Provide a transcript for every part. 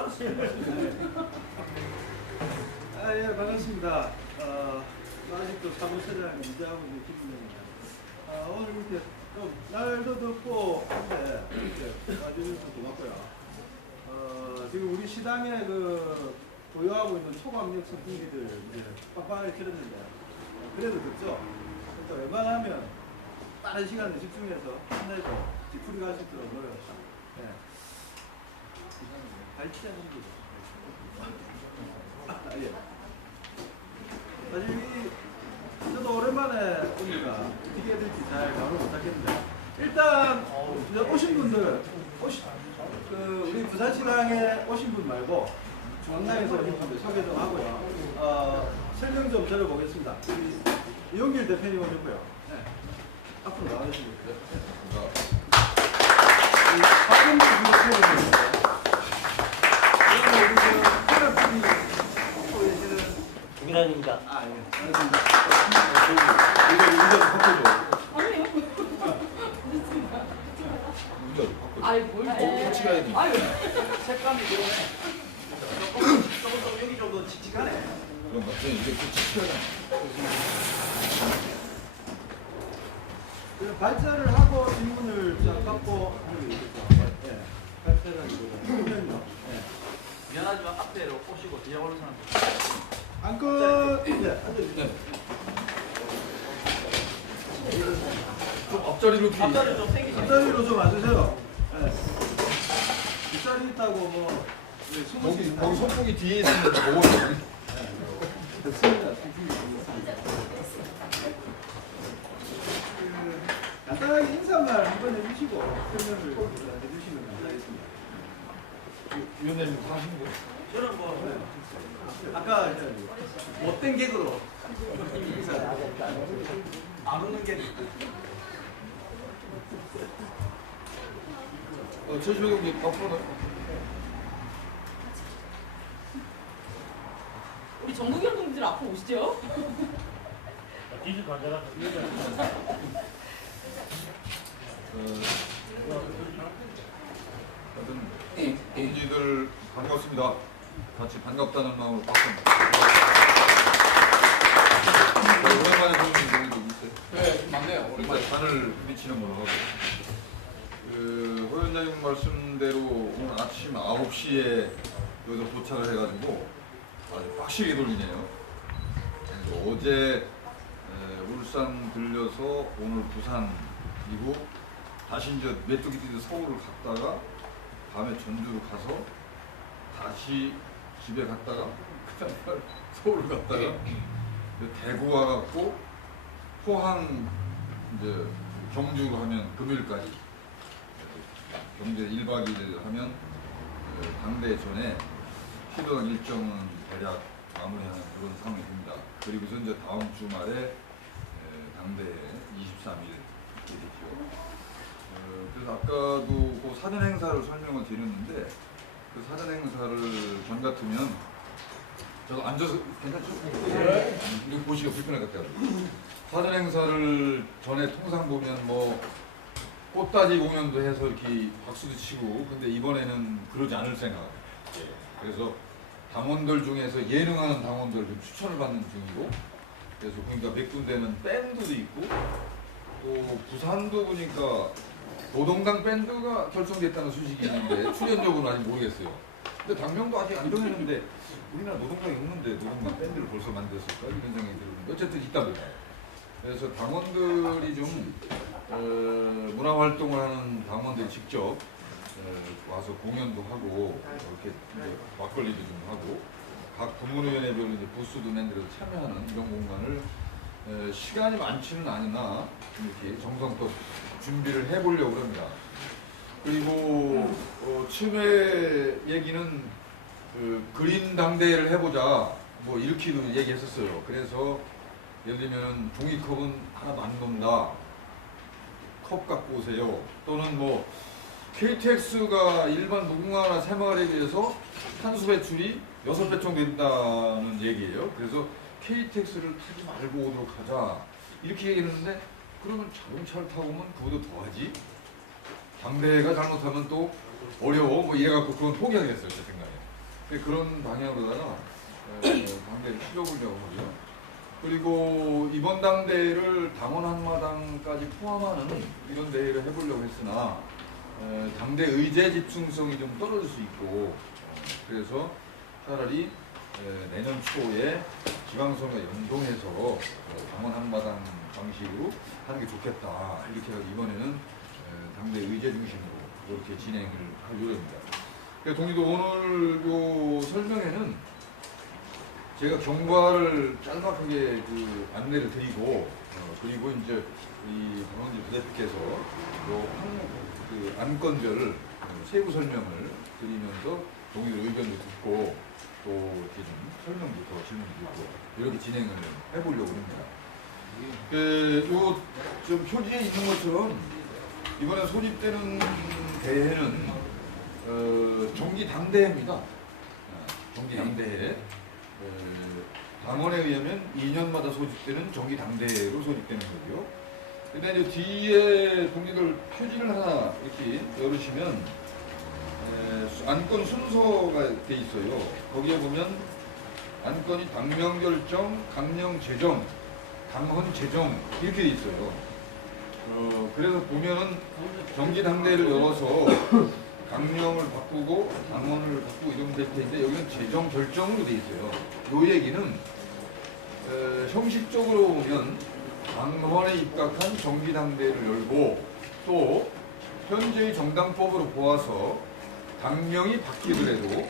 예, 반갑습니다. 아직도 사무처장 유지하고 있는 김은영입니다. 오늘 이렇게 좀 날도 덥고 한데 이렇게 와주셔서 고맙고요. 지금 우리 시당에 보유하고 있는 초강력 선풍기들 이제 빵빵하게 켜졌는데 그래도 덥죠? 그러니까 웬만하면 빠른 시간에 집중해서 끝내고 뒤풀이 갈 수 있도록 노력합시다. 네. 발치하는 거죠. 예. 사실 저도 오랜만에 오니까 어떻게 해야 될지 잘 감을 못하겠는데 일단 이제 오신 분들 우리 부산시당에 오신 분 말고 중앙당에서 오신 분들 소개 좀 하고요. 설명 좀 들어보겠습니다. 이용길 대표님 오셨고요. 네. 앞으로 나와주시면 돼요. 박근혜 대표님 김일환입니다. 아, 예. 알겠습니다. 의견 바꿔줘. 아니요. 의견 바꿔줘. 아이 뭘 같이 가야 돼. 아유. 색감이 조금 여기 정도 칙칙하네. 그런 거. 이게 좀 칙칙하잖아. 발자를 하고 질문을 쫙 받고 하는 게 있겠죠. 예. 발자를 하고. 미안하지만 앞에로 오시고 뒤에 오는 사람들. 안끝. 네. 앉아주세요. 좀 앞자리로 비. 앞자리 좀 생기시네. 앞자리로 좀 앉으세요. 네. 뒷자리 있다고 뭐 숨을 수 있나? 거기 손목이 뒤에 있는 거 보고. 됐습니다. 간단하게 인사말 한번 해주시고 설명을 해주시면 감사하겠습니다. 위원장님 다 하신 거예요? 저는 뭐 네. 아까 못된 개그로 인사 안 오는 개그. 최시호 경기 앞으로 나요. 우리 정국이 형 동지들 앞으로 오시죠. 뒤집 가져가. 하여튼 동지들 반갑습니다. 같이 반갑다는 마음으로 박수. 오랜만에 보는 분들도 있어요. 네, 맞네요. 오랜만에 잔을 미치는 걸로 하고. 호 위원장님 말씀대로 오늘 아침 9시에 여기서 도착을 해가지고 아주 빡시게 돌리네요. 그래서 어제 울산 들려서 오늘 부산이고 다시 이제 메뚜기 뛰듯 서울을 갔다가 밤에 전주로 가서 다시 집에 갔다가 그다음 서울을 갔다가 대구 와갖고 포항 이제 경주로 하면 금요일까지 경제 1박 2일 하면 당대 전에 필요한 일정은 대략 마무리하는 그런 상황이 됩니다. 그리고서 이제 다음 주말에 당대 23일 되겠죠. 그래서 아까도 그 사전 행사를 설명을 드렸는데 그 사전 행사를 전 같으면 저도 앉아서 괜찮죠? 네. 이거 보시기가 불편할 것 같아요. 사전 행사를 전에 통상 보면 뭐 꽃다지 공연도 해서 이렇게 박수도 치고 근데 이번에는 그러지 않을 생각. 그래서 당원들 중에서 예능하는 당원들 좀 추천을 받는 중이고 그래서 그러니까 몇 군데는 밴드도 있고 또 부산도 보니까 노동당 밴드가 결성됐다는 소식이 있는데 출연 여부는 아직 모르겠어요. 근데 당명도 아직 안 정했는데 우리나라 노동당이 없는데 노동당 밴드를 벌써 만들었을까 이런 생각이 들었는데 어쨌든 있답니다. 그래서 당원들이 좀 문화활동을 하는 당원들이 직접 와서 공연도 하고 이렇게 이제 막걸리도 좀 하고 각 부문위원회별로 이제 부스도 만들어서 참여하는 이런 공간을 시간이 많지는 않으나 이렇게 정성껏 준비를 해보려고 합니다. 그리고 처음에 얘기는 그린 당대회를 해보자 뭐 이렇게도 얘기했었어요. 그래서 예를 들면 종이컵은 하나도 안 놓는다. 컵 갖고 오세요. 또는 뭐 KTX가 일반 무궁화나 새마을에 비해서 탄소 배출이 6배 정도 된다는 얘기예요. 그래서 KTX를 타지 말고 오도록 하자. 이렇게 얘기했는데 그러면 자동차를 타고 오면 그보다 더 하지. 당대회가 잘못하면 또 어려워. 뭐 이래갖고 그건 포기하게 됐어요. 제 생각에. 그런 방향으로다가 당대를 치러보려고 하죠. 그리고 이번 당대회를 당원 한마당까지 포함하는 이런 대회를 해보려고 했으나 당대 의제 집중성이 좀 떨어질 수 있고 그래서 차라리 내년 초에 지방선거 연동해서 당원 한마당 방식으로 하는 게 좋겠다 이렇게 해서 이번에는 당대 의제 중심으로 이렇게 진행을 하려고 합니다. 동의도 오늘 요 설명회는 제가 경과를 짤막하게 그 안내를 드리고 그리고 이제 이 강원지 부대표께서 그 안건별 세부 설명을 드리면서 동의도 의견도 듣고 또 이렇게 좀 설명도 더 질문도 듣고 이렇게 진행을 해보려고 합니다. 좀 표지에 있는 것처럼 이번에 소집되는 대회는 정기 당대회입니다. 정기 당대회. 당원에 의하면 2년마다 소집되는 정기 당대회로 소집되는 거고요. 근데 이제 뒤에 동기들 표지를 하나 이렇게 열으시면 안건 순서가 돼 있어요. 거기에 보면 안건이 당명 결정, 강령 제정, 당헌 제정 이렇게 돼 있어요. 그래서 보면은 정기 당대회를 열어서 강령을 바꾸고 당원을 바꾸고 이러면 될 텐데 여기는 재정 결정으로 돼 있어요. 요 얘기는 형식적으로 보면 당원에 입각한 정기 당대회를 열고 또 현재의 정당법으로 보아서 당명이 바뀌더라도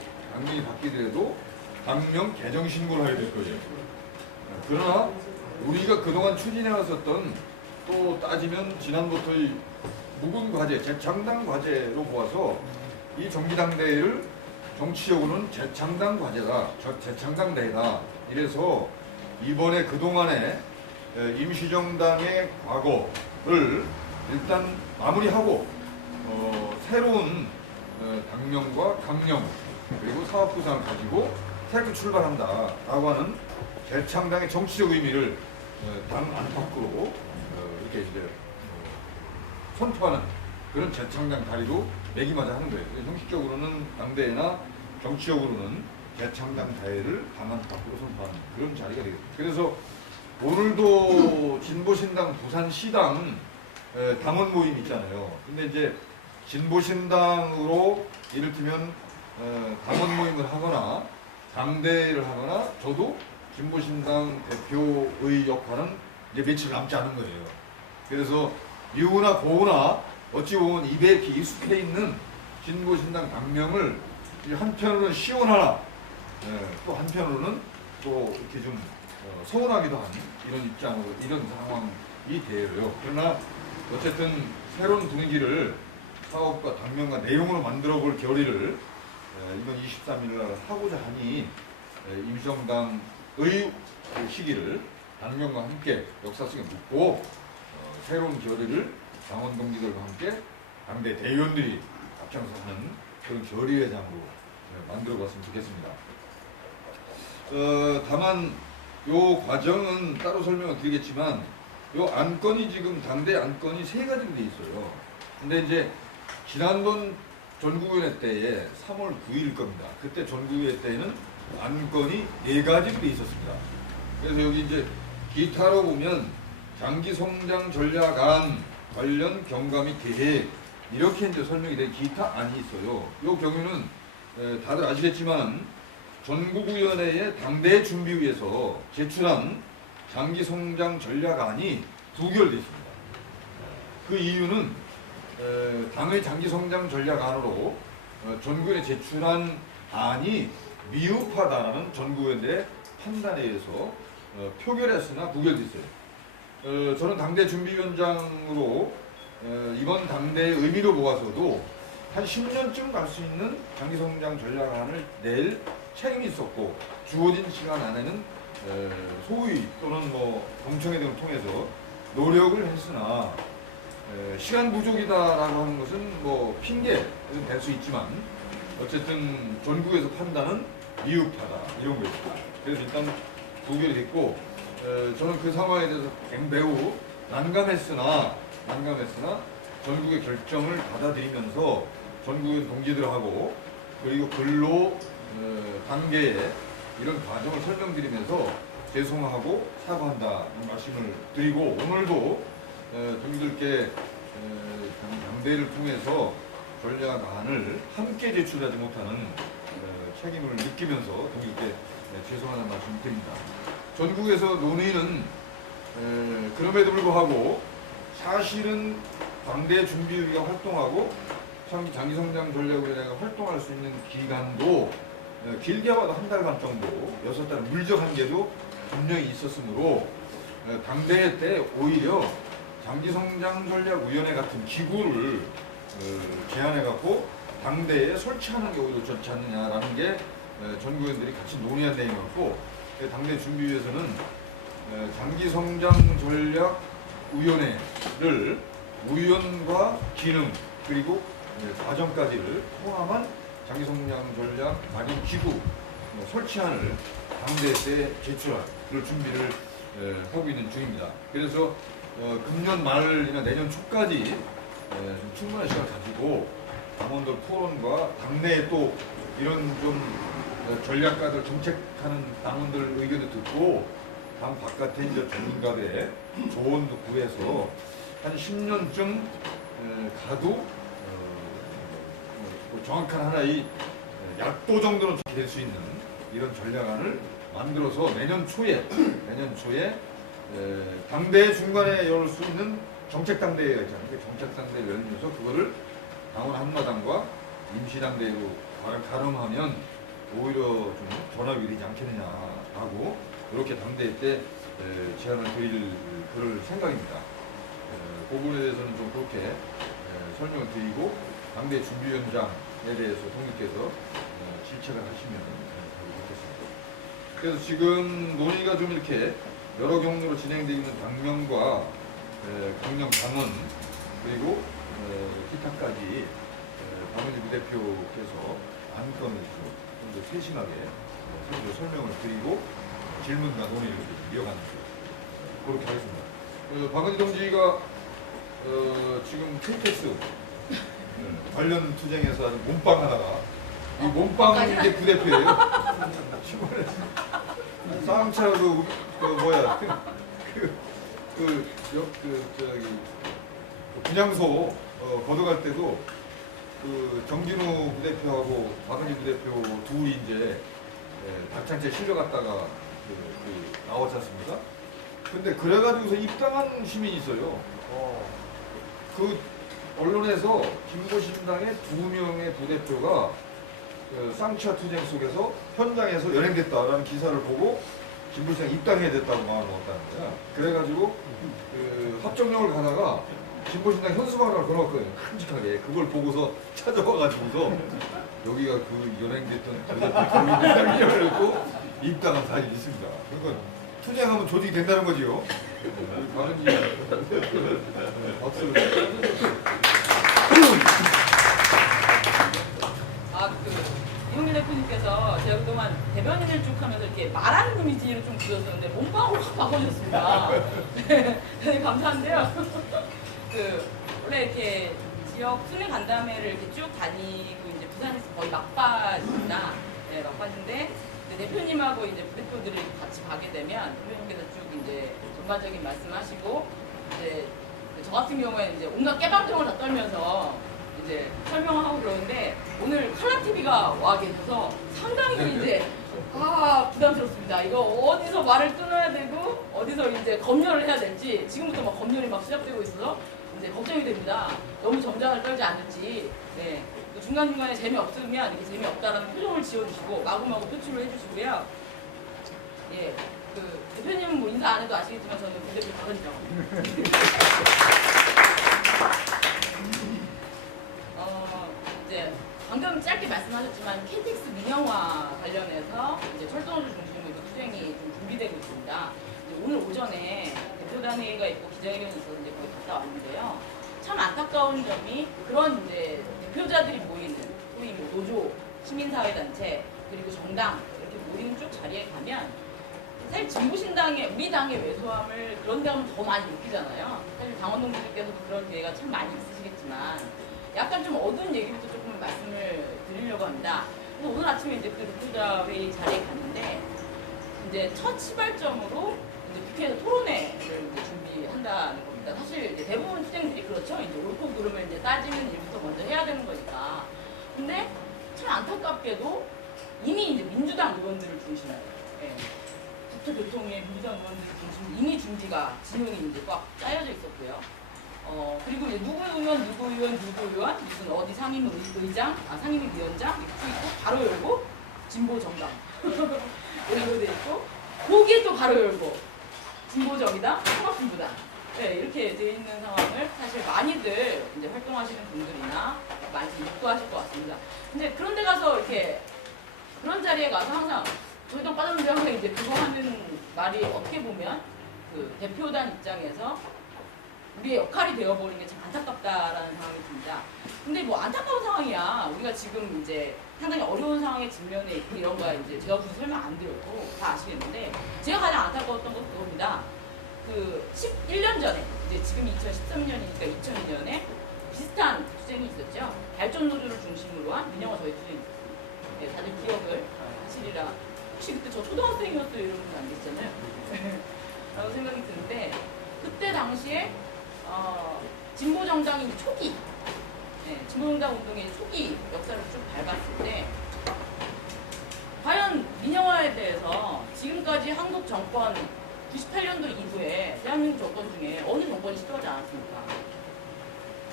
당명 개정 신고를 하게 될 거예요. 그러나 우리가 그동안 추진해 왔었던 또 따지면 지난부터의 묵은 과제, 재창당 과제로 보아서 이 정기당대회를 정치적으로는 재창당 과제다, 재창당 대회다. 이래서 이번에 그동안의 임시정당의 과거를 일단 마무리하고 새로운 당명과 강령 그리고 사업구상을 가지고 새롭게 출발한다라고 하는 재창당의 정치적 의미를 당 안팎으로 이렇게 이제 선포하는 그런 재창당 다리로 매기마자 하는 거예요. 형식적으로는 당대회나 정치적으로는 재창당 대회를 당 안팎으로 선포하는 그런 자리가 되겠습니다. 그래서 오늘도 진보신당 부산시당 당원 모임 있잖아요. 근데 이제 진보신당으로 이를테면 당원 모임을 하거나 당대회를 하거나 저도 진보신당 대표의 역할은 이제 며칠 남지 않은 거예요. 그래서 미우나 고우나 어찌 보면 입에 이렇게 익숙해 있는 진보신당 당명을 한편으로는 시원하나 또 한편으로는 또 이렇게 좀 서운하기도 한 이런 입장으로 이런 상황이 되어요. 그러나 어쨌든 새로운 분위기를 사업과 당명과 내용으로 만들어 볼 결의를 이번 23일 날 하고자 하니 임시정당의 시기를 당명과 함께 역사성에 묻고 새로운 결의를 당원 동지들과 함께 당대 대의원들이 앞장서는 그런 결의회장으로 만들어 봤으면 좋겠습니다. 다만 요 과정은 따로 설명을 드리겠지만 요 안건이 지금 당대 안건이 3가지로 돼 있어요. 근데 이제 지난번 전국위원회 때에 3월 9일일 겁니다. 그때 전국위원회 때에는 안건이 4가지로 돼 있었습니다. 그래서 여기 이제 기타로 보면 장기 성장 전략안 관련 경과 및 계획 이렇게 이제 설명이 된 기타 안이 있어요. 이 경우는 다들 아시겠지만 전국위원회의 당대 준비위에서 제출한 장기 성장 전략안이 부결되어 있습니다. 그 이유는 당의 장기 성장 전략안으로 전국위원회에 제출한 안이 미흡하다는 전국위원회의 판단에 의해서 표결했으나 부결됐어요. 저는 당대 준비위원장으로 이번 당대의 의미로 보아서도 한 10년쯤 갈 수 있는 장기성장 전략안을 낼 책임이 있었고 주어진 시간 안에는 소위 또는 뭐 공청회 등을 통해서 노력을 했으나 시간 부족이다라고 하는 것은 뭐 핑계는 될 수 있지만 어쨌든 전국에서 판단은 미흡하다 이런 거였습니다. 그래서 일단 부결이 됐고 저는 그 상황에 대해서 매우 난감했으나 전국의 결정을 받아들이면서 전국의 동지들하고 그리고 글로 단계에 이런 과정을 설명드리면서 죄송하고 사과한다는 말씀을 드리고 오늘도 동기들께 당대회를 통해서 전략안을 함께 제출하지 못하는 책임을 느끼면서 동기들께 죄송하다는 말씀을 드립니다. 전국에서 논의는 그럼에도 불구하고 사실은 당대 준비위가 활동하고 장기성장 전략위원회가 활동할 수 있는 기간도 길게 봐도 한 달간 정도, 6달 물적 한계도 분명히 있었으므로 당대회 때 오히려 장기성장전략위원회 같은 기구를 제안해갖고 당대에 설치하는 게 오히려 좋지 않느냐라는 게 전국위원들이 같이 논의한 내용이었고 당대 준비위에서는 장기성장전략위원회를 위원과 기능 그리고 과정까지를 포함한 장기성장전략 마련 기구 설치안을 당대 때 제출할 그럴 준비를 하고 있는 중입니다. 그래서 금년 말이나 내년 초까지 좀 충분한 시간을 가지고 당원들 토론과 당내에 또 이런 좀 전략가들 정책하는 당원들 의견을 듣고 당 바깥에 이제 전문가들의 조언도 구해서 한 10년쯤 가도 정확한 하나의 약도 정도는 될 수 있는 이런 전략안을 만들어서 내년 초에 당대 중간에 열 수 있는 정책당대회가 있잖아요. 정책당대회를 열면서 그거를 당원 한마당과 임시당대회로 가름하면 오히려 좀 전압이 되지 않겠느냐라고 이렇게 당대회 때 제안을 드릴 그럴 생각입니다. 그 부분에 대해서는 좀 그렇게 설명을 드리고 당대 준비위원장에 대해서 동님께서 질책을 하시면 좋겠습니다. 그래서 지금 논의가 좀 이렇게 여러 경로로 진행되어 있는 당명과 강령 당원 그리고 기타까지 박은희 부대표께서 안건을 좀 더 세심하게 설명을 드리고 질문과 논의를 이어가는 그렇게 하겠습니다. 박은희 동지가 지금 KTX 관련 투쟁에서 아주 몸빵 하다가 이 몸빵 이게 부대표예요. 쌍차 분향소 거둬갈 때도 그 정진우 부대표하고 박은희 부대표 둘이 이제 박찬채 실려갔다가 나왔지 않습니까? 근데 그래가지고서 입당한 시민이 있어요. 그 언론에서 김고신당의 2명의 부대표가 쌍차 투쟁 속에서 현장에서 연행됐다라는 기사를 보고 김고신당 입당해야 됐다고 마음을 먹었다는 거야. 그래가지고 합정역을 가다가 김고신당 현수막을 걸어왔거든요. 큼직하게. 그걸 보고서 찾아와가지고서 여기가 그 연행됐던 부대표를 고 입당한 사실이 있습니다. 그러니까 투쟁하면 조직이 된다는 거지요. 다른 박수를. 이용일 대표님께서 제가 그동안 대변인을 쭉 하면서 이렇게 말하는 이미지를 좀 그렸었는데 몸빵으로 확 바꿔주셨습니다. 네, 감사한데요. 원래 이렇게 지역 순회 간담회를 이렇게 쭉 다니고 이제 부산에서 거의 막바지나 막바지인데 대표님하고 이제 부대표들을 같이 가게 되면 대표님께서 쭉 이제 전반적인 말씀하시고 이제 저 같은 경우에 이제 온갖 깨방정을 다 떨면서 이제 설명하고 그러는데 오늘 칼라 TV가 와 계셔서 상당히 이제 부담스럽습니다. 이거 어디서 말을 끊어야 되고 어디서 이제 검열을 해야 될지 지금부터 막 검열이 막 시작되고 있어서 이제 걱정이 됩니다. 너무 점장을 떨지 않을지. 네. 중간중간에 재미없으면 이렇게 재미없다라는 표정을 지어주시고 마구마구 표출을 해주시고요. 예, 대표님은 뭐 인사 안 해도 아시겠지만 저는 부대표 박은희라고 합니다. 이제 방금 짧게 말씀하셨지만 KTX 민영화 관련해서 이제 철도노조 중심으로 투쟁이 좀 준비되고 있습니다. 오늘 오전에 대표단회의가 있고 기자회견이 있어서 이제 거기 갔다 왔는데요. 참 안타까운 점이 그런 이제 대표자들이 모이는 소위 뭐 노조, 시민사회단체 그리고 정당 이렇게 모이는 쭉 자리에 가면 사실 진보신당의 우리 당의 왜소함을 그런 데 가면 더 많이 느끼잖아요. 사실 당원동지들께서도 그런 기회가 참 많이 있으시겠지만 약간 좀 어두운 얘기부터 조금 말씀을 드리려고 합니다. 오늘 아침에 이제 그 대표자 회의 자리에 갔는데 이제 첫 시발점으로 이제 국회에서 토론회를 이제 준비한다는 겁니다. 사실 이제 대부분 투쟁들이 그렇죠. 이제 옳고 그름을 이제 따지는 일부터 먼저 해야 되는 거니까. 근데 참 안타깝게도 이미 이제 민주당 의원들을 중심으로 예, 국토교통의 민주당 의원들을 중심으로 이미 준비가 진영이 이제 꽉 짜여져 있었고요. 그리고 이제 누구 의원, 누구 의원, 누구 의원, 무슨 어디 상임의장, 상임위원장 이렇게 있고 바로 열고 진보 정당 이렇게 돼 있고 거기에 또 바로 열고 진보 정의당, 통합진보당 네, 이렇게 돼 있는 상황을 사실 많이들 이제 활동하시는 분들이나 많이 목도하실 것 같습니다. 근데 그런 데 가서 이렇게 그런 자리에 가서 항상 저희 당 빠졌는데 항상 이제 그거 하는 말이 어떻게 보면 그 대표단 입장에서 우리의 역할이 되어버린 게 참 안타깝다라는 상황이 듭니다. 근데 뭐 안타까운 상황이야. 우리가 지금 이제 상당히 어려운 상황에 직면해 있고 이런 거야 이제 제가 굳이 설명 안 드려도 다 아시겠는데 제가 가장 안타까웠던 건 그겁니다. 그 11년 전에 이제 지금 2013년이니까 2002년에 비슷한 투쟁이 있었죠. 발전 노조를 중심으로 한 민영화 저희 투쟁이 있었어요. 네, 다들 기억을 하시리라. 혹시 그때 저 초등학생이었어요 이런 분 안 계시잖아요. 라고 생각이 드는데 그때 당시에 진보정당이 초기, 네, 진보정당 운동의 초기 역사를 쭉 밟았을 때 과연 민영화에 대해서 지금까지 한국 정권 98년도 이후에 대한민국 정권 중에 어느 정권이 시도하지 않았습니까?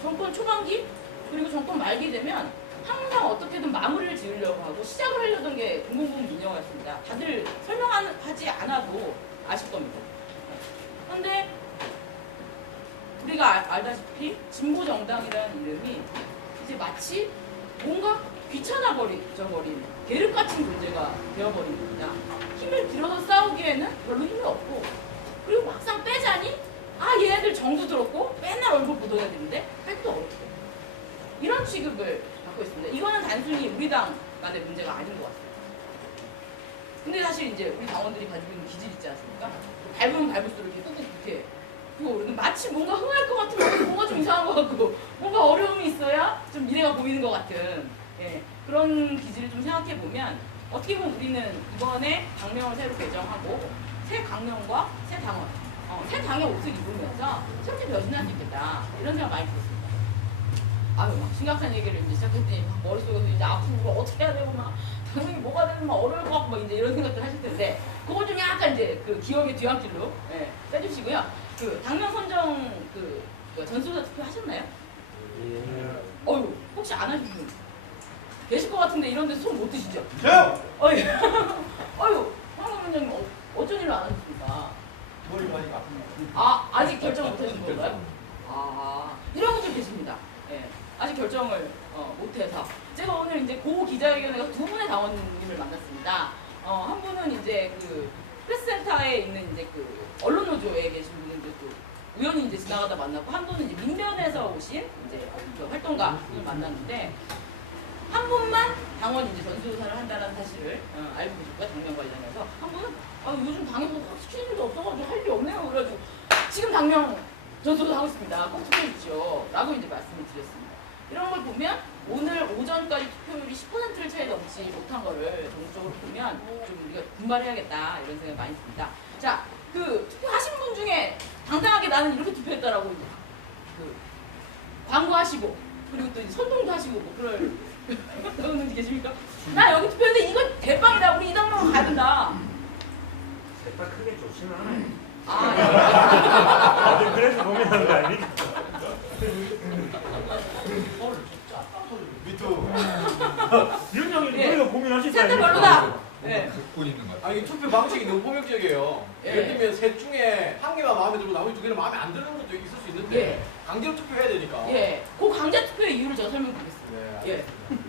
정권 초반기 그리고 정권 말기 되면 항상 어떻게든 마무리를 지으려고 하고 시작을 하려던 게 공공부문 민영화였습니다. 다들 설명하지 않아도 아실 겁니다. 그런데 우리가 알다시피 진보정당이라는 이름이 이제 마치 뭔가 귀찮아버린 계륵같은 존재가 되어버린 겁니다. 힘을 들여서 싸우기에는 별로 힘이 없고 그리고 막상 빼자니 얘네들 정부 들었고 맨날 얼굴 보던 애들인데 빼기도 어렵고 이런 취급을 받고 있습니다. 이거는 단순히 우리 당만의 문제가 아닌 것 같아요. 근데 사실 이제 우리 당원들이 가지고 있는 기질 있지 않습니까? 밟으면 밟을수록 이렇게 꾹꾹 이렇게 그리고 마치 뭔가 흥할 것 같으면 뭔가 좀 이상한 것 같고 뭔가 어려움이 있어야 좀 미래가 보이는 것 같은 그런 기질을 좀 생각해 보면 어떻게 보면 우리는 이번에 당명을 새로 개정하고 새 강령과 새 당원, 새 당의 옷을 입으면서 새롭게 변신할 수 있겠다 이런 생각 많이 들었습니다. 막 심각한 얘기를 이제 시작했더니 막 머릿속에서 이제 앞으로 어떻게 해야 되고 막 당연히 뭐가 되면 막 어려울 것 같고 막 이제 이런 생각들 하실 텐데 그거 좀 약간 이제 그 기억의 뒤안길로 빼주시고요. 그 당명 선정 그 전수조사 투표 하셨나요? 어휴 혹시 안 하신 분 계실 것 같은데 이런 데서 손 못 드시죠? 저요! 어휴 황 원장님 어쩐 일로 안 하셨습니까? 머리 많이 아픕니다. 아직 결정 못 하신 건가요? 이런 분들 계십니다. 아직 결정을 못해서 제가 오늘 이제 고 기자회견에 가서 두 분의 당원님을 만났습니다. 한 분은 이제 그 프레스센터에 있는 이제 그 언론노조에 계신 분은 이제 또 우연히 이제 지나가다 만났고 한 분은 이제 민변에서 오신 이제 그 활동가를 만났는데 한 분만 당원이 이제 전수조사를 한다는 사실을 알고 계셨고요. 당명 관련해서 한 분은 요즘 당에서 시키는 일도 없어가지고 할 게 없네요. 그래가지고 지금 당명 전수조사 하고 있습니다. 꼭 투표해 주십시오. 라고 이제 말씀을 드렸습니다. 이런 걸 보면 오늘 오전까지 투표율이 10%를 채 넘지 못한 거를 전국적으로 보면 좀 우리가 분발해야겠다 이런 생각이 많이 듭니다. 자, 그 투표하신 분 중에 당당하게 나는 이렇게 투표했다라고 이제 그 광고하시고 그리고 또 이제 선동도 하시고 뭐 그럴 분들 계십니까? 나 여기 투표했는데 이거 대빵이다. 우리 이 당으로 가야 된다. 대빵 크게 좋지는 않아요. 예. 그래서 고민하는 거 아니니까. 미투. 위원장님 예. 우리가 고민하실 거 센터 아닙니까? 별로다. 듣고 있는 것 같아요. 아니 투표 방식이 너무 폭력적이에요. 예. 예를 들면 셋 중에 한 개만 마음에 들고 나머지 두 개는 마음에 안 드는 것도 있을 수 있는데 예. 강제로 투표해야 되니까. 그 강제 투표의 이유를 제가 설명드리겠습니다. 네.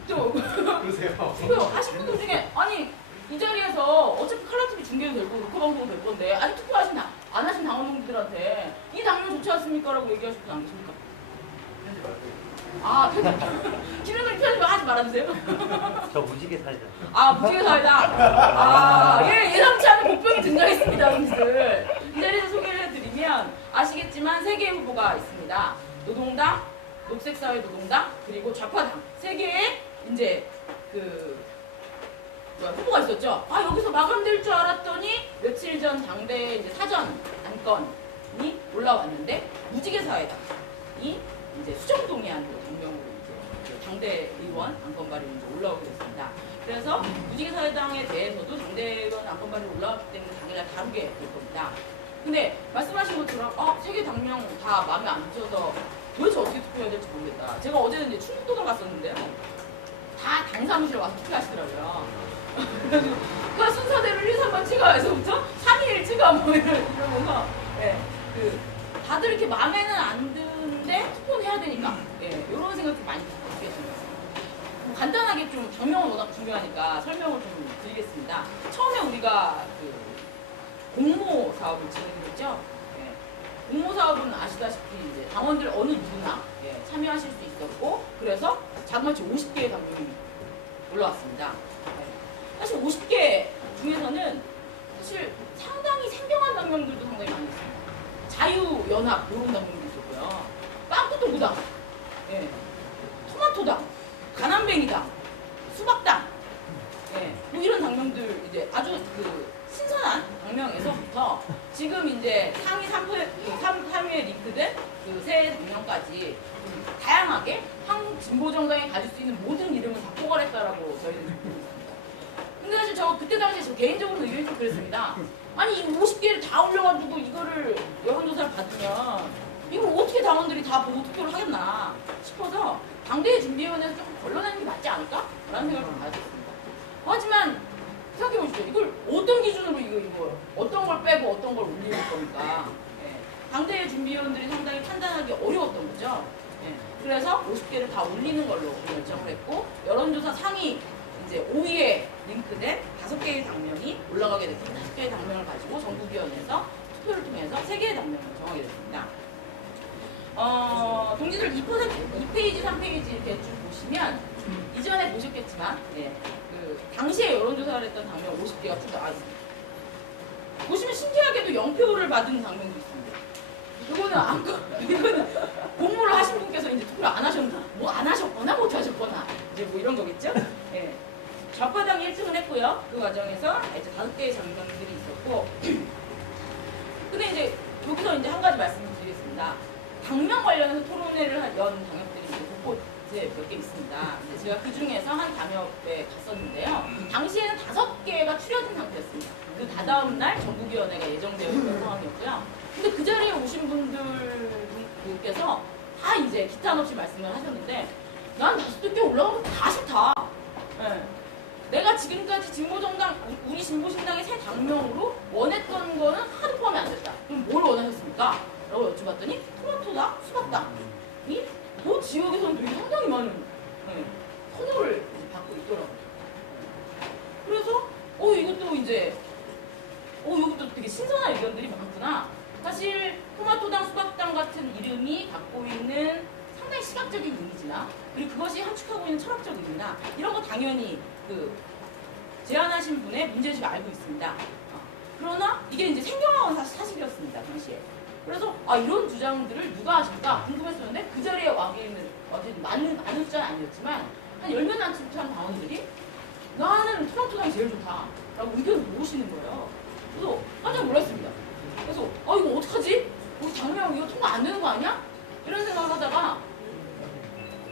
또 그러세요. 투표 하신 분들 중에 아니 이 자리에서 어차피 칼라TV 중계도 되고 녹화 방송도 될 건데 아직 투표하신 안 하신 당원분들한테 이 당면 좋지 않습니까? 라고 얘기하실 분 안 계십니까? 기능을 편집 하지 말아주세요. 저 무지개 살자. 무지개 사회다. 예상치 않은 복병이 등장했습니다, 여러분들. 이 자리에서 소개를 해드리면 아시겠지만 세 개의 후보가 있습니다. 노동당, 녹색사회노동당, 그리고 좌파당 세 개의 이제 그 정보가 있었죠. 아 여기서 마감될 줄 알았더니 며칠 전 당대 이제 사전 안건이 올라왔는데 무지개 사회당이 이제 수정 동의안으로 당명으로 이제 당대 의원 안건 발의로 이제 올라오게 됐습니다. 그래서 무지개 사회당에 대해서도 당대 의원 안건 발의로 올라왔기 때문에 당일날 다루게 될 겁니다. 근데 말씀하신 것처럼 세 개 당명 다 마음에 안 들어서 도대체 어떻게 투표해야 될지 모르겠다. 제가 어제는 이제 충북도당 갔었는데요. 다 당 사무실에 와서 투표하시더라고요. 그래가지고 그 순서대로 1, 2, 3번 찍어서부터 3, 2, 1 찍어 뭐 이러면서 다들 이렇게 마음에는 안 드는데 투표는 해야 되니까 이런 생각이 많이 들게 됩니다. 간단하게 좀 당명은 워낙 중요하니까 설명을 좀 드리겠습니다. 처음에 우리가 공모 사업을 진행했죠. 공모 사업은 아시다시피 이제 당원들 어느 누구나 참여하실 수 있었고 그래서 자그마치 50개의 당명이 올라왔습니다. 사실 50개 중에서는 사실 상당히 생경한 당명들도 상당히 많이 있습니다. 자유연합 이런 당명도 있었고요. 빵꾸똥구당, 토마토당, 가난뱅이당, 수박당, 뭐 이런 당명들 이제 아주 신선한 당명에서부터 지금 이제 상위 3위에 링크된 세 당명까지 다양하게 황진보 정당이 가질 수 있는 모든 이름을 다 포괄했다라고 저희는 봅니다. 근데 사실 저 그때 당시에 저 개인적으로 의견이 좀 그랬습니다. 아니 이 50개를 다 올려가지고 이거를 여론조사를 받으면 이걸 어떻게 당원들이 다 보고 투표를 하겠나 싶어서 당대회 준비위원회에서 조금 걸러내는 게 맞지 않을까? 라는 생각을 좀 가졌습니다. 하지만 생각해보십시오. 이걸 어떤 기준으로 이거 어떤 걸 빼고 어떤 걸 올릴 겁니까? 당대회 준비위원들이 상당히 판단하기 어려웠던 거죠. 그래서 50개를 다 올리는 걸로 결정을 했고 여론조사 상위 이제 5위에 링크된 5개의 당명이 올라가게 됐습니다. 5개의 당명을 가지고 전국위원회에서 투표를 통해서 3개의 당명을 정하게 됐습니다. 동지들 2페이지, 3페이지 이렇게 쭉 보시면 이전에 보셨겠지만 당시에 여론조사를 했던 당명 50개가 쭉 나와 있습니다. 보시면 신기하게도 0표를 받은 당명도 있습니다. 이거는 공모를 하신 분께서 이제 투표를 안 하셨거나 못 하셨거나 이제 뭐 이런 거겠죠? 좌파당이 1등을 했고요. 그 과정에서 이제 5개의 당명들이 있었고, 근데 이제 여기서 이제 한 가지 말씀을 드리겠습니다. 당명 관련해서 토론회를 연 당협들이 이제 곳곳에 몇 개 있습니다. 제가 그 중에서 한 당협에 갔었는데요. 당시에는 5개가 추려진 상태였습니다. 그 다다음 날 전국위원회가 예정되어 있는 상황이었고요. 근데 그 자리에 오신 분들께서 다 이제 기탄 없이 말씀을 하셨는데 난 5개 올라가면 다 싫다. 내가 지금까지 진보정당, 우리 진보신당의 새 당명으로 원했던 거는 하나도 포함이 안 됐다. 그럼 뭘 원하셨습니까? 라고 여쭤봤더니 토마토당, 수박당이 그 지역에서는 되게 상당히 많은 선호를 받고 있더라고요. 그래서 이것도 이제 이것도 되게 신선한 의견들이 많구나. 사실 토마토당, 수박당 같은 이름이 갖고 있는 상당히 시각적인 이미지나 그리고 그것이 함축하고 있는 철학적 의미나 이런 거 당연히 제안하신 분의 문제의식을 알고 있습니다. 그러나 이게 이제 생경한 사실이었습니다. 당시에. 그래서 이런 주장들을 누가 하실까 궁금했었는데 그 자리에 와 계시는 많은 숫자는 아니었지만 한 10몇 남짓한 당원들이 나는 토마토당이 제일 좋다 라고 의견을 모으시는 거예요. 그래서 깜짝 놀랐습니다. 그래서 이거 어떡하지? 우리 당명 이거 통과 안 되는 거 아니야? 이런 생각을 하다가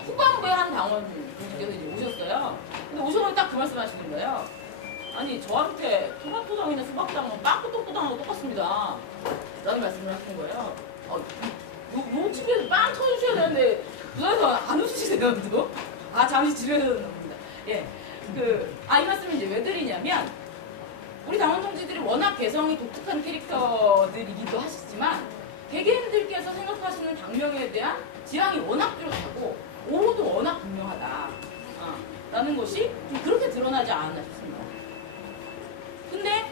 후반부에 한 당원분께서 이제 오셨어요. 근데 오셔서 딱 그 말씀 하시는 거예요. 아니 저한테 토마토당이나 수박당은 빵꾸똥꾸당하고 똑같습니다. 라는 말씀을 하시는 거예요. 요 집에서 빵 터주셔야 되는데 부산에서 안 웃으시세요 또? 잠시 지루해서 그런 겁니다. 이 말씀을 이제 왜 드리냐면 우리 당원 동지들이 워낙 개성이 독특한 캐릭터들이기도 하시지만 개개인들께서 생각하시는 당명에 대한 지향이 워낙 뚜렷하고 오호도 워낙 분명하다 라는 것이 좀 그렇게 드러나지 않았나 싶습니다. 근데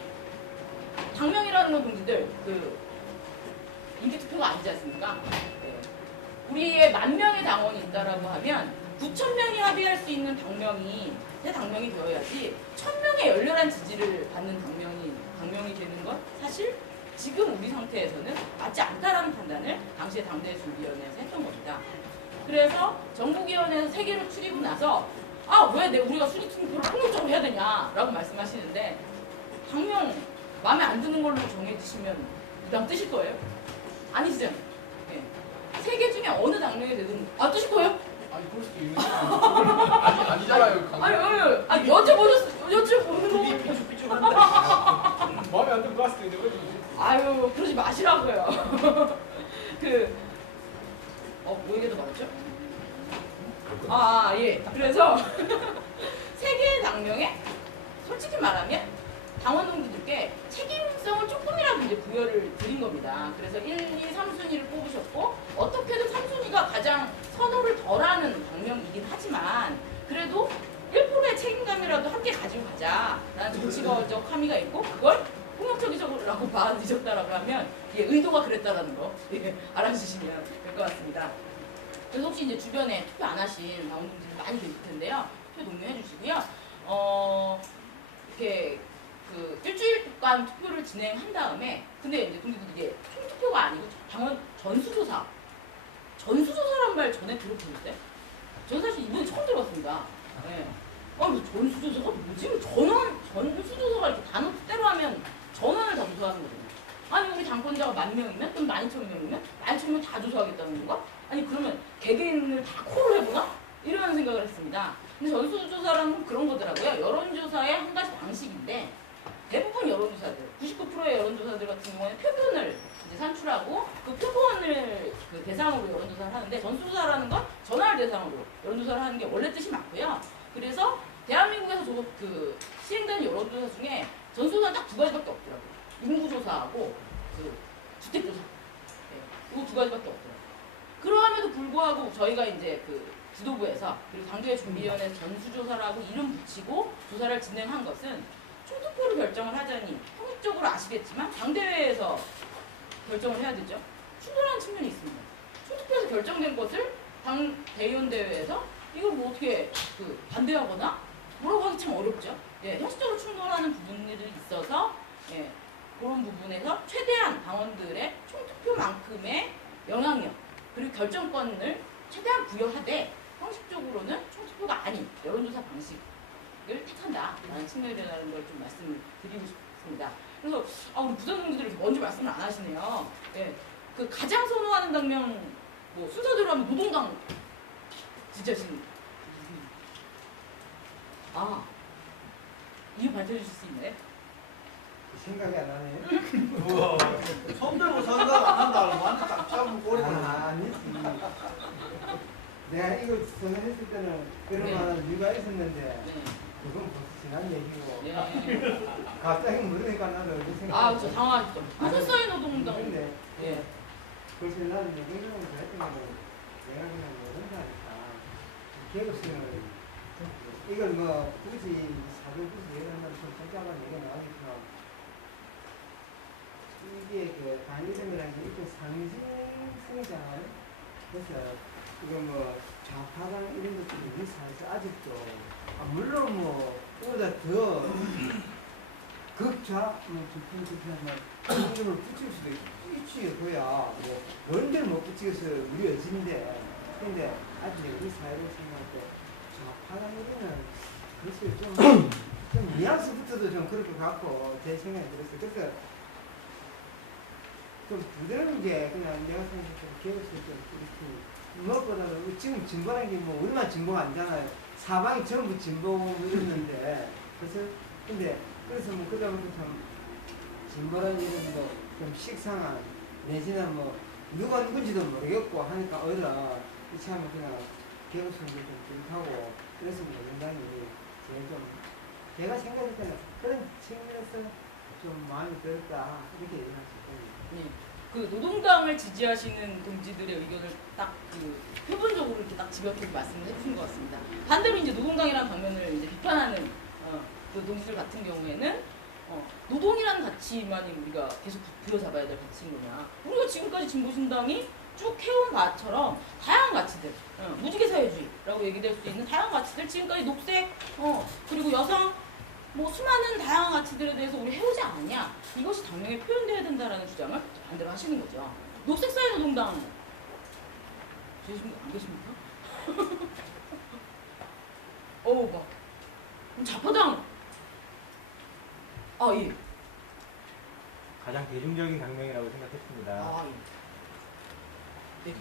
당명이라는 건 동지들 인기투표가 아니지 않습니까? 우리의 10,000명의 당원이 있다라고 하면 9,000명이 합의할 수 있는 새 당명이 되어야지 1,000명의 열렬한 지지를 받는 당명이 되는 건 사실 지금 우리 상태에서는 맞지 않다라는 판단을 당시에 당대 준비위원회에서 했던 겁니다. 그래서 전국위원회에서 3개를 추리고 나서 왜 우리가 순위 투표를 폭력적으로 해야 되냐 당명이다라고 말씀하시는데 당명 마음에 안 드는 걸로 정해주시면 그냥 뜨실 거예요? 아니시죠? 네. 3개 중에 어느 당명이 되든 뜨실 거예요? 아니 그럴 수도 있는 아니잖아요. 아니 여쭤보는 눈이 거 삐죽삐죽한데 마음에 안 들고 갔을 텐데 그래도 아유 그러지 마시라고요. 뭐 얘기도 나왔죠? 예. 그래서 3개의 당명에 솔직히 말하면 당원 동지들께 책임성을 조금이라도 이제 부여를 드린 겁니다. 그래서 1, 2, 3순위를 뽑으셨고 어떻게든 3순위가 가장 선호를 덜하는 당명이긴 하지만 그래도 1%의 책임감이라도 함께 가지고 가자라는 정치적 함의가 있고 그걸 폭력적이라고 받아들이셨다라고 하면 의도가 그랬다라는 거 알아주시면 될 것 같습니다. 그래서 혹시 이제 주변에 투표 안 하신 당원 동지들 많이 계실 텐데요. 투표 독려해 주시고요. 이렇게 일주일간 투표를 진행한 다음에 근데 이제 동지들 이게 총투표가 아니고 당원 전수조사란 말 전에 들어보셨어요? 저는 사실 이번에 처음 들어봤습니다. 네. 전수조사가 뭐지? 전수조사가 이렇게 단어 뜻대로 하면 전원을 다 조사하는 거거든요. 아니 여기 당권자가 10,000명이면 또는 12,000명이면 12,000명 다 조사하겠다는 건가? 아니 그러면 개개인을 다 콜을 해보나? 이런 생각을 했습니다. 근데 전수조사라는 그런 거더라고요. 여론조사의 한 가지 방식인데 대부분 여론조사들, 99%의 여론조사들 같은 경우에는 표본을 이제 산출하고 그 표본을 대상으로 여론조사를 하는데 전수조사라는 건 전화를 대상으로 여론조사를 하는 게 원래 뜻이 맞고요. 그래서 대한민국에서 시행되는 여론조사 중에 전수조사는 딱 2가지밖에 없더라고요. 인구조사하고 주택조사. 네, 이 2가지밖에 없더라고요. 그러함에도 불구하고 저희가 이제 지도부에서 그리고 당대회 준비위원회에서 전수조사라고 이름 붙이고 조사를 진행한 것은 총투표로 결정을 하자니 형식적으로 아시겠지만 당대회에서 결정을 해야 되죠. 충돌하는 측면이 있습니다. 총투표에서 결정된 것을 당대의원대회에서 이걸 뭐 어떻게 반대하거나 뭐라고 하기 참 어렵죠. 형식적으로 충돌하는 부분들이 있어서 그런 부분에서 최대한 당원들의 총투표만큼의 영향력 그리고 결정권을 최대한 부여하되 형식적으로는 총투표가 아닌 여론조사 방식을 택한다라는 측면이라는 걸 좀 말씀을 드리고 싶습니다. 그래서 우리 부장님들이 먼저 말씀을 안 하시네요. 가장 선호하는 당명 순서대로 하면 노동당 지지하시는 이유 밝혀주실 수 있나요? 생각이 안 나네. 우와. 손들고 생각 안 한다고 완전 딱 잡은 꼬리가. 아니지. 내가 이거 선언했을 때는 그런 네. 만한 이유가 있었는데 네. 그건 벌써 지난 얘기고 네. 갑자기 물으니까 나도 이렇게 생각. 저 당황하셨죠. 무슨 사회 노동당? 근데 예. 그래서 나는 노동당을 했던 거는 내가 그냥 노동자니까 개혁성을 이걸 굳이 사전 굳이 얘기하면 좀 복잡한 얘기가 나오겠지만 이게 단일성이라는 게 일종 상징성이잖아요. 그래서 이거 좌파당 이런 것들이 우리 사회에서 아직도 물론 그보다 더 극좌 이름을 붙일 수도 있지. 그야 그런 데를 못 붙이겠어 우리 여진데 근데 아직 우리 사회를 생각할 때 좌파당 이름은 글쎄 좀 뉘앙스부터도 좀 그럴 것 같고 제 생각이 들었어요. 그러니까 좀 부드러운 게 그냥 내가 생각할 때 기억했을 때 이렇게 무엇보다도 지금 진보라는 게 우리만 진보가 아니잖아요. 사방이 전부 진보였는데 그래서 그다음부터 참 진보라는 일은 좀 식상한 내지는 누가 누군지도 모르겠고 하니까 오히려 이참에 그냥 개혁성도 좀 하고 그래서 민주당이 제일 좀 제가 생각할 때는 그런 측면에서 좀 마음이 들었다 이렇게 얘기할 수 있거든요. 노동당을 지지하시는 동지들의 의견을 딱 표본적으로 이렇게 딱 집약해서 말씀을 해주신 것 같습니다. 반대로 이제 노동당이라는 방면을 이제 비판하는 동지들 같은 경우에는 노동이라는 가치만이 우리가 계속 부여잡아야 될 가치인 거냐. 우리가 지금까지 진보신당이 쭉 해온 바처럼 다양한 가치들, 무지개 사회주의라고 얘기될 수 있는 다양한 가치들, 지금까지 녹색, 그리고 여성, 수많은 다양한 가치들에 대해서 우리 해오지 않았냐. 이것이 당명에 표현되어야 된다라는 주장을 반대로 하시는 거죠. 녹색사회노동당 계신 분 안 계십니까? 그럼 좌파당 예. 가장 대중적인 강령이라고 생각했습니다. 예.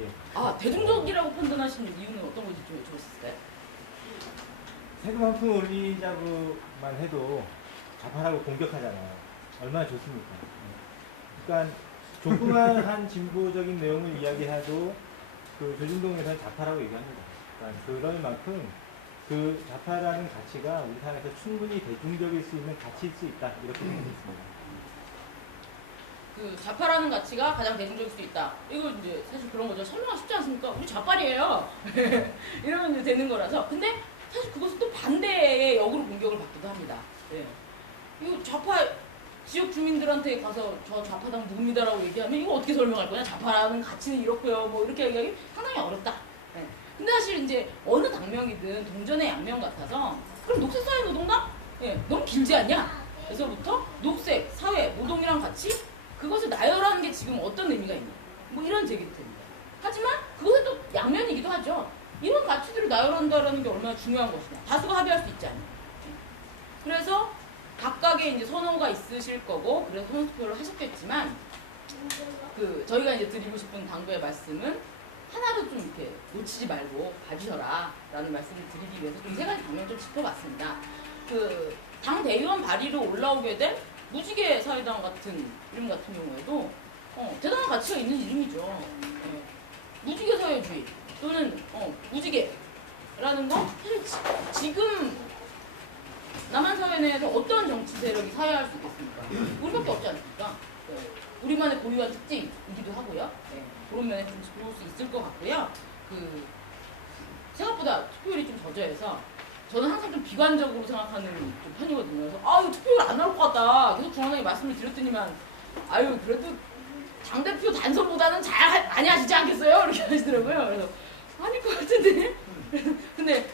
예. 대중적이라고 판단하시는 이유는 어떤 것이 좀 여쭤봤을까요? 세금 한 푼 올리자고만 해도 좌파라고 공격하잖아요. 얼마나 좋습니까? 그러니까 조그마한 진보적인 내용을 이야기해도 그 조진동에서는 좌파라고 얘기합니다. 그러니까 그럴 만큼 그 좌파라는 가치가 우리 사회에서 충분히 대중적일 수 있는 가치일 수 있다. 이렇게 생각했습니다. 그 좌파라는 가치가 가장 대중적일 수 있다. 이거 이제 사실 그런 거죠. 설명하기 쉽지 않습니까? 우리 좌빨이에요. 이러면 이제 되는 거라서. 근데 사실 그것은 또 반대의 역으로 공격을 받기도 합니다. 네. 이거 좌파 지역 주민들한테 가서 저 좌파당 누굽니다라고 얘기하면 이거 어떻게 설명할 거냐? 좌파라는 가치는 이렇고요. 뭐 이렇게 얘기하기 상당히 어렵다. 네. 근데 사실 이제 어느 당명이든 동전의 양면 같아서 그럼 녹색사회노동당? 네. 너무 길지 않냐? 그래서부터 녹색, 사회, 노동이랑 같이 그것을 나열하는 게 지금 어떤 의미가 있냐? 뭐 이런 제기도 됩니다. 하지만 그것은 또 양면이기도 하죠. 이런 가치들을 나열한다는 게 얼마나 중요한 것이냐. 다수가 합의할 수 있지 않냐. 그래서 각각의 이제 선호가 있으실 거고, 그래서 선수표를 하셨겠지만, 저희가 이제 드리고 싶은 당부의 말씀은 하나도 좀 이렇게 놓치지 말고 봐주셔라 라는 말씀을 드리기 위해서 좀 세 가지 방면 좀 짚어봤습니다. 당 대의원 발의로 올라오게 된 무지개 사회당 같은 이름 같은 경우에도 대단한 가치가 있는 이름이죠. 무지개 사회주의 또는 무지개라는 거 사실 지금 남한 사회 내에서 어떤 정치 세력이 사회할 수 있겠습니까? 우리밖에 없지 않습니까? 우리만의 고유한 특징이기도 하고요. 그런 면에 좀 짚어볼 수 있을 것 같고요. 생각보다 투표율이 좀 저조해서 저는 항상 좀 비관적으로 생각하는 좀 편이거든요. 그래서 이거 투표율 안 나올 것 같다. 계속 중앙당에 말씀을 드렸더니만 그래도 당대표 단선보다는 많이 하시지 않겠어요? 이렇게 하시더라고요. 그래서 아닐 것 같은데. 근데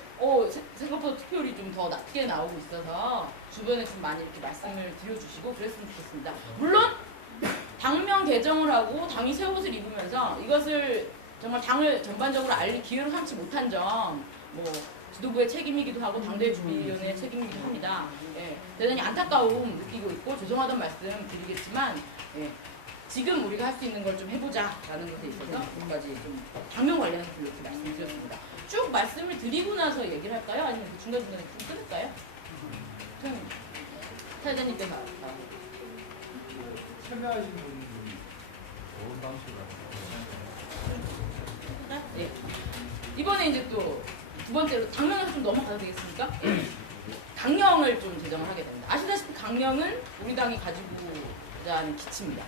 생각보다 투표율이 좀 더 낮게 나오고 있어서 주변에 좀 많이 이렇게 말씀을 드려주시고 그랬으면 좋겠습니다. 물론 당명 개정을 하고 당이 새 옷을 입으면서 이것을 정말 당을 전반적으로 알릴 기회로 삼지 못한 점, 지도부의 책임이기도 하고 당대회 준비위원회의 책임이기도 합니다. 대단히 안타까움 느끼고 있고 죄송하다는 말씀 드리겠지만 지금 우리가 할 수 있는 걸 좀 해보자라는 것에 있어서 지금까지 좀 당면 관련해서 이렇게 말씀드렸습니다. 쭉 말씀을 드리고 나서 얘기를 할까요? 아니면 중간중간에 좀 끊을까요? 사회자님께서 참여하시는 분이 좋은 방식으로 네. 이번에 이제 또 두 번째로 당명에서 좀 넘어가도 되겠습니까? 강령을 좀 제정을 하게 됩니다. 아시다시피 강령은 우리 당이 가지고자 하는 기치입니다.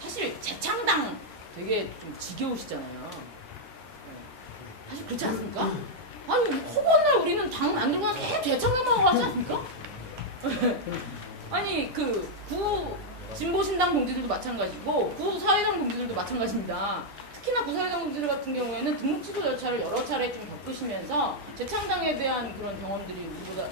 사실 재창당 되게 좀 지겨우시잖아요. 사실 그렇지 않습니까? 아니 허구한 날 우리는 당 만들고 나서 계속 재창당만 하고 하지 않습니까? 아니 구 진보신당 동지들도 마찬가지고 구 사회당 동지들도 마찬가지입니다. 특히나 구 사회당 동지들 같은 경우에는 등록 취소 절차를 여러 차례 좀 겪으시면서 재창당에 대한 그런 경험들이 우리보다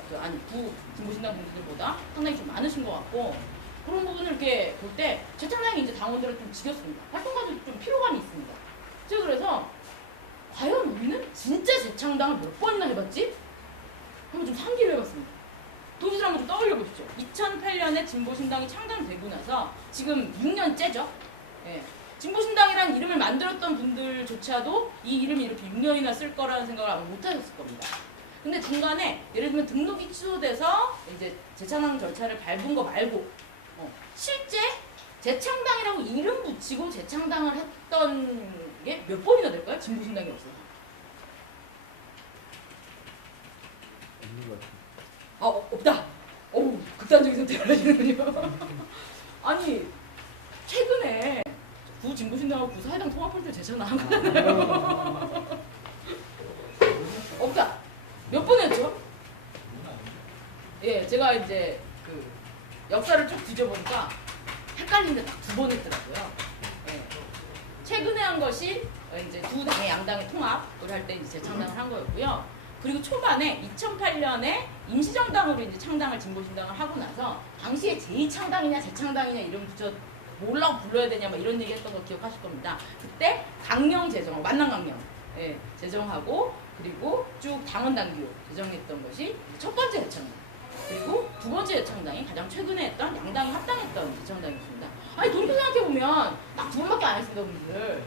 구 진보신당 동지들보다 상당히 좀 많으신 것 같고 그런 부분을 이렇게 볼 때 재창당이 이제 당원들을 좀 지겼습니다. 활동가도 좀 피로감이 있습니다. 제가 그래서 과연 우리는 진짜 재창당을 몇 번이나 해봤지? 한번 좀 상기를 해봤습니다. 동지들 한번 좀 떠올려 보시죠. 2008년에 진보신당이 창당되고 나서 지금 6년째죠. 진보신당이라는 이름을 만들었던 분들조차도 이 이름이 이렇게 6년이나 쓸 거라는 생각을 아마 못 하셨을 겁니다. 근데 중간에 예를 들면 등록이 취소돼서 이제 재창당 절차를 밟은 거 말고 실제 재창당이라고 이름 붙이고 재창당을 했던 게 몇 번이나 될까요? 진보신당이 없어서. 없다. 극단적인 선택을 하시는군요. 아니 최근에 구 진보신당하고 구 사회당 통합할 때 재창당 한 거잖아요. 없다. 몇 번 했죠? 제가 이제 역사를 쭉 뒤져보니까 헷갈리는데 딱 2번 했더라고요. 최근에 한 것이 이제 두 당의 양당의 통합을 할 때 이제 재창당을 한 거였고요. 그리고 초반에 2008년에 임시정당으로 이제 창당을 진보신당을 하고 나서 당시에 제2창당이냐 재창당이냐 이름 붙여 뭐라고 불러야 되냐 막 이런 얘기했던 거 기억하실 겁니다. 그때 강령 제정, 만남 강령 제정하고 그리고 쭉 당원 당규 제정했던 것이 첫 번째 재창당. 그리고 두 번째 재창당이 가장 최근에 했던 양당이 합당했던 재창당이었습니다. 아니 돌이켜 생각해보면 딱 두 번밖에 안 했습니다, 우리들.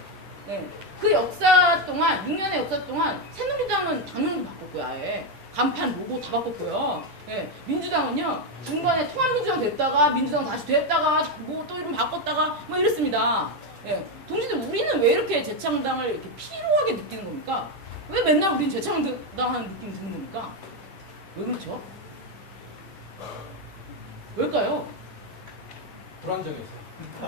네. 그 역사 동안 6년의 역사 동안 새누리당은 당명도 바꿨고요, 아예 간판 로고 다 바꿨고요. 네. 민주당은요 중간에 통합민주당 됐다가 민주당 다시 됐다가 뭐 또 이름 바꿨다가 뭐 이랬습니다. 네. 동시에 우리는 왜 이렇게 재창당을 이렇게 피로하게 느끼는 겁니까? 왜 맨날 우린 재창당하는 느낌이 드는 겁니까? 왜 그렇죠? 왜일까요? 불안정해서.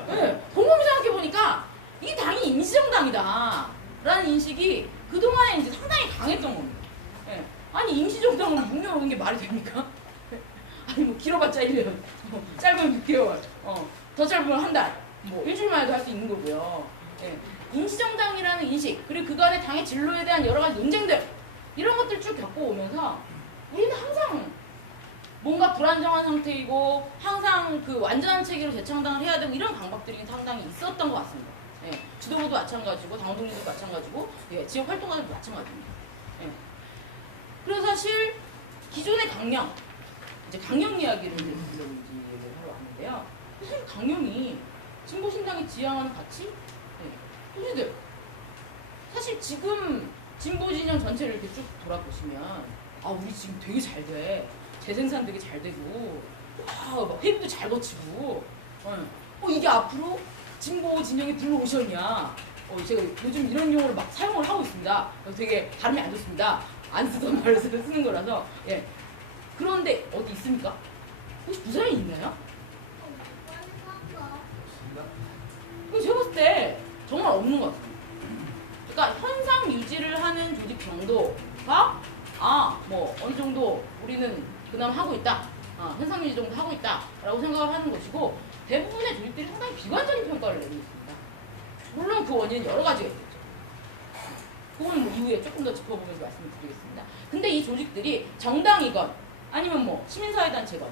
네, 곰곰이 생각해보니까 이 당이 임시정당이다 라는 인식이 그동안에 이제 상당히 강했던 겁니다. 네. 아니 임시정당으로 6년 오는 게 말이 됩니까? 아니 뭐 길어봤자 1년, 뭐 짧으면 6개월, 더 짧으면 한 달, 뭐 일주일만 해도 할 수 있는 거고요. 네. 임시정당이라는 인식, 그리고 그간의 당의 진로에 대한 여러 가지 논쟁들, 이런 것들 쭉 겪어오면서 우리는 항상 뭔가 불안정한 상태이고 항상 그 완전한 체계로 재창당을 해야 되고 이런 강박들이 상당히 있었던 것 같습니다. 예, 지도부도 마찬가지고 당동리도 마찬가지고 예, 지역 활동가들도 마찬가지입니다. 예. 그래서 사실 기존의 강령, 이제 강령 이야기를 이제 하러 왔는데요. 사실 강령이 진보신당이 지향하는 가치? 예, 우리들 사실 지금 진보 진영 전체를 이렇게 쭉 돌아보시면 아 우리 지금 되게 잘 돼. 재생산 되게 잘 되고, 막 회비도 잘 거치고, 이게 앞으로 진보 진영의 블루오션이야. 제가 요즘 이런 용어를 막 사용을 하고 있습니다. 되게 발음이 안 좋습니다. 안 쓰던 말을 쓰는 거라서. 예. 그런데 어디 있습니까? 혹시 부산에 있나요? 제가 봤을 때 정말 없는 것 같습니다. 그러니까 현상 유지를 하는 조직 정도가 뭐 어느 정도 우리는 그나마 하고 있다. 현상 유지 정도 하고 있다. 라고 생각을 하는 것이고 대부분의 조직들이 상당히 비관적인 평가를 내리고 있습니다. 물론 그 원인은 여러 가지가 있겠죠. 그건 뭐 이후에 조금 더 짚어보면서 말씀을 드리겠습니다. 근데 이 조직들이 정당이건 아니면 뭐 시민사회단체건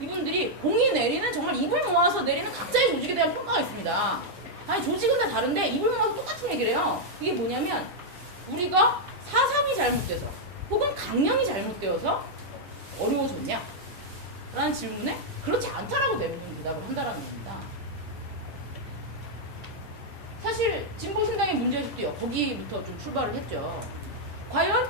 이분들이 공이 내리는 정말 입을 모아서 내리는 각자의 조직에 대한 평가가 있습니다. 아니 조직은 다 다른데 입을 모아서 똑같은 얘기를 해요. 이게 뭐냐면 우리가 사상이 잘못돼서 혹은 강령이 잘못되어서 어려워졌냐? 라는 질문에 그렇지 않다라고 대부분 대답을 한다라는 겁니다. 사실 진보신당의 문제의식도요. 거기부터 좀 출발을 했죠. 과연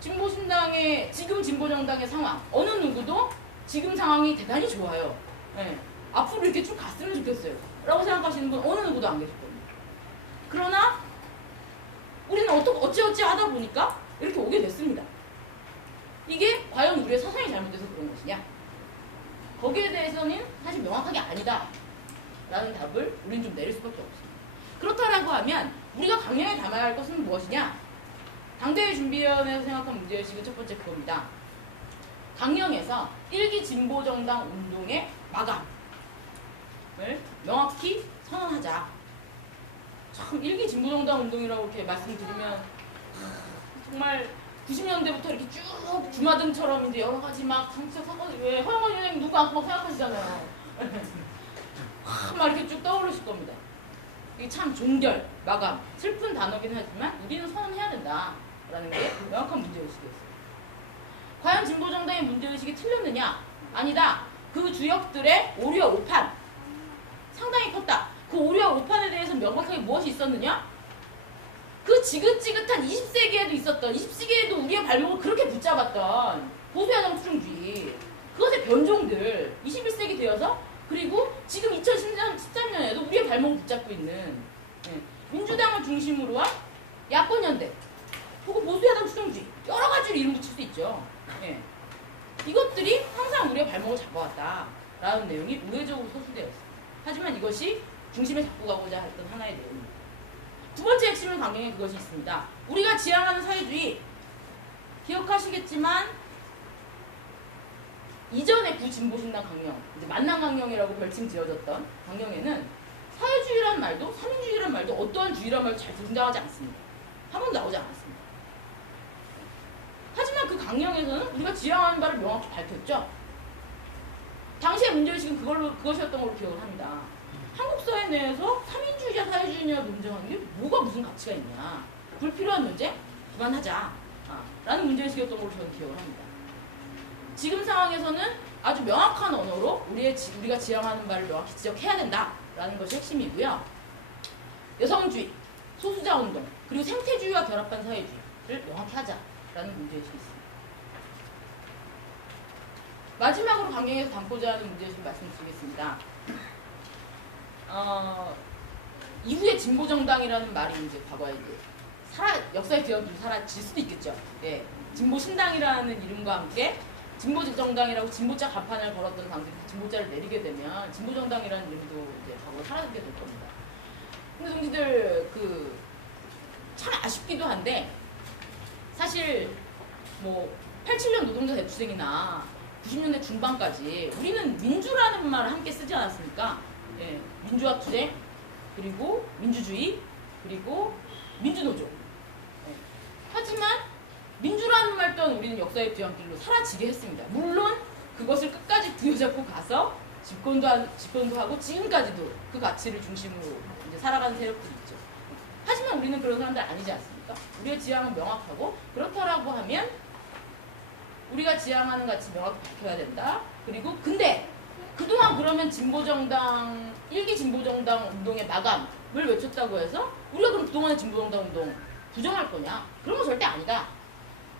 진보신당의 지금 진보정당의 상황 어느 누구도 지금 상황이 대단히 좋아요. 네. 앞으로 이렇게 쭉 갔으면 좋겠어요. 라고 생각하시는 분 어느 누구도 안 계실 겁니다. 그러나 우리는 어찌어찌 하다 보니까 이렇게 오게 됐습니다. 이게 과연 우리의 사상이 잘못돼서 그런 것이냐? 거기에 대해서는 사실 명확하게 아니다 라는 답을 우리는 좀 내릴 수밖에 없습니다. 그렇다라고 하면 우리가 강령에 담아야 할 것은 무엇이냐? 당대회 준비위원회에서 생각한 문제의식은 첫 번째 그겁니다. 강령에서 1기 진보정당 운동의 마감을 명확히 선언하자. 참 1기 진보정당 운동이라고 이렇게 말씀드리면 정말 90년대부터 이렇게 쭉 주마등처럼 이제 여러 가지 막 정책 섞어서 왜 허영원 선생님 누구 안고 막 생각하시잖아요. 막 이렇게 쭉 떠오르실 겁니다. 이게 참 종결, 마감, 슬픈 단어긴 하지만 우리는 선언해야 된다라는 게 명확한 문제의식이었어요. 과연 진보정당의 문제의식이 틀렸느냐? 아니다. 그 주역들의 오류와 오판 상당히 컸다. 그 오류와 오판에 대해서 명확하게 무엇이 있었느냐? 그 지긋지긋한 20세기에도 있었던 20세기에도 우리의 발목을 그렇게 붙잡았던 보수야당 추종주의 그것의 변종들 21세기 되어서 그리고 지금 2013년에도 우리의 발목을 붙잡고 있는 민주당을 중심으로 한 야권연대 혹은 보수야당 추종주의 여러 가지로 이름 붙일 수 있죠. 이것들이 항상 우리의 발목을 잡아왔다라는 내용이 우회적으로 서술되어 있습니다. 하지만 이것이 중심에 잡고 가고자 했던 하나의 내용입니다. 두 번째 핵심은 강령에 그것이 있습니다. 우리가 지향하는 사회주의 기억하시겠지만 이전에 구진보신당 강령, 이제 만남 강령이라고 별칭 지어졌던 강령에는 사회주의란 말도 사민주의란 말도 어떠한 주의란 말도 잘 등장하지 않습니다. 한 번도 나오지 않았습니다. 하지만 그 강령에서는 우리가 지향하는 바를 명확히 밝혔죠. 당시의 문제의식은 그것이었던 걸로 기억을 합니다. 한국 사회 내에서 사민주의자 사회주의냐 논쟁하는 게 뭐가 무슨 가치가 있냐. 불필요한 논쟁? 그만하자. 라는 문제의식이었던 걸로 저는 기억을 합니다. 지금 상황에서는 아주 명확한 언어로 우리가 지향하는 바를 명확히 지적해야 된다라는 것이 핵심이고요. 여성주의, 소수자 운동, 그리고 생태주의와 결합한 사회주의를 명확히 하자라는 문제의식이 있습니다. 마지막으로 강경에서 담고자 하는 문제의식을 말씀드리겠습니다. 이후에 진보정당이라는 말이 이제 과거에 역사의 뒤엉키로 사라질 수도 있겠죠. 예, 진보신당이라는 이름과 함께 진보정당이라고 진보자 간판을 걸었던 당들이 진보자를 내리게 되면 진보정당이라는 이름도 이제 과거에 사라지게 될 겁니다. 근데 동지들 참 아쉽기도 한데 사실 뭐 87년 노동자 대투쟁이나 90년대 중반까지 우리는 민주라는 말을 함께 쓰지 않았습니까? 예, 민주화 투쟁, 그리고 민주주의, 그리고 민주노조. 예. 하지만 민주라는 말 또한 우리는 역사의 뒤안길로 사라지게 했습니다. 물론 그것을 끝까지 부여잡고 가서 집권도 하고 지금까지도 그 가치를 중심으로 이제 살아가는 세력들이 있죠. 하지만 우리는 그런 사람들 아니지 않습니까? 우리의 지향은 명확하고 그렇다라고 하면 우리가 지향하는 가치 명확히 밝혀야 된다. 그리고 근데 그동안 그러면 진보정당, 일기 진보정당 운동의 마감을 외쳤다고 해서 우리가 그럼 그동안의 진보정당 운동 부정할 거냐? 그런 건 절대 아니다.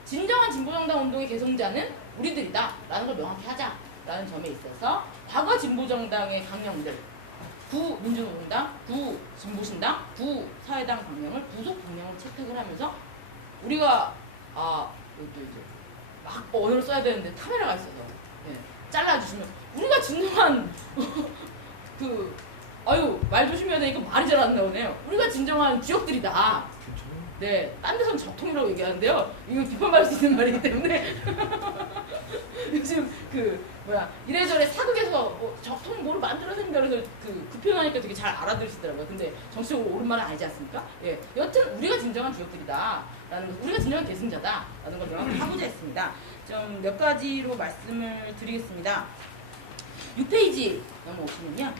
진정한 진보정당 운동의 개성자는 우리들이다 라는 걸 명확히 하자라는 점에 있어서 과거 진보정당의 강령들, 구민주노동당, 구진보신당, 구사회당 강령을 부속 강령으로 채택을 하면서 우리가 이것도 이제 막 언어를 써야 되는데 카메라가 있어서 잘라주시면 우리가 진정한 말 조심해야 되니까 말이 잘 안 나오네요. 우리가 진정한 주역들이다. 네, 딴 데서는 적통이라고 얘기하는데요. 이거 비판받을 수 있는 말이기 때문에 요즘 이래저래 사극에서 적통 뭐를 만들어낸다 그래서 그 표현하니까 되게 잘 알아들으시더라고요. 근데 정치적으로 옳은 말은 아니지 않습니까? 예, 여튼 우리가 진정한 주역들이다 라는 것, 우리가 진정한 계승자다 라는 걸 명확히 하고자 했습니다. 좀 몇 가지로 말씀을 드리겠습니다. 6페이지 넘어오시면요.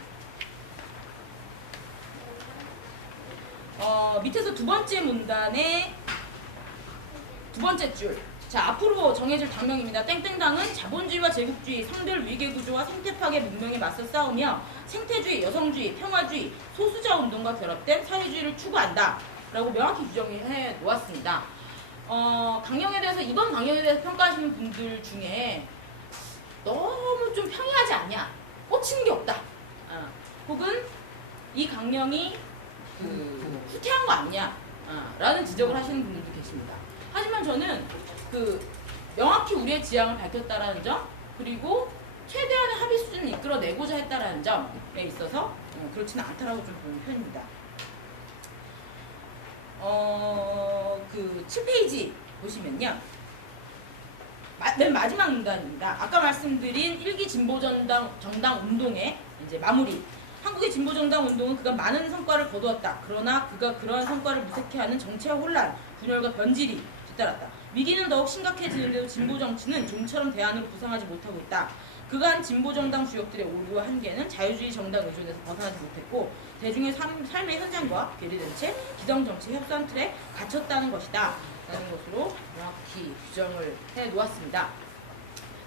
밑에서 두 번째 문단의 두 번째 줄. 자, 앞으로 정해질 당명입니다. 땡땡당은 자본주의와 제국주의, 성별 위계 구조와 생태 파괴 문명에 맞서 싸우며 생태주의, 여성주의, 평화주의, 소수자 운동과 결합된 사회주의를 추구한다 라고 명확히 규정해 놓았습니다. 강령에 대해서, 이번 강령에 대해서 평가하시는 분들 중에 너무 좀 평이하지 않냐, 꽂히는 게 없다, 혹은 이 강령이 후퇴한 거 아니냐 라는 지적을 하시는 분들도 계십니다. 하지만 저는 명확히 우리의 지향을 밝혔다라는 점, 그리고 최대한의 합의 수준을 이끌어내고자 했다라는 점에 있어서 그렇지는 않다라고 좀 보는 편입니다. 7페이지 보시면요. 맨 마지막 문단입니다. 아까 말씀드린 일기 진보정당 운동의 이제 마무리. 한국의 진보정당 운동은 그가 많은 성과를 거두었다. 그러나 그가 그러한 성과를 무색해하는 정치화 혼란, 분열과 변질이 뒤따랐다. 위기는 더욱 심각해지는데도 진보정치는 좀처럼 대안으로 부상하지 못하고 있다. 그간 진보정당 주역들의 오류와 한계는 자유주의 정당 의존에서 벗어나지 못했고 대중의 삶의 현장과 괴리된 채 기성정치 협상 틀에 갇혔다는 것이다 라는 것으로 명확히 규정을 해놓았습니다.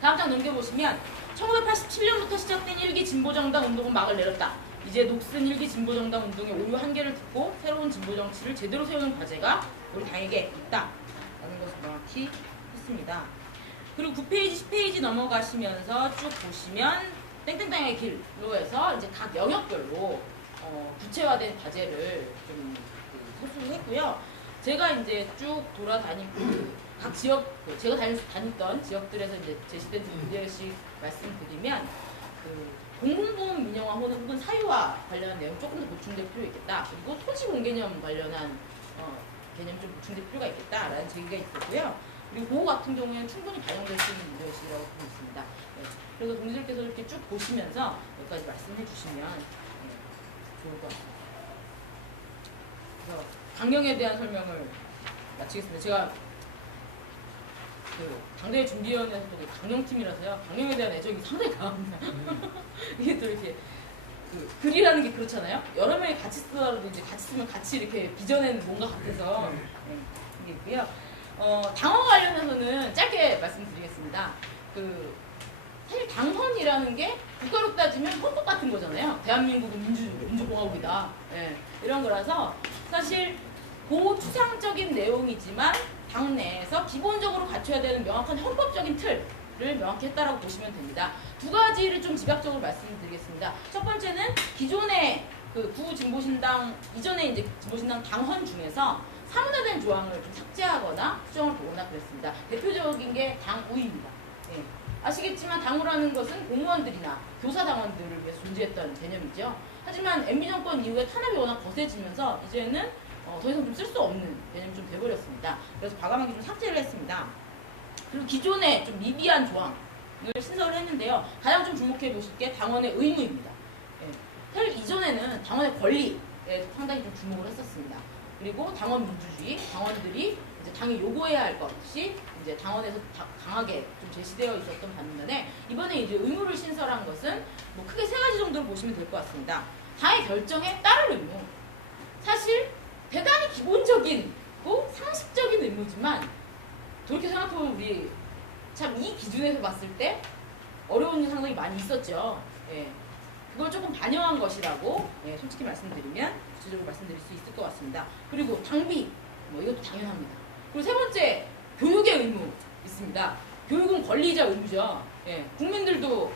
다음 장 넘겨보시면 1987년부터 시작된 일기 진보정당 운동은 막을 내렸다. 이제 녹슨 일기 진보정당 운동의 오류 한계를 듣고 새로운 진보정치를 제대로 세우는 과제가 우리 당에게 있다 라는 것을 명확히 했습니다. 그리고 9페이지, 10페이지 넘어가시면서 쭉 보시면 땡땡땡의 길로 해서 이제 각 영역별로 구체화된 과제를 좀 서술했고요. 제가 이제 쭉 돌아다니고 각 지역, 제가 다녔던 지역들에서 이제 제시된 문제씩 말씀드리면 공공보험 민영화 혹은 사유화 관련한 내용 조금 더 보충될 필요 있겠다. 그리고 토지 공개념 관련한 개념 좀 보충될 필요가 있겠다라는 제기가 있었고요. 그리고 그거 같은 경우에는 충분히 반영될 수 있는 문제의식이라고 보고 있습니다. 네. 그래서 동지들께서 이렇게 쭉 보시면서 몇 가지 말씀해 주시면 좋을 것 같습니다. 그래서 강령에 대한 설명을 마치겠습니다. 제가 당대회 준비위원회에서 또 강령팀이라서요. 강령에 대한 애정이 상당히 강합니다. 이게 또 이렇게 글이라는 게 그렇잖아요. 여러 명이 같이 쓰더라도 이제 같이 쓰면 같이 이렇게 빚어내는 뭔가 같아서 이게 있고요. 당헌 관련해서는 짧게 말씀드리겠습니다. 사실 당헌이라는 게 국가로 따지면 헌법 같은 거잖아요. 대한민국은 민주공화국이다. 예, 이런 거라서 사실 고추상적인 내용이지만 당내에서 기본적으로 갖춰야 되는 명확한 헌법적인 틀을 명확히 했다라고 보시면 됩니다. 두 가지를 좀 집약적으로 말씀드리겠습니다. 첫 번째는 기존의 구진보신당 이전에 이제 진보신당 당헌 중에서 사문화된 조항을 좀 삭제하거나 수정을 보거나 그랬습니다. 대표적인 게 당우입니다. 예. 아시겠지만 당우라는 것은 공무원들이나 교사 당원들을 위해서 존재했던 개념이죠. 하지만 MB 정권 이후에 탄압이 워낙 거세지면서 이제는 더 이상 좀 쓸 수 없는 개념이 좀 돼버렸습니다. 그래서 과감하게 좀 삭제를 했습니다. 그리고 기존에 좀 미비한 조항을 신설을 했는데요. 가장 좀 주목해 보실 게 당원의 의무입니다. 예. 사실 이전에는 당원의 권리에 상당히 좀 주목을 했었습니다. 그리고 당원 민주주의, 당원들이 이제 당이 요구해야 할 것이 이제 당원에서 강하게 좀 제시되어 있었던 반면에 이번에 이제 의무를 신설한 것은 뭐 크게 세 가지 정도로 보시면 될 것 같습니다. 당의 결정에 따를 의무. 사실 대단히 기본적이고 상식적인 의무지만 그렇게 생각해보면 우리 참 이 기준에서 봤을 때 어려운 일 상당히 많이 있었죠. 예. 그걸 조금 반영한 것이라고 솔직히 말씀드리면 구체적으로 말씀드릴 수 있을 것 같습니다. 그리고 당비, 뭐 이것도 당연합니다. 그리고 세 번째, 교육의 의무 있습니다. 교육은 권리이자 의무죠. 예. 국민들도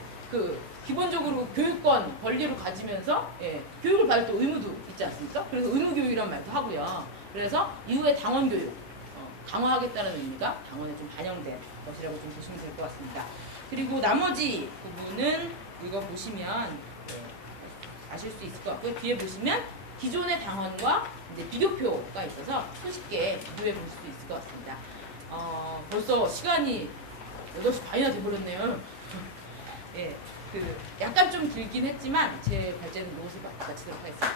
기본적으로 교육권, 권리를 가지면서 교육을 받을 때 의무도 있지 않습니까? 그래서 의무교육이란 말도 하고요. 그래서 이후에 당원교육 강화하겠다는 의미가 당원에 좀 반영된 것이라고 좀 보시면 될 것 같습니다. 그리고 나머지 부분은 이거 보시면 아실 수 있을 것 같고요. 뒤에 보시면 기존의 당원과 이제 비교표가 있어서 손쉽게 비교해 볼 수도 있을 것 같습니다. 벌써 시간이 8시 반이나 돼버렸네요. 예, 약간 좀 길긴 했지만 제 발제는 이것을 마치도록 하겠습니다.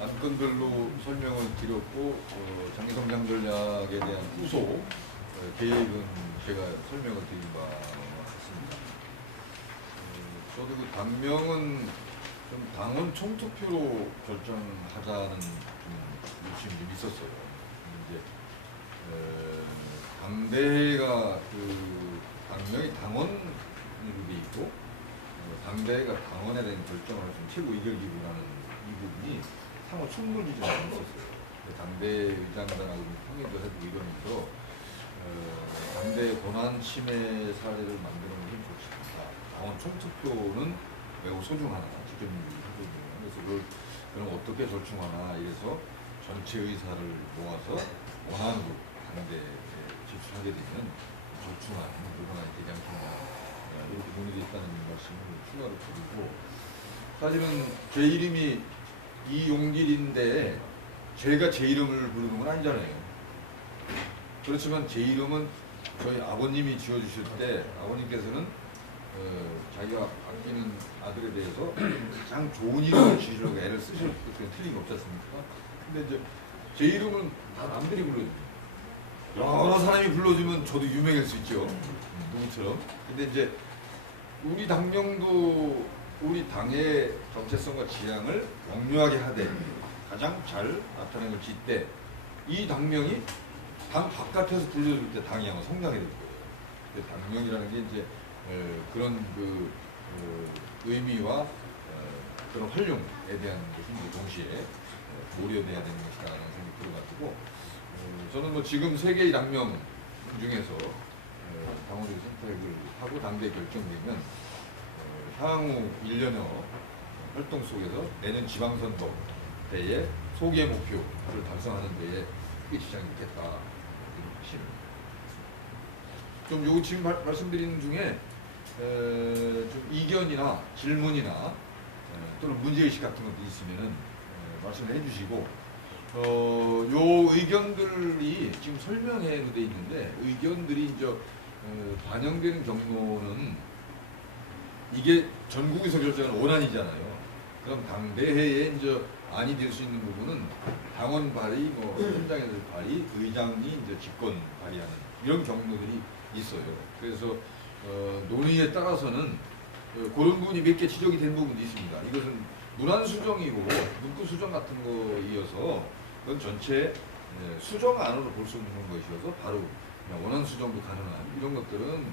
안건별로 설명을 드렸고 장기성장 전략에 대한 후속 계획은 제가 설명을 드린 바와 같습니다. 저도 그 당명은 좀 당원 총투표로 결정하자는 욕심이 좀 있었어요. 이제 당대회가 당명이 당원으로 돼 있고 당대회가 당원에 대한 결정을 좀 최고 의결기구라는 이 부분이 상호 충돌이 좀 있었어요. 당대 의장단하고 통일도 해도 이러면서 당대 권한 침해 사례를 만드는 것은 좋지 않다. 당원 총투표는 매우 소중하다. 주권민주주의 소중하다. 그래서 그럼 어떻게 절충하나 이래서 전체 의사를 모아서 원하는 국 당대에 제출하게 되면 절충하는 노동안이 되지 않겠냐. 이렇게 논의됐다는 말씀을 추가로 드리고 사실은 제 이름이 이용길인데 제가 제 이름을 부르는 건 아니잖아요. 그렇지만 제 이름은 저희 아버님이 지어주실 때 아버님께서는 자기가 아끼는 아들에 대해서 가장 좋은 이름을 지으려고 애를 쓰셨기 때문에 틀린 게 없지 않습니까? 근데 이제 제 이름은 다 남들이 불러줘요. 여러 사람이 불러주면 저도 유명할 수 있죠. 누구처럼. 근데 이제 우리 당명도 우리 당의 정체성과 지향을 명료하게 하되 가장 잘 나타낸 걸 짓되 이 당명이 당 바깥에서 불려줄 때 당이 아마 성장이 될 거예요. 당명이라는 게 이제 그런 의미와 그런 활용에 대한 것이 이제 동시에 모려돼야 되는 것이다라는 생각이 들어가지고 저는 뭐 지금 세 개의 당명 중에서 당원들이 선택을 하고 당대 결정되면 향후 1년여 활동 속에서 내년 지방선거 때에 소기의 목표를 달성하는 데에 크게 지장이 있겠다 이렇게 싶습니다. 좀 요 지금 말씀드리는 중에 좀 이견이나 질문이나 또는 문제의식 같은 것도 있으면은 말씀을 해주시고 요 의견들이 지금 설명해 돼 있는데 의견들이 이제 반영되는 경로는 이게 전국에서 결정하는 원안이잖아요. 그럼 당대회에 이제 안이 될 수 있는 부분은 당원 발의, 뭐 현장에서 발의, 의장이 이제 직권 발의하는 이런 경로들이 있어요. 그래서 논의에 따라서는 그런 부분이 몇 개 지적이 된 부분도 있습니다. 이것은 문안 수정이고 문구 수정 같은 거이어서 그건 전체 수정안으로 볼 수 있는 것이어서 바로 그냥 원안 수정도 가능한 이런 것들은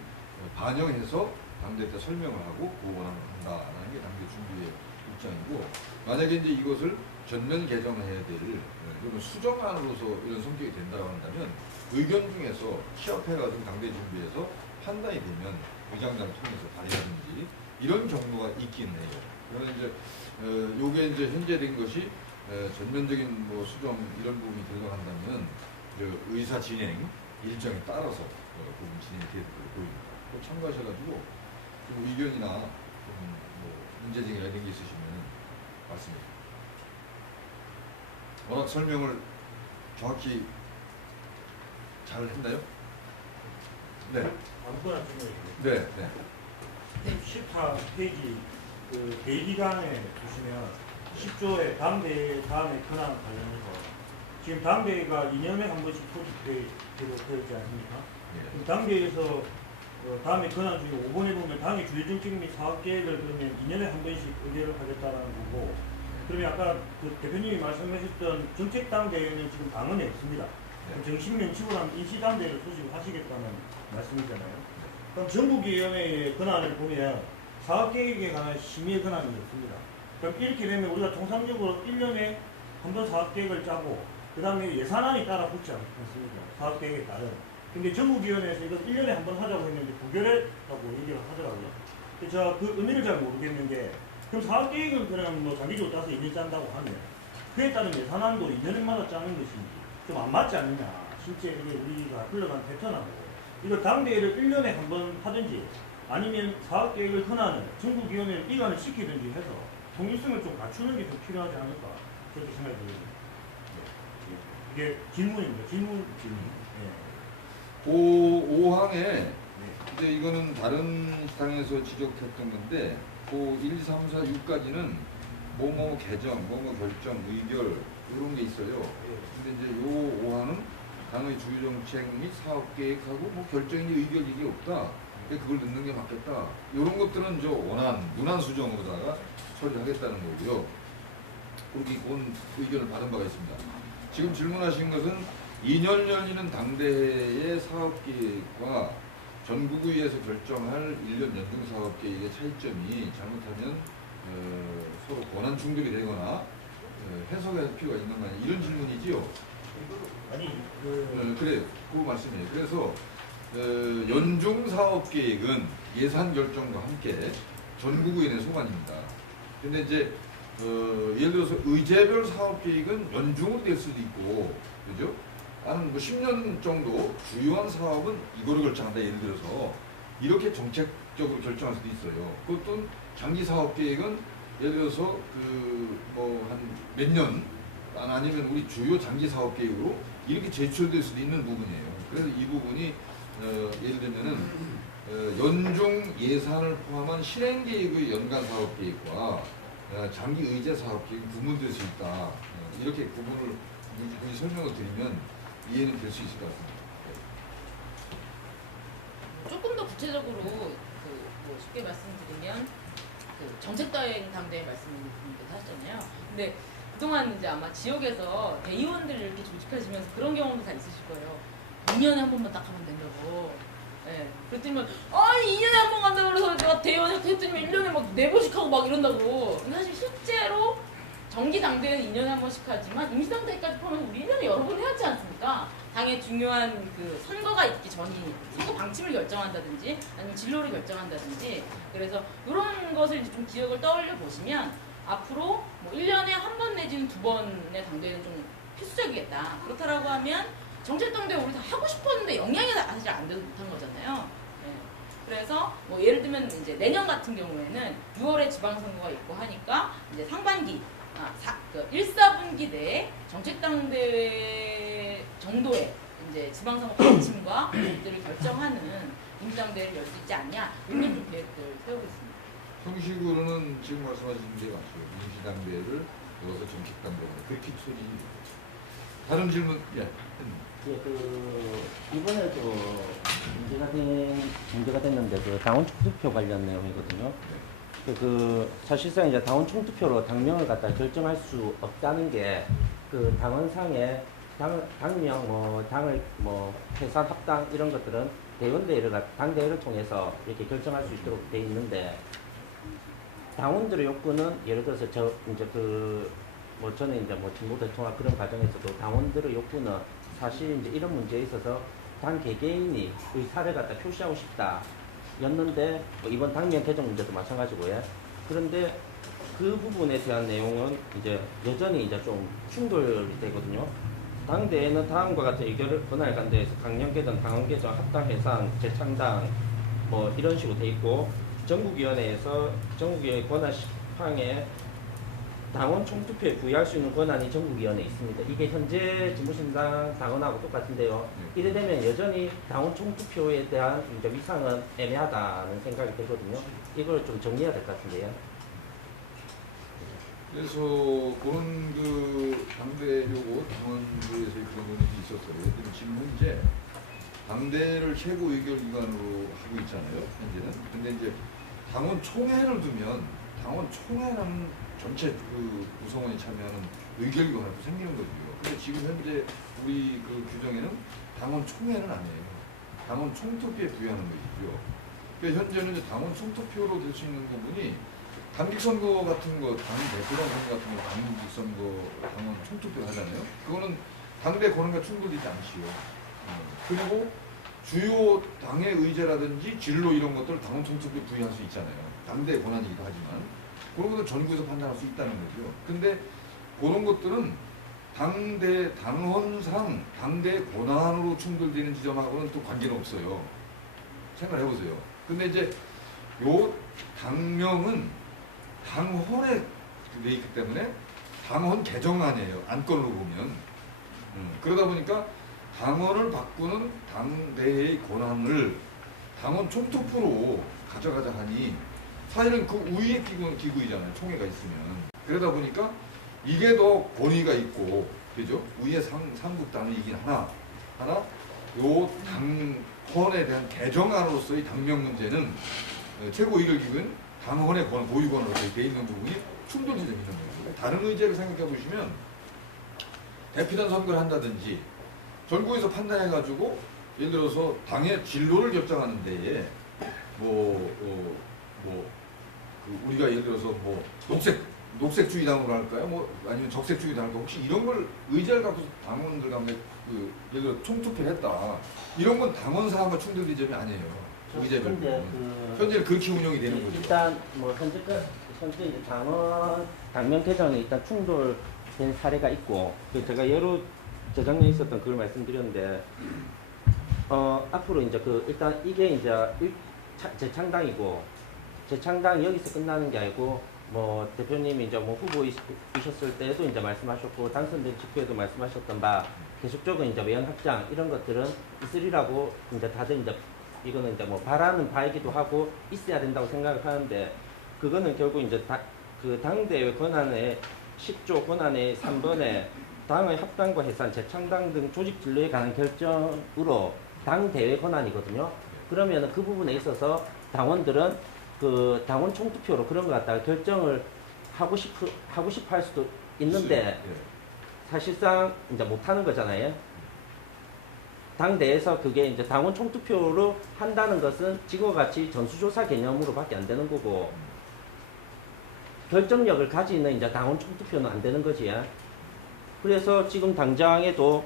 반영해서 당대 때 설명을 하고 보완을 한다라는 게 당대 준비의 입장이고, 만약에 이제 이것을 전면 개정해야 될 이런 수정안으로서 이런 성격이 된다고 한다면 의견 중에서 취합해가지고 당대 준비해서 판단이 되면 의장단을 통해서 발의하든지 이런 경우가 있긴 해요. 그래서 이제 요게 이제 현재 된 것이 전면적인 뭐 수정 이런 부분이 들어간다면 의사 진행 일정에 따라서 부분 진행이 되는 걸로 보입니다. 꼭 참고하셔가지고 좀 의견이나 뭐 문제제기가 이런 게 있으시면 말씀해 주세요. 워낙 설명을 정확히 잘 했나요? 네. 아무거나 질문해 주세요. 네. 네. 14페이지 그 대기간에 보시면 10조에 다음에 근황 관련해서 지금 당대회가 2년에 한 번씩 소집되어 있지 않습니까? 네. 당대회에서 다음에 근황 중에 5번에 보면 당의 주요 정책 및 사업 계획을 그러면 2년에 한 번씩 의결을 하겠다라는 거고, 그러면 아까 그 대표님이 말씀하셨던 정책 당대회는 지금 당원에 없습니다. 네. 정식명칭으로 하면 인시당대회를 소집하시겠다는 말씀이잖아요. 그럼 전국위원회의 권한을 보면 사업계획에 관한 심의 권한이 없습니다. 그럼 이렇게 되면 우리가 통상적으로 1년에 한 번 사업계획을 짜고 그 다음에 예산안이 따라 붙지 않습니까? 사업계획에 따른. 근데 전국위원회에서 이걸 1년에 한 번 하자고 했는데 부결했다고 얘기를 하더라고요. 제가 그 의미를 잘 모르겠는 게, 그럼 사업계획을 그냥 뭐 장기적으로 짜서 2년 짠다고 하면 그에 따른 예산안도 2년마다 짜는 것이 좀 안 맞지 않느냐. 실제 이게 우리가 흘러간 패턴하고 이거 당대회를 1년에 한 번 하든지 아니면 사업계획을 권한을 전국위원회를 이관을 시키든지 해서 통일성을 좀 갖추는 게 좀 필요하지 않을까 그렇게 생각이 듭니다. 이게 질문입니다. 질문. 네. 5항에 이제 이거는 다른 시상에서 지적했던 건데, 그 1, 2, 3, 4, 6까지는 뭐뭐 개정, 뭐뭐 결정, 의결 이런 게 있어요. 근데 이제 요 5항은 당의 주요 정책 및 사업 계획하고 뭐 결정이니 의결 이게 없다. 그걸 넣는 게 맞겠다. 이런 것들은 저 문안 수정으로다가 처리하겠다는 거고요. 거기 온 의견을 받은 바가 있습니다. 지금 질문하신 것은 2년 열리는 당대회의 사업계획과 전국의회에서 결정할 1년 연중 사업계획의 차이점이 잘못하면 서로 권한 충돌이 되거나 해석할 필요가 있는 거 아니냐, 이런 질문이지요. 아니 그래요. 그 말씀이에요. 그래서 연중 사업계획은 예산 결정과 함께 전국의회의 소관입니다. 근데 이제 예를 들어서 의제별 사업계획은 연중으로 될 수도 있고, 그죠? 한 뭐 10년 정도 주요한 사업은 이거를 결정한다, 예를 들어서 이렇게 정책적으로 결정할 수도 있어요. 그것도 장기 사업계획은 예를 들어서 그 뭐 한 몇 년 아니면 우리 주요 장기 사업계획으로 이렇게 제출될 수도 있는 부분이에요. 그래서 이 부분이 예를 들면은 연중 예산을 포함한 실행계획의 연간 사업계획과 장기 의제 사업계획이 구분될 수 있다. 이렇게 구분을 설명을 드리면 이해는 될 수 있을 것 같습니다. 조금 더 구체적으로 뭐 쉽게 말씀드리면 정책다행 당대회 말씀님께서 하셨잖아요. 근데 그동안 이제 아마 지역에서 대의원들을 이렇게 조직하시면서 그런 경험도 다 있으실 거예요. 2년에 한 번만 딱 하면 된다고. 예. 그랬더니 아니 2년에 한 번 간다고 그래서 내가 대의원 했더니 1년에 막 4번씩 하고 막 이런다고. 근데 사실 실제로 정기 당대회는 2년에 한 번씩 하지만 임시당대회까지 포함해서 우리 1년에 여러 번 해야 하지 않습니까? 당의 중요한 그 선거가 있기 전이 선거 방침을 결정한다든지 아니면 진로를 결정한다든지, 그래서 이런 것을 이제 좀 기억을 떠올려 보시면 앞으로 뭐 1년에 한 번 내지는 2번의 당대회는 좀 필수적이겠다. 그렇다라고 하면 정책당대회 우리 다 하고 싶었는데 영향이 사실 안 돼서 못한 거잖아요. 네. 그래서 뭐 예를 들면 이제 내년 같은 경우에는 6월에 지방선거가 있고 하니까 이제 상반기 1, 4분기 내에 정책당대회 정도의 이제 지방선거 방침과 것들을 결정하는 임시당대회를 열 수 있지 않냐, 이런 좀 계획들 세우고 있습니다. 형식으로는 지금 말씀하신 게 맞죠. 임시당대회를 열어서 정책당대회 그렇게 처리. 다른 질문? 예. 이번에도 문제가 됐는데 그 당원 투표 관련 내용이거든요. 사실상 이제 당원 총투표로 당명을 갖다 결정할 수 없다는 게 그 당원상에 당명 당을 해산 합당 이런 것들은 대원대회를 당대회를 통해서 이렇게 결정할 수 있도록 돼 있는데 당원들의 욕구는 예를 들어서 저는 이제 진보 대통합 그런 과정에서도 당원들의 욕구는 사실 이제 이런 문제에 있어서 당 개개인이 의사를 갖다 표시하고 싶다 였는데 이번 당명 개정 문제도 마찬가지고요. 그런데 그 부분에 대한 내용은 이제 여전히 이제 좀 충돌이 되거든요. 당대회는 다음과 같은 의결을 권한을 간대해서 당명 개정, 당원 개정, 합당 해산, 재창당 이런 식으로 돼 있고 전국위원회에서 전국위원회 권한 시황에 당원 총투표에 부여할 수 있는 권한이 전국위원회에 있습니다. 이게 현재 진보신당 당원하고 똑같은데요. 이래 되면 여전히 당원 총투표에 대한 이제 위상은 애매하다는 생각이 들거든요. 이걸 좀 정리해야 될 것 같은데요. 그래서 그런 당대회고 당원부에서의 그런 논의도 있었어요. 예를 들면 지금 현재 당대를 최고 의결기관으로 하고 있잖아요. 현재는. 근데 이제 당원 총회를 두면 당원 총회라는 전체 구성원이 참여하는 의결기관으로 생기는 거죠. 근데 지금 현재 우리 규정에는 당원 총회는 아니에요. 당원 총투표에 부여하는 것이죠. 그러니까 현재는 이제 당원 총투표로 될 수 있는 부분이 단기선거 같은 거, 당 대표단 선거 같은 거, 단기선거, 당원 총투표 하잖아요. 그거는 당대 권한과 충돌되지 않지요. 그리고 주요 당의 의제라든지 진로 이런 것들을 당원 총투표에 부여할 수 있잖아요. 당대 권한이기도 하지만. 그런 것들 전국에서 판단할 수 있다는 거죠. 근데 그런 것들은 당원상 당대 권한으로 충돌되는 지점하고는 또 관계는 없어요. 생각을 해보세요. 근데 이제 요 당명은 당헌에 돼 있기 때문에 당헌 개정안이에요. 안건으로 보면. 그러다 보니까 당헌을 바꾸는 당대의 권한을 당원 총투표로 가져가자 하니 사실은 그 우위의 기구이잖아요. 총회가 있으면. 그러다 보니까 이게 더 권위가 있고, 그죠? 우위의 삼국단이긴 하나 요 당헌에 대한 개정안으로서의 당명 문제는 최고 의결기구는 당헌의 고유권으로 돼 있는 부분이 충돌이 좀 있는 거예요. 다른 의제를 생각해 보시면 대표단 선거를 한다든지 전국에서 판단해가지고 예를 들어서 당의 진로를 결정하는 데에 우리가 예를 들어서 녹색주의당으로 할까요? 아니면 적색주의당 할까요? 혹시 이런 걸 의제를 갖고 당원들 가운데 예를 들어 총투표를 했다. 이런 건 당원 사항과 충돌된 점이 아니에요. 근데 현재는 그렇게 운영이 되는 거죠. 일단 현재 이제 당명 개정이 일단 충돌된 사례가 있고 제가 여러 저작년에 있었던 그걸 말씀드렸는데 앞으로 이제 일단 이게 이제 재창당이고 재창당 여기서 끝나는 게 아니고 대표님이 이제 후보이셨을 때도 이제 말씀하셨고 당선된 직후에도 말씀하셨던 바 계속적으로 이제 외연 확장 이런 것들은 있으리라고 이제 다들 이제 이거는 이제 바라는 바이기도 하고 있어야 된다고 생각을 하는데 그거는 결국 이제 당대회 권한의 10조 권한의 3번에 당의 합당과 해산, 재창당 등 조직 진로에 관한 결정으로 당대회 권한이거든요. 그러면 그 부분에 있어서 당원들은 당원 총투표로 그런 것 갖다가 결정을 하고 싶어 할 수도 있는데 사실상 이제 못하는 거잖아요. 당대에서 그게 이제 당원 총투표로 한다는 것은 지금과 같이 전수조사 개념으로 밖에 안 되는 거고 결정력을 가지는 이제 당원 총투표는 안 되는 거지. 그래서 지금 당장에도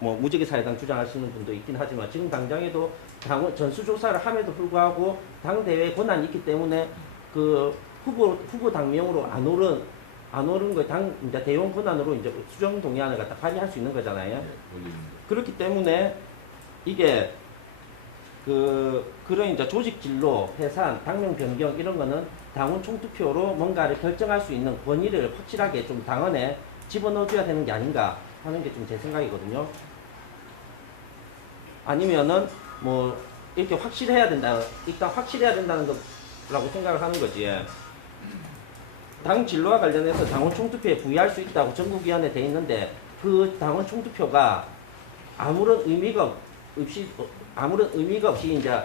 무지개 사회당 주장하시는 분도 있긴 하지만 지금 당장에도 당원 전수조사를 함에도 불구하고 당대회 권한이 있기 때문에 그 후보 당명으로 안 오른 거 이제 대원 권한으로 이제 수정 동의안을 갖다 발의할 수 있는 거잖아요. 그렇기 때문에 이게 그런 이제 조직 진로, 해산, 당명 변경 이런 거는 당원 총투표로 뭔가를 결정할 수 있는 권위를 확실하게 좀 당원에 집어넣어줘야 되는 게 아닌가 하는 게 좀 제 생각이거든요. 아니면은 이렇게 확실해야 된다, 일단 확실해야 된다는 거라고 생각을 하는 거지. 당 진로와 관련해서 당원 총투표에 부여할 수 있다고 전국위원회에 돼 있는데 그 당원 총투표가 아무런 의미가 없이 이제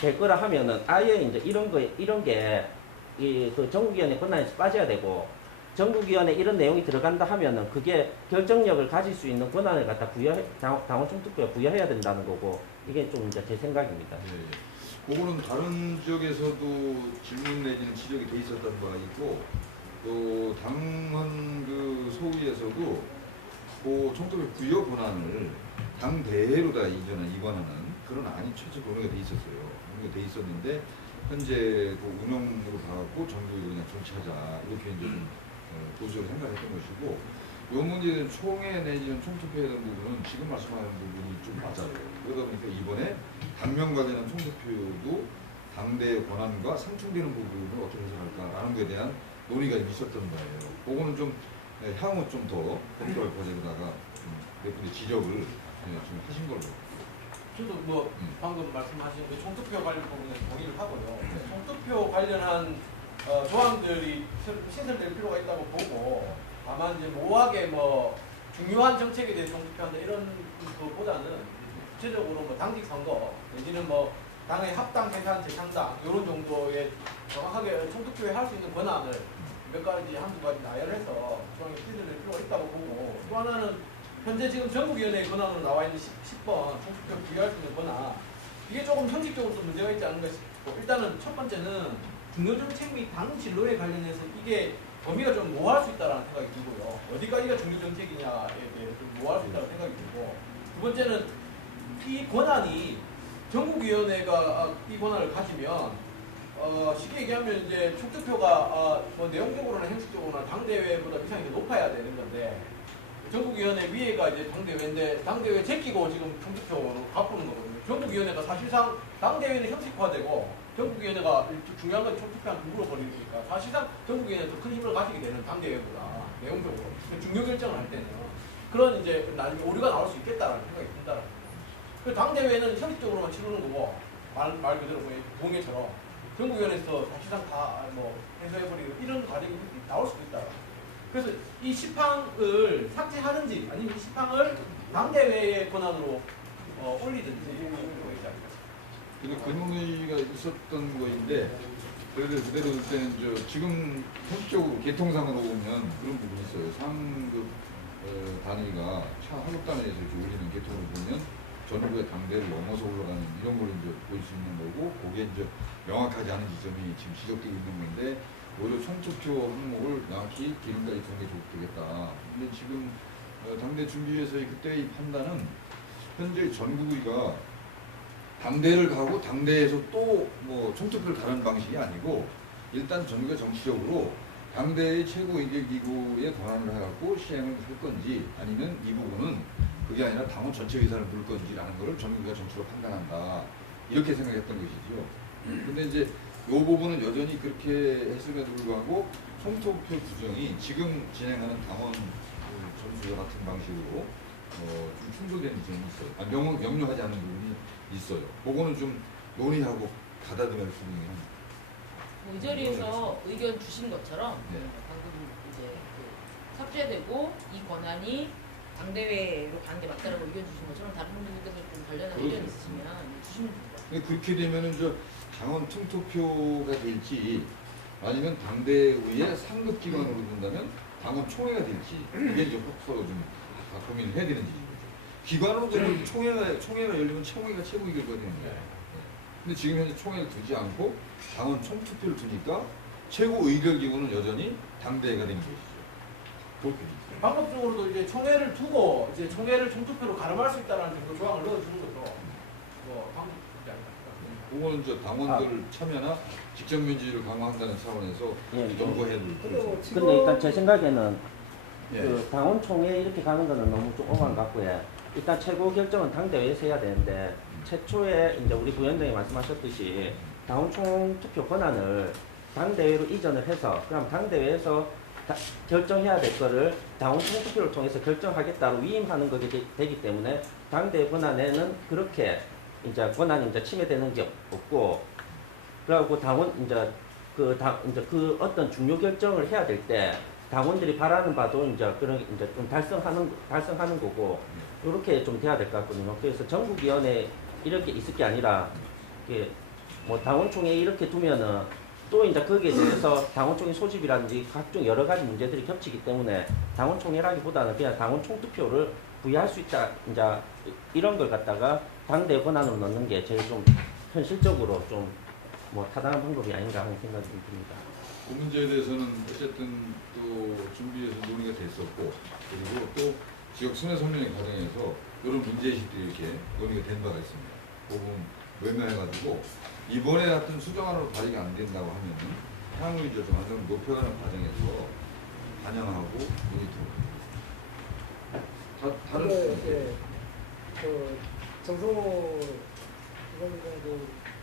될 거라 하면은 아예 이제 이런 게 그 전국위원회 권한에서 빠져야 되고 전국위원회 이런 내용이 들어간다 하면은 그게 결정력을 가질 수 있는 권한을 갖다 당원 총투표에 부여해야 된다는 거고 이게 좀 이제 제 생각입니다. 예, 예. 그거는 다른 지역에서도 질문 내지는 지적이 돼 있었던 바가 있고 또 당헌 그 소위에서도 그 총투표 부여 권한을 당 대회로다 이관하는 그런 안이 최초 논의가 돼 있었어요. 논의가 돼 있었는데 현재 그 운영으로 가고 정부에 그냥 정치하자 이렇게 이제 좀 보수적으로 생각했던 것이고 이 문제는 총회 내지는 총투표에 대한 부분은 지금 말씀하는 부분이 좀 맞아요. 그러다 보니까 이번에 당명과 관련한 총투표도 당대의 권한과 상충되는 부분을 어떻게 해석할까라는 것에 대한 논의가 있었던 거예요. 그거는 좀 향후 좀 더 검토할 과정에다가 몇 분의 지적을 좀 하신 걸로. 저도 뭐 방금 말씀하신 그 총투표 관련 부분에 동의를 하고요. 총투표 관련한 조항들이 신설될 필요가 있다고 보고 다만 이제 모호하게 뭐 중요한 정책에 대해 총투표한다 이런 것보다는 구체적으로 뭐 당직 선거 내지는 뭐 당의 합당 해산 재창당 이런 정도의 정확하게 총투표에 할 수 있는 권한을 몇 가지 한두 가지 나열해서 조항에 필요될 필요가 있다고 보고 또 하나는 현재 지금 전국위원회 권한으로 나와 있는 10번 총투표 비교할 수 있는 권한 이게 조금 형식적으로 좀 문제가 있지 않은가 싶고 일단은 첫 번째는 중요정책 및 당 진로에 관련해서 이게 범위가 좀 모호할 수 있다는 생각이 들고요. 어디까지가 중요정책이냐에 대해서 좀 모호할 수 있다는 생각이 들고 두 번째는 이 권한이 전국위원회가 이 권한을 가지면 쉽게 얘기하면 이제 총투표가 뭐 내용적으로나 형식적으로나 당대회보다 위상이 더 높아야 되는 건데 전국위원회 위에가 이제 당대회인데 당대회 제끼고 지금 총투표로 바꾸는 거거든요. 전국위원회가 사실상 당대회는 형식화되고 전국위원회가 중요한 건 총투표한 누구로 버리니까 사실상 전국위원회가 더 큰 힘을 가지게 되는 당대회보다 내용적으로 중요 결정을 할 때는 그런 이제 나중에 오류가 나올 수 있겠다라는 생각이 든다라는 거예요. 그 당대회는 형식적으로만 치르는 거고 말 그대로 공예처럼 전국위원회에서 사실상 다 뭐 해소해버리고 이런 과정이 나올 수도 있다. 그래서 이 시팡을 삭제하든지 아니면 이 시팡을 당대회의 권한으로 올리든지 근데 그 논의가 있었던 거인데 그래도 그대로 볼 때는 지금 현실적으로 개통상으로 보면 그런 부분이 있어요. 상급 단위가 한국단위에서 이렇게 올리는 개통을 보면 전국의 당대를 넘어서 올라가는 이런 걸 이제 볼 수 있는 거고 그게 이제 명확하지 않은 지점이 지금 지적되고 있는 건데 오히려 총투표 항목을 명확히 기름까지 두는 게 좋겠다. 근데 지금 당대 준비위에서의 그때의 판단은 현재 전국위가 당대를 가고 당대에서 또 뭐 총투표를 다른 방식이 아니고 일단 전국의 정치적으로 당대의 최고의결기구의 권한을 해갖고 시행을 할 건지 아니면 이 부분은 그게 아니라 당원 전체 의사를 물을 건지라는 것을 전국위가 정치로 판단한다. 이렇게 생각했던 것이죠. 근데 이제 이 부분은 여전히 그렇게 했음에도 불구하고 총투표 규정이 지금 진행하는 당원 전수와 같은 방식으로 좀 충돌되는 점이 있어요. 명료하지 않은 부분이 있어요. 그거는 좀 논의하고 가다듬어야 할 부분이 합니다. 이 자리에서 의견 주신 것처럼 네. 방금 이제 그 삭제되고 이 권한이 당대회로 가는 게 맞다라고 의견 주신 것처럼 다른 분들께서 좀 관련한 의견 있으시면 주시면 됩니다. 근데 그렇게 되면은 당원 총투표가 될지 아니면 당대의의 상급 기관으로 된다면 당원 총회가 될지 이게 이제 서로 좀 고민을 해야 되는 일이죠. 기관으로 되면 총회가 열리면 총회가 최고의 결과가 되는 거예요. 근데 지금 현재 총회를 두지 않고 당원 총투표를 두니까 최고 의결기구는 여전히 당대회가 되는 것이죠. 그렇게 방법적으로도 이제 총회를 두고 이제 총회를 총투표로 가름할 수 있다는 정도 조항을 넣어주는 것도 뭐 방법이지 않을까. 그거는 저 당원들 참여나 직접 민주주의를 강화한다는 차원에서 연구해야 될 거죠. 근데 일단 제 생각에는 예. 그 당원 총회 이렇게 가는 거는 너무 좀 오만 같고요. 일단 최고 결정은 당대회에서 해야 되는데 최초에 이제 우리 부위원장이 말씀하셨듯이 당원 총투표 권한을 당대회로 이전을 해서 그럼 당대회에서 결정해야 될 거를 당원 총투표를 통해서 결정하겠다로 위임하는 것이 되기 때문에 당대회 권한에는 그렇게 이제 권한이 이제 침해되는 게 없고 그리고 당원 이제 그 어떤 중요 결정을 해야 될 때 당원들이 바라는 바도 이제 그런 이제 좀 달성하는 거고 이렇게 좀 돼야 될 것 같거든요. 그래서 전국위원회 이렇게 있을 게 아니라 이게 뭐 당원총회 이렇게 두면은 또 이제 거기에 대해서 당원총회 소집이라든지 각종 여러 가지 문제들이 겹치기 때문에 당원총회라기보다는 그냥 당원 총투표를 부여할 수 있다. 이제 이런 걸 갖다가 당대 권한으로 넣는 게 제일 좀 현실적으로 좀 뭐 타당한 방법이 아닌가 하는 생각이 좀 듭니다. 그 문제에 대해서는 어쨌든 또 준비해서 논의가 됐었고, 그리고 또 지역 순회 선명의 과정에서 이런 문제의식들이 이렇게 논의가 된 바가 있습니다. 그 부분 외면해가지고 이번에 같은 수정안으로 발의가 안 된다고 하면 향후 이제 좀 안정을 높여가는 과정에서 반영하고 논의토록. 다른 네, 정성호 그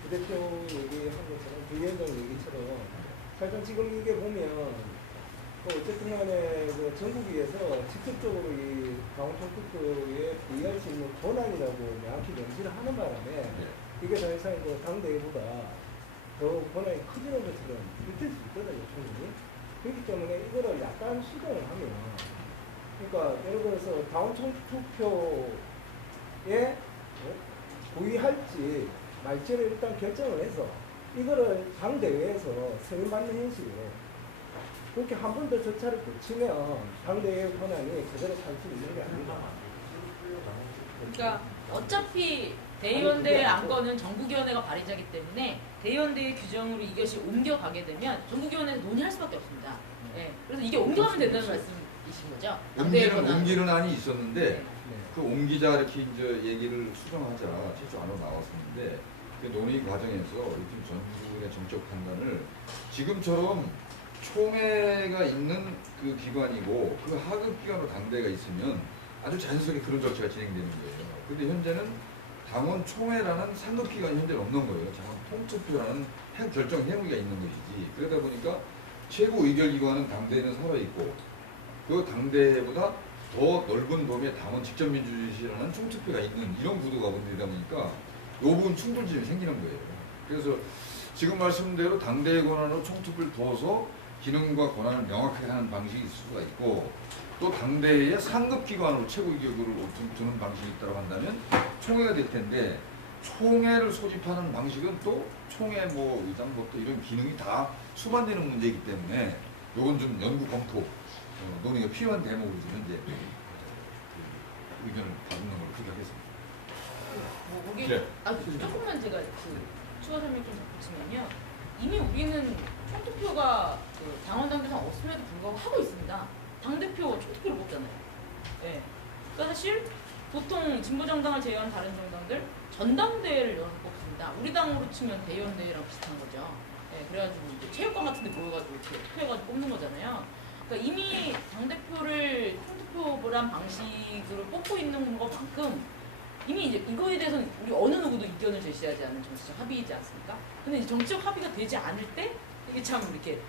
부대표 얘기한 것처럼 부위원장 얘기처럼 사실상 지금 이게 보면 어쨌든 간에 그 전국위에서 직접적으로 이 당원총투표에 부의할 수 있는 권한이라고 명확히 명시를 하는 바람에 이게 사실상 그 당대회보다 더 권한이 커지는 것처럼 느낄 수 있거든요, 충분히. 그렇기 때문에 이거를 약간 수정을 하면, 그러니까 예를 들어서 당원총투표에 부의할지 말지를 일단 결정을 해서 이거를 당대회에서 승인받는 형식으로 그렇게 한 번 더 절차를 거치면 당대회 권한이 그대로 살 수 있는 게 아닌가. 그러니까 어차피 대의원대회 안건은 전국위원회가 발의자기 때문에 대의원대회 규정으로 이것이 옮겨가게 되면 전국위원회에서 논의할 수밖에 없습니다. 네. 그래서 이게 옮겨가면 된다는 말씀이신 거죠? 옮기는 안이 있었는데 네. 그 옮기자 이렇게 이제 얘기를 수정하자 최초안으로 나왔었는데 그 논의 과정에서 이렇게 전국의 정책 판단을 지금처럼 총회가 있는 그 기관이고 그 하급 기관으로 당대가 있으면 아주 자연스럽게 그런 절차가 진행되는 거예요. 근데 현재는 당원 총회라는 상급 기관이 현재 없는 거예요. 당원 통투표라는 결정 회의가 있는 것이지. 그러다 보니까 최고 의결 기관은 당대에는 살아 있고 그 당대보다 더 넓은 범위의 당원 직접 민주주의라는 총투표가 있는 이런 구도가 문제다 보니까 이 부분 충돌점이 생기는 거예요. 그래서 지금 말씀대로 당대의 권한으로 총투표를 둬서 기능과 권한을 명확하게 하는 방식이 있을 수가 있고 또 당대의 상급 기관으로 최고 의결을 두는 방식이 있다고 한다면 총회가 될 텐데 총회를 소집하는 방식은 또 총회 뭐 의장부터 이런 기능이 다 수반되는 문제이기 때문에 이건 좀 연구 검토 논의가 필요한 대목으로 현재 의견을 받는 걸로 그렇게 하겠습니다. 뭐 거기 네. 조금만 제가 추가 설명 좀 붙이면요. 이미 우리는 총투표가 그 당원 당규상 없음에도 불구하고 하고 있습니다. 당대표 총투표를 뽑잖아요. 네. 그러니까 사실 보통 진보정당을 제외한 다른 정당들 전당대회를 열어서 뽑습니다. 우리 당으로 치면 대의원대회랑 비슷한 거죠. 네. 그래가지고 이제 체육관 같은 데 모여가지고 이렇게 투표해가지고 뽑는 거잖아요. 그러니까 이미 당대표를 총투표란 방식으로 뽑고 있는 것만큼 이미 이제 이거에 대해서는 우리 어느 누구도 이견을 제시하지 않는 정치적 합의이지 않습니까? 근데 이제 정치적 합의가 되지 않을 때 이게 참 이렇게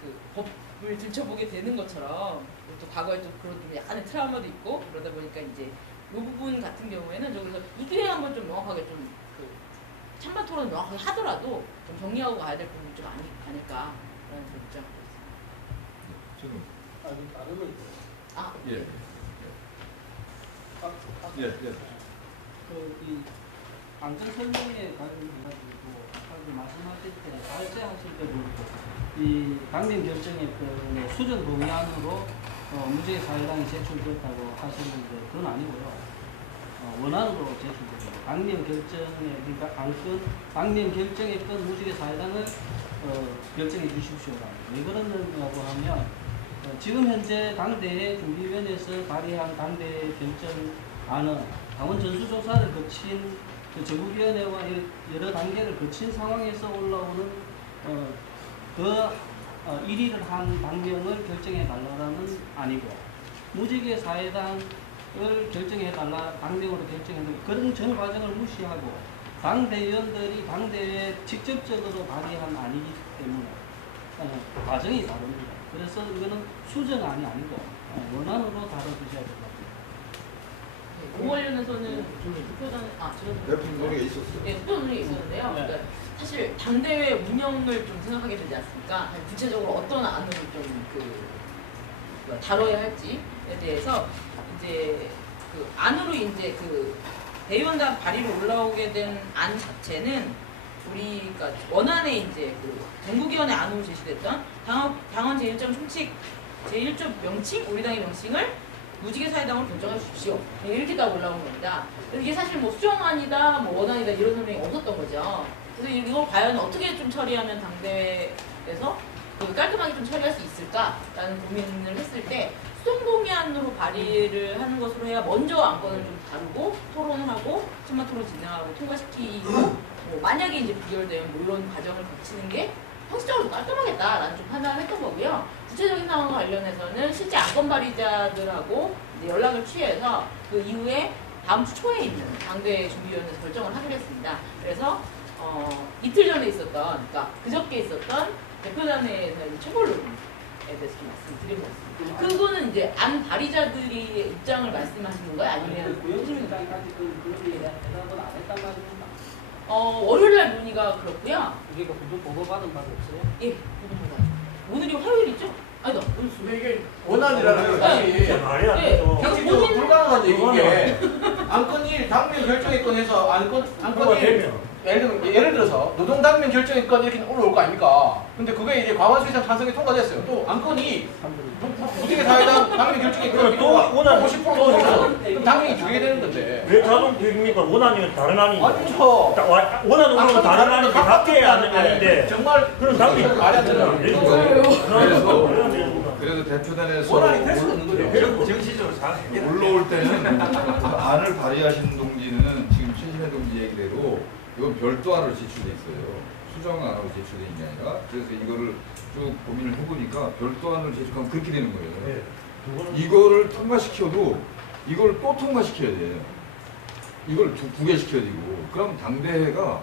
그 법을 들춰보게 되는 것처럼 또 과거에 또 그런 좀 약간의 트라우마도 있고 그러다 보니까 이제 이 부분 같은 경우에는 저 그래서 이 기회에 한번 좀 명확하게 좀 그 찬반 토론을 명확하게 하더라도 좀 정리하고 가야 될 부분이 좀 아닐까라는 그런 입장을 지금 다른 걸 예. 예. 이 안전 설명에 관련해가지고 아까 말씀하실 때 발제하실 때도 이 당면 결정했던 수정 동의안으로 무죄 사유당이 제출됐다고 하시는데 그건 아니고요. 원안으로 제출됩니다. 당면 결정에 그러니까 당면 결정했던 무죄 사유당을 결정해 주십시오라고. 왜 그러냐고 하면 지금 현재 당대회 준비위원회에서 발의한 당대회 결정안은 당원 전수조사를 거친 그 전국위원회와 여러 단계를 거친 상황에서 올라오는 그 1위를 한 당명을 결정해 달라는 아니고 무지개 사회당을 결정해 달라 당명으로 결정해 달라 그런 전 과정을 무시하고 당대의원들이 당대회에 직접적으로 발의한 아니기 때문에 과정이 다릅니다. 그래서 이거는 수정안이 아니고 원안으로 다뤄주셔야 될 것 같습니다. 그 관련해서는 투표단 대표 논의가 있었어요. 네, 투표 논의가 있었는데요. 네. 그러니까 사실 당대회 운영을 좀 생각하게 되지 않습니까? 구체적으로 어떤 안을 좀 다뤄야 할지에 대해서 이제 그 안으로 이제 그 대의원단 발의로 올라오게 된 안 자체는 우리가 원안에 이제 그 전국위원회 안으로 제시됐던 당원 제1점 총칙 제1조 명칭, 우리 당의 명칭을 무지개 사회당으로 결정해 주십시오. 이렇게 딱 올라온 겁니다. 그래서 이게 사실 뭐 수정안이다, 뭐 원안이다 이런 설명이 없었던 거죠. 그래서 이걸 과연 어떻게 좀 처리하면 당대에서 그 깔끔하게 좀 처리할 수 있을까라는 고민을 했을 때 수정동의안으로 발의를 하는 것으로 해야 먼저 안건을 좀 다루고 토론을 하고 천만 토론 진행하고 통과시키고 뭐 만약에 이제 부결되면 뭐 이런 과정을 거치는 게 형식적으로 깔끔하겠다라는 좀 판단을 했던 거고요. 구체적인 상황과 관련해서는 실제 안건 발의자들하고 이제 연락을 취해서 그 이후에 다음 주 초에 있는 당대 준비위원회에서 결정을 하기로 했습니다. 그래서 이틀 전에 있었던, 그러니까 그저께 있었던 대표단회에서 처벌론에 대해서 좀 말씀드린 것 같습니다. 그거는 이제 안 발의자들이 입장을 말씀하신 건가요? 아니면 구형심의당까지 그런 게 대답을 안 했단 말입니까? 월요일날 논의가 그렇고요. 우리가 구조 보고받은 바도 없어요? 예, 오늘이 화요일이죠? 아니다. 근데 이게 원안이라는 것이 말이 안 네. 되죠. 형식적으로 불가능한 얘기인 게 안건 1 당면 결정의 건에서 안건 1 예를 들어서 노동당면 결정의 건 이렇게 올라올 거 아닙니까? 근데 그게 이제 과반수 이상 찬성이 통과됐어요. 또 안건 2 무지개 사회당 당면 결정의 건 또 원안 50% 통과됐어. 그럼 당면이 주게 되는 건데. 왜 자동 되입니까? 원안이면 다른 안이. 아니죠. 원안 오면 다른 안이 바뀌어야 하는 아닌데. 정말 그럼 당연히 말이 안 되는 그래서 대표단에서 원안이 될 수가 없는 거죠. 정치적으로 잘 해결. 올라올 때는 안을 발의하신 동지는 지금 최신의 동지 얘기대로 이건 별도 안으로 제출돼 있어요. 수정안으로 제출돼 있는 게 아니라. 그래서 이거를 쭉 고민을 해보니까 별도 안을 제출하면 그렇게 되는 거예요. 이거를 통과시켜도 이걸 또 통과시켜야 돼요. 이걸 두 개 시켜야 되고. 그럼 당대회가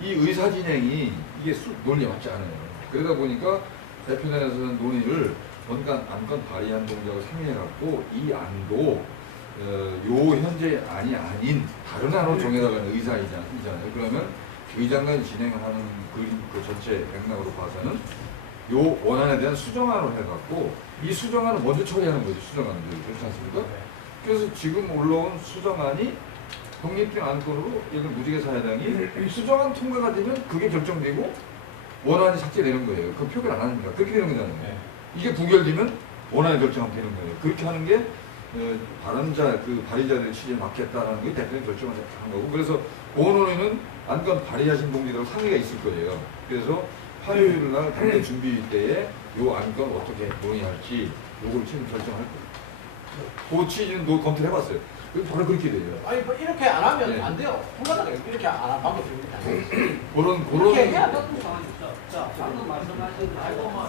이 의사진행이 이게 논리에 맞지 않아요. 그러다 보니까 대표단에서는 논의를 안건 발의한 동작을 상의해갖고 이 안도 요 현재 안이 아닌 다른 안으로 정해달라는 의사이잖아요. 그러면 의장단이 진행하는 그 전체 맥락으로 봐서는 요 원안에 대한 수정안으로 해갖고 이 수정안을 먼저 처리하는 거죠. 수정안을. 그렇지 않습니까? 그래서 지금 올라온 수정안이 독립된 안건으로 예를 무지개 사회당이 수정안 통과가 되면 그게 결정되고 원안이 삭제되는 거예요. 그 표결 안 합니다. 그렇게 되는 거잖아요. 이게 부결되면 원안이 결정하면 되는 거예요. 그렇게 하는 게 그 발의자들의 취지에 맞겠다라는 게 대표님 결정을 한 거고. 그래서 본원에는 안건 발의하신 동지들하고 상의가 있을 거예요. 그래서 화요일 날 당대 준비 때에 요 안건 어떻게 논의할지 요걸 지금 결정할 거예요. 그 취지는 검토를 해봤어요. 바로 그렇게 돼요. 아니 뭐 이렇게 안 하면 네. 안 돼요. 불가능해요. 이렇게 안 하면 방법입니다. 그런 해야 돼. 어떤 상황이 있죠? 자, 방금 말씀하신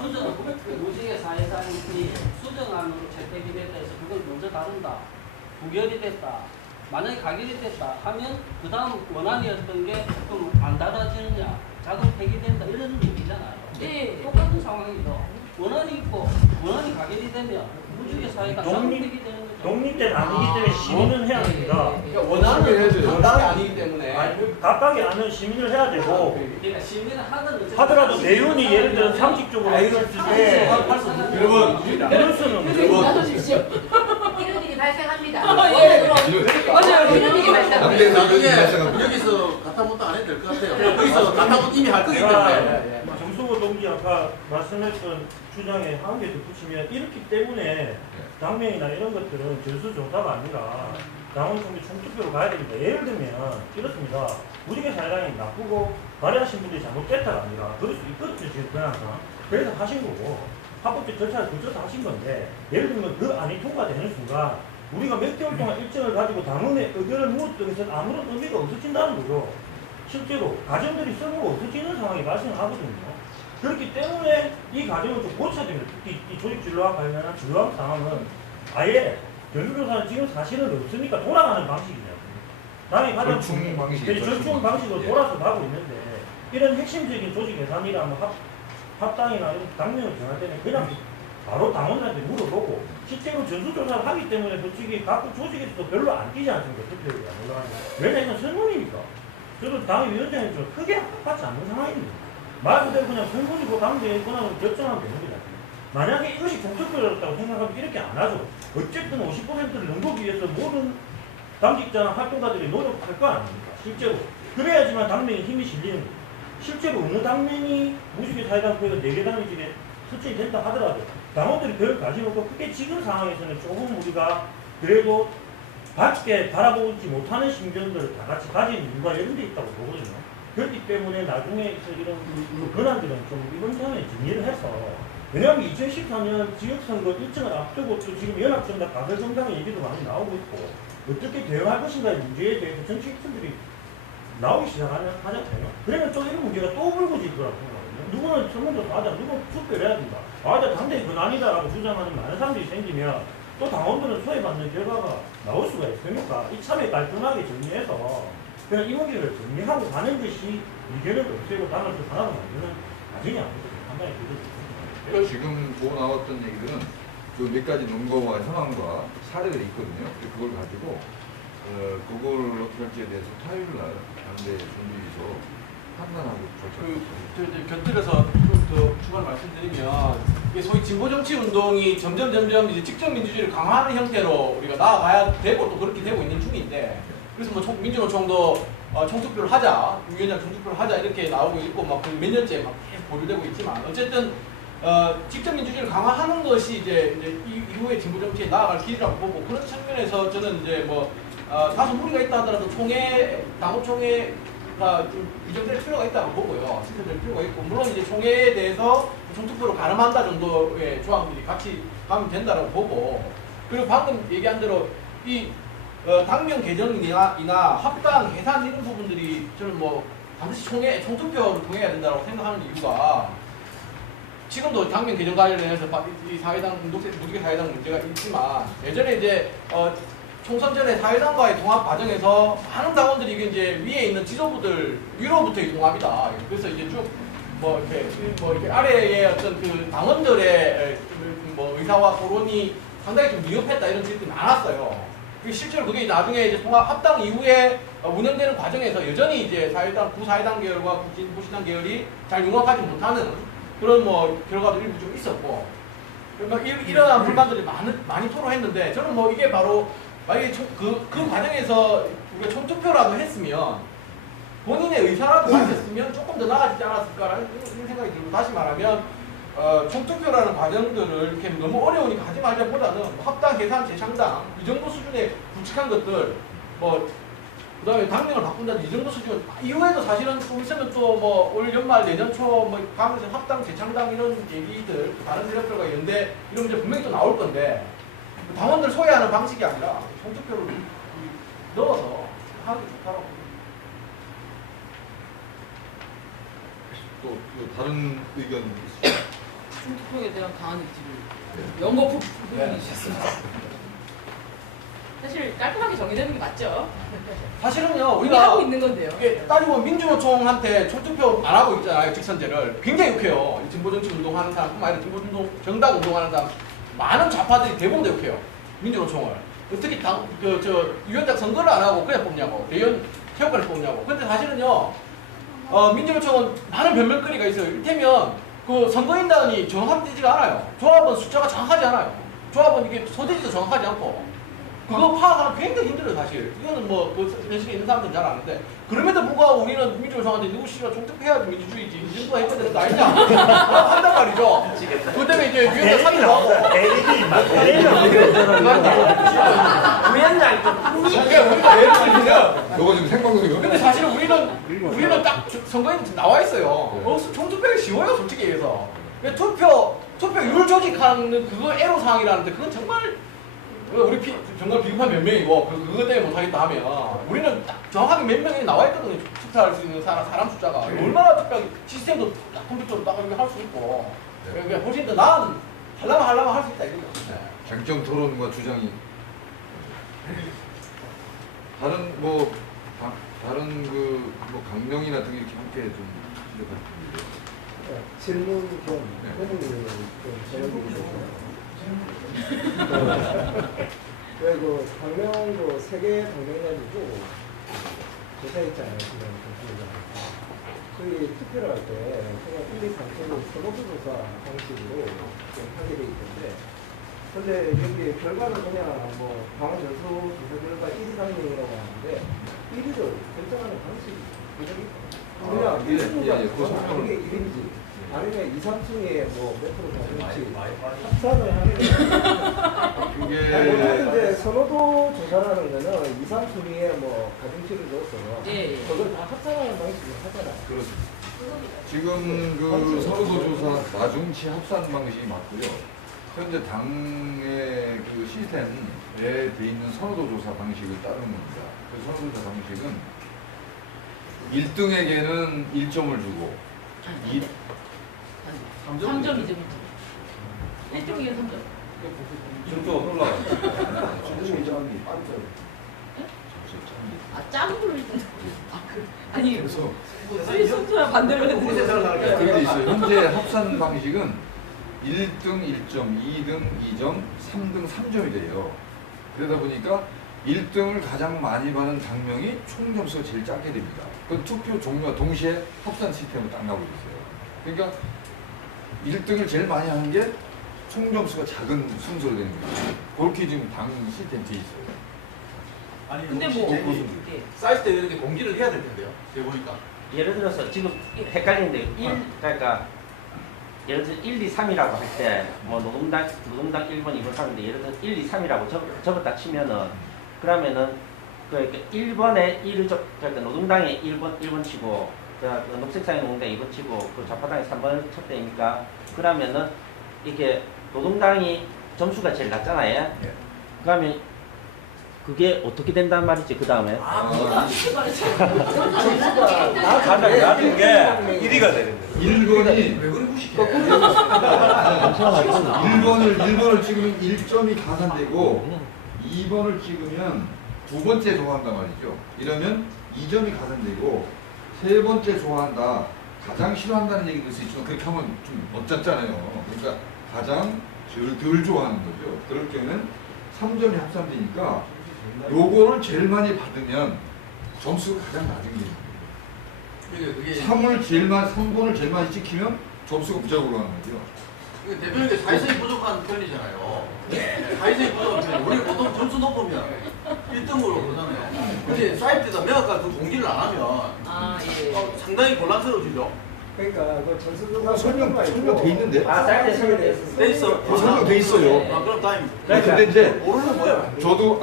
수정, 무지개 사회당이 수정안으로 채택이 됐다 해서 그걸 먼저 다룬다. 부결이 됐다. 만약에 가결이 됐다 하면 그 다음 원안이었던 게 조금 안 달아지느냐, 자동 폐기된다 이런 얘기잖아요. 네. 똑같은 상황이죠. 원안이 있고 원안이 가결이 되면 무지개 사회가 자동 폐기되는 거죠. 독립된 아니기 때문에 시민은 해야 됩니다. 그러니까 원하는 정당이 아니기 때문에. 아니, 각각이 아는 시민을 해야 되고 그러니까 시민은 하더라도 내용이 예를 들어 상식적으로 했을 때 여러분, 그럴 수는 나눠주십시오. 이런 일이 발생합니다. 예, 맞아요. 이런 일이 발생합니다. 당대회 여기서 가타부터 안 해도 될 것 같아요. 여기서 가타부터 이미 할 거기 때문에. 정수호 동지 아까 말씀했던 주장에 한 개 덧붙이면 이렇기 때문에 당명이나 이런 것들은 전수조사가 아니라 당원총회 총투표로 가야 됩니다. 예를 들면 이렇습니다. 무지개 사회당이 나쁘고 발의하신 분들이 잘못됐다가 아니라 그럴 수 있거든요. 지금 그냥 그래서 하신 거고 합법적 절차를 거쳐서 하신 건데 예를 들면 그 안이 통과되는 순간 우리가 몇 개월 동안 일정을 가지고 당원의 의견을 물었던 것은 아무런 의미가 없어진다는 거죠. 실제로 가정들이 서로 없어지는 상황이 발생하거든요. 그렇기 때문에 이 과정을 좀 고쳐야 됩니다. 특히 이 조직진로와 관련한 중요한 상황은 아예 전수조사는 지금 사실은 없으니까 돌아가는 방식이냐고. 당이 가장 절충 방식이죠. 절충 방식으로 돌아서 가고 있는데 이런 핵심적인 조직 예산이나 뭐 합당이나 이런 당명을 정할 때는 그냥 바로 당원들한테 물어보고 실제로 전수조사를 하기 때문에 솔직히 각 조직에서도 별로 안 뛰지 않습니까? 투표율이 안 올라가는 거. 왜냐하면 선거니까. 저도 당의 위원장이 좀 크게 합하지 않는 상황입니다. 말 그대로 그냥 선거지고 당대에 권한을 결정하면 되는 거잖아요. 만약에 이것이 공적표였다고 생각하면 이렇게 안 하죠. 어쨌든 50%를 넘기기 위해서 모든 당직자 활동가들이 노력할 거 아닙니까? 실제로. 그래야지만 당명에 힘이 실리는 거예요. 실제로 어느 당면이 무주기 사회당표가 4개 당이 중에 설정이 된다 하더라도 당원들이 그걸 가지고 있고 그게 지금 상황에서는 조금 우리가 그래도 밝게 바라보지 못하는 심정들을 다 같이 가진 이유가 이런 데 있다고 보거든요. 그렇기 때문에 나중에 이런 권한들은 좀 이번 차원에 정리를 해서 왜냐하면 2014년 지역선거 일정을 앞두고 또 지금 연합정당, 가설정당의 얘기도 많이 나오고 있고 어떻게 대응할 것인가의 문제에 대해서 정치 핵심들이 나오기 시작하잖아요. 그러면 또 이런 문제가 또 불거질 거라고 생각하거든요. 누구는 선거도 하자, 누구는 투표를 해야 된다. 당대의 권한이다라고 주장하는 많은 사람들이 생기면 또 당원들은 소외받는 결과가 나올 수가 있으니까 이참에 깔끔하게 정리해서 그냥 이 문제를 정리하고 가는 것이 이견을 없애고 당을 또 하나로 만드는 과정이 아니거든요. 한 방에 되거든요. 지금 보 나왔던 얘기들은 그 몇 가지 논거와 현황과 사례들이 있거든요. 그걸 가지고 그걸 어떻게 할지에 대해서 화요일 날 당대 준비해서 판단하고 저 곁들여서 좀 더 추가로 말씀드리면 이게 소위 진보 정치 운동이 점점 이제 직접 민주주의를 강화하는 형태로 우리가 나아가야 되고 또 그렇게 되고 있는 중인데 그래서 뭐 민주노총도 총투표를 하자, 위원장 총투표를 하자 이렇게 나오고 있고 막 몇 년째 막 계속 보류되고 있지만 어쨌든 직접 민주주의를 강화하는 것이 이제 이후에 진보 정치에 나아갈 길이라고 보고 그런 측면에서 저는 이제 뭐 다소 무리가 있다 하더라도 당협총회가 좀 규정될 필요가 있다고 보고요. 시설될 필요가 있고 물론 이제 총회에 대해서 총투표로 가름한다 정도의 조항들이 같이 가면 된다고 보고 그리고 방금 얘기한 대로 이 당명 개정이나 합당 계산 이런 부분들이 저는 뭐 반드시 총투표를 통해야 된다고 생각하는 이유가 지금도 당명 개정 관련해서 이 사회당 무주기 사회당 문제가 있지만 예전에 이제 총선 전에 사회당과의 통합 과정에서 많은 당원들이 이게 이제 위에 있는 지도부들 위로부터의 통합이다. 그래서 이제 쭉 뭐 이렇게 아래에 어떤 그 당원들의 뭐 의사와 토론이 상당히 좀 미흡했다 이런 질문이 많았어요. 실제로 그게 나중에 이제 통합 합당 이후에 운영되는 과정에서 여전히 이제 구사회당 계열과 구신당 계열이 잘 융합하지 못하는 그런 뭐 결과들이 일부 좀 있었고 이러한 불만들이 많이 토로했는데 저는 뭐 이게 바로 만약에 그 과정에서 우리가 총투표라도 했으면 본인의 의사라도 밝혔으면 조금 더 나아지지 않았을까라는 생각이 들고 다시 말하면 총투표라는 과정들을 이렇게 너무 어려우니까 하지 말자보다는 합당, 계산, 재창당 이 정도 수준의 굵직한 것들 뭐 그다음에 당명을 바꾼다든지 이 정도 수준 이후에도 사실은 좀 있으면 또 뭐 올 연말 내년 초 뭐 가면서 합당, 재창당 이런 얘기들 다른 세력들과 연대 이런 문제 분명히 또 나올 건데 당원들 소외하는 방식이 아니라 총투표를 넣어서 하는 게 좋다고. 또 다른 의견 있으시죠? 총투표에 대한 강한 의지를 연거푸 부분이 주셨습니다. 사실 깔끔하게 정리되는 게 맞죠? 사실은요 우리가 우리가 하고 있는 건데요. 이게 따지고 민주노총한테 총투표 안 하고 있잖아요. 직선제를 굉장히 욕해요. 진보정치 운동하는 사람뿐만 아니라 진보운동 정당 운동하는 사람 많은 좌파들이 대부분 다 욕해요. 민주노총을 어떻게 위원장 선거를 안 하고 그냥 뽑냐고 대연 체육관을 뽑냐고. 근데 사실은요 민주노총은 많은 변명거리가 있어요. 이를테면 그 선거인단이 정합되지가 않아요. 조합은 숫자가 정확하지 않아요. 조합은 이게 소재지도 정확하지 않고 그거 파악하면 굉장히 힘들어요. 사실 이거는 뭐 그 현실에 있는 사람들은 잘 아는데 그럼에도 불구하고 우리는 민주노총한테 누구 씨가 총투표해야지 민주주의지 이 정도 해야 되는 거 아니냐 한단 말이죠. 그 때문에 이제 위원장 사퇴도 하고 위원장이 우리가 예를 들면 너가 지금 생방송이야? 근데 사실은 우리는 딱 선거에는 나와 있어요. 총투표가 쉬워요, 솔직히 얘기해서. 투표율 조직하는 그거 애로사항이라는데 그건 정말 우리 정말 비급한 몇 명이고 그것 때문에 못하겠다 하면 우리는 딱 정확하게 몇 명이 나와 있거든요. 투표할 수 있는 사람 숫자가 얼마나 투표하기 시스템도 딱 컴퓨터로 딱 할 수 있고 그러니까 훨씬 더 나은 하려면 할 수 있다 이거죠. 쟁점 토론과 주장이 다른 그 뭐 강령이나 등 이렇게 함께 좀 질문 좀 그리고 당명도 3개 당명해가지고 조사했잖아요. 저희 투표를 할 때 그냥 1, 2, 3표로 선거조사 방식으로 좀 하게 돼 있던데 근데 여기 결과는 그냥 뭐 방원 전수 조사 결과 1위 당명이라고 하는데 1위를 결정하는 방식이 아, 그냥 예, 1순위가 예, 예. 그거 하는 게 1인지 아니면 2, 3층에 뭐 몇 프로 가는지 많이 합산을 하는 게 그게 이제 선호도 조사라는 거는 2, 3순위에 뭐 가중치를 넣어서 예, 예. 그걸 다 합산하는 방식으로 하잖아요. 그렇습니다. 지금 그 선호도 조사 나중치 합산 방식이 맞고요. 현재 당의 그 시스템에 돼 있는 선호도 조사 방식을 따르는 겁니다. 그 선호도 조사 방식은 1등에게는 1점을 주고 3점 2점 1등이게 3점. 점수가 올라가요. 아 작은 걸로 1등. 아니 그래서 수리 선수랑 반대로 그렇게 했는데. 돼 있어요. 현재 합산 방식은 1등 1점, 2등 2점, 3등 3점이 돼요. 그러다 보니까 1등을 가장 많이 받은 당명이 총 점수가 제일 작게 됩니다. 그 투표 종류와 동시에 합산 시스템을 딱 나오고 있어요. 그러니까 1등을 제일 많이 하는 게 총 점수가 작은 순서로 되는 거예요. 그렇게 지금 당 시스템 돼 있어요. 아니 근데 혹시 뭐 저기 예. 사이트 때 이렇게 공지를 해야 될 텐데요. 제가 보니까. 예를 들어서 지금 헷갈리는데 그러니까 예를 들어 1, 2, 3이라고 할 때 뭐 노동당 1번, 2번, 3인데 예를 들어 1, 2, 3이라고 적었다 치면은 그러면은 그 1번에 1을 그러니까 노동당에 1번 치고 그 녹색상의 노동당에 2번 치고 그 좌파당에 3번을 쳤대니까 그러면은 이렇게 노동당이 점수가 제일 낮잖아요. 네. 그러면 그게 어떻게 된단 말이지 그 다음에? 가장 낮은 게 1위가 되는 거예요. 1번이 왜 그런 무식해? 1번을 찍으면 1점이 가산되고 2번을 찍으면 두 번째 좋아한다 말이죠. 이러면 2점이 가산되고 세 번째 좋아한다, 가장 싫어한다는 얘기를 쓸 수 있지만 그렇게 하면 좀 멋졌잖아요. 그러니까 가장 덜 좋아하는 거죠. 그럴 경우에는 3점이 합산되니까 요거를 제일 많이 받으면 점수가 가장 낮은 게 됩니다. 그게 3번을 제일 많이 찍히면 점수가 무지하게 올라가는 거죠. 대표님께 사회성이 부족한 편이잖아요. 사회성이 부족한 편. 우리 보통 점수 높으면 1등으로 그러잖아요. 근데 사이트에다 명확하게 그 공지를 안 하면 아 예. 상당히 곤란스러워지죠. 그러니까 그 전수조사 설명돼 있는데. 아, 사이트에 설명돼 돼 있어. 설명돼 있어요. 아, 그럼 다행입니다. 근데 이제 모르는 거야. 저도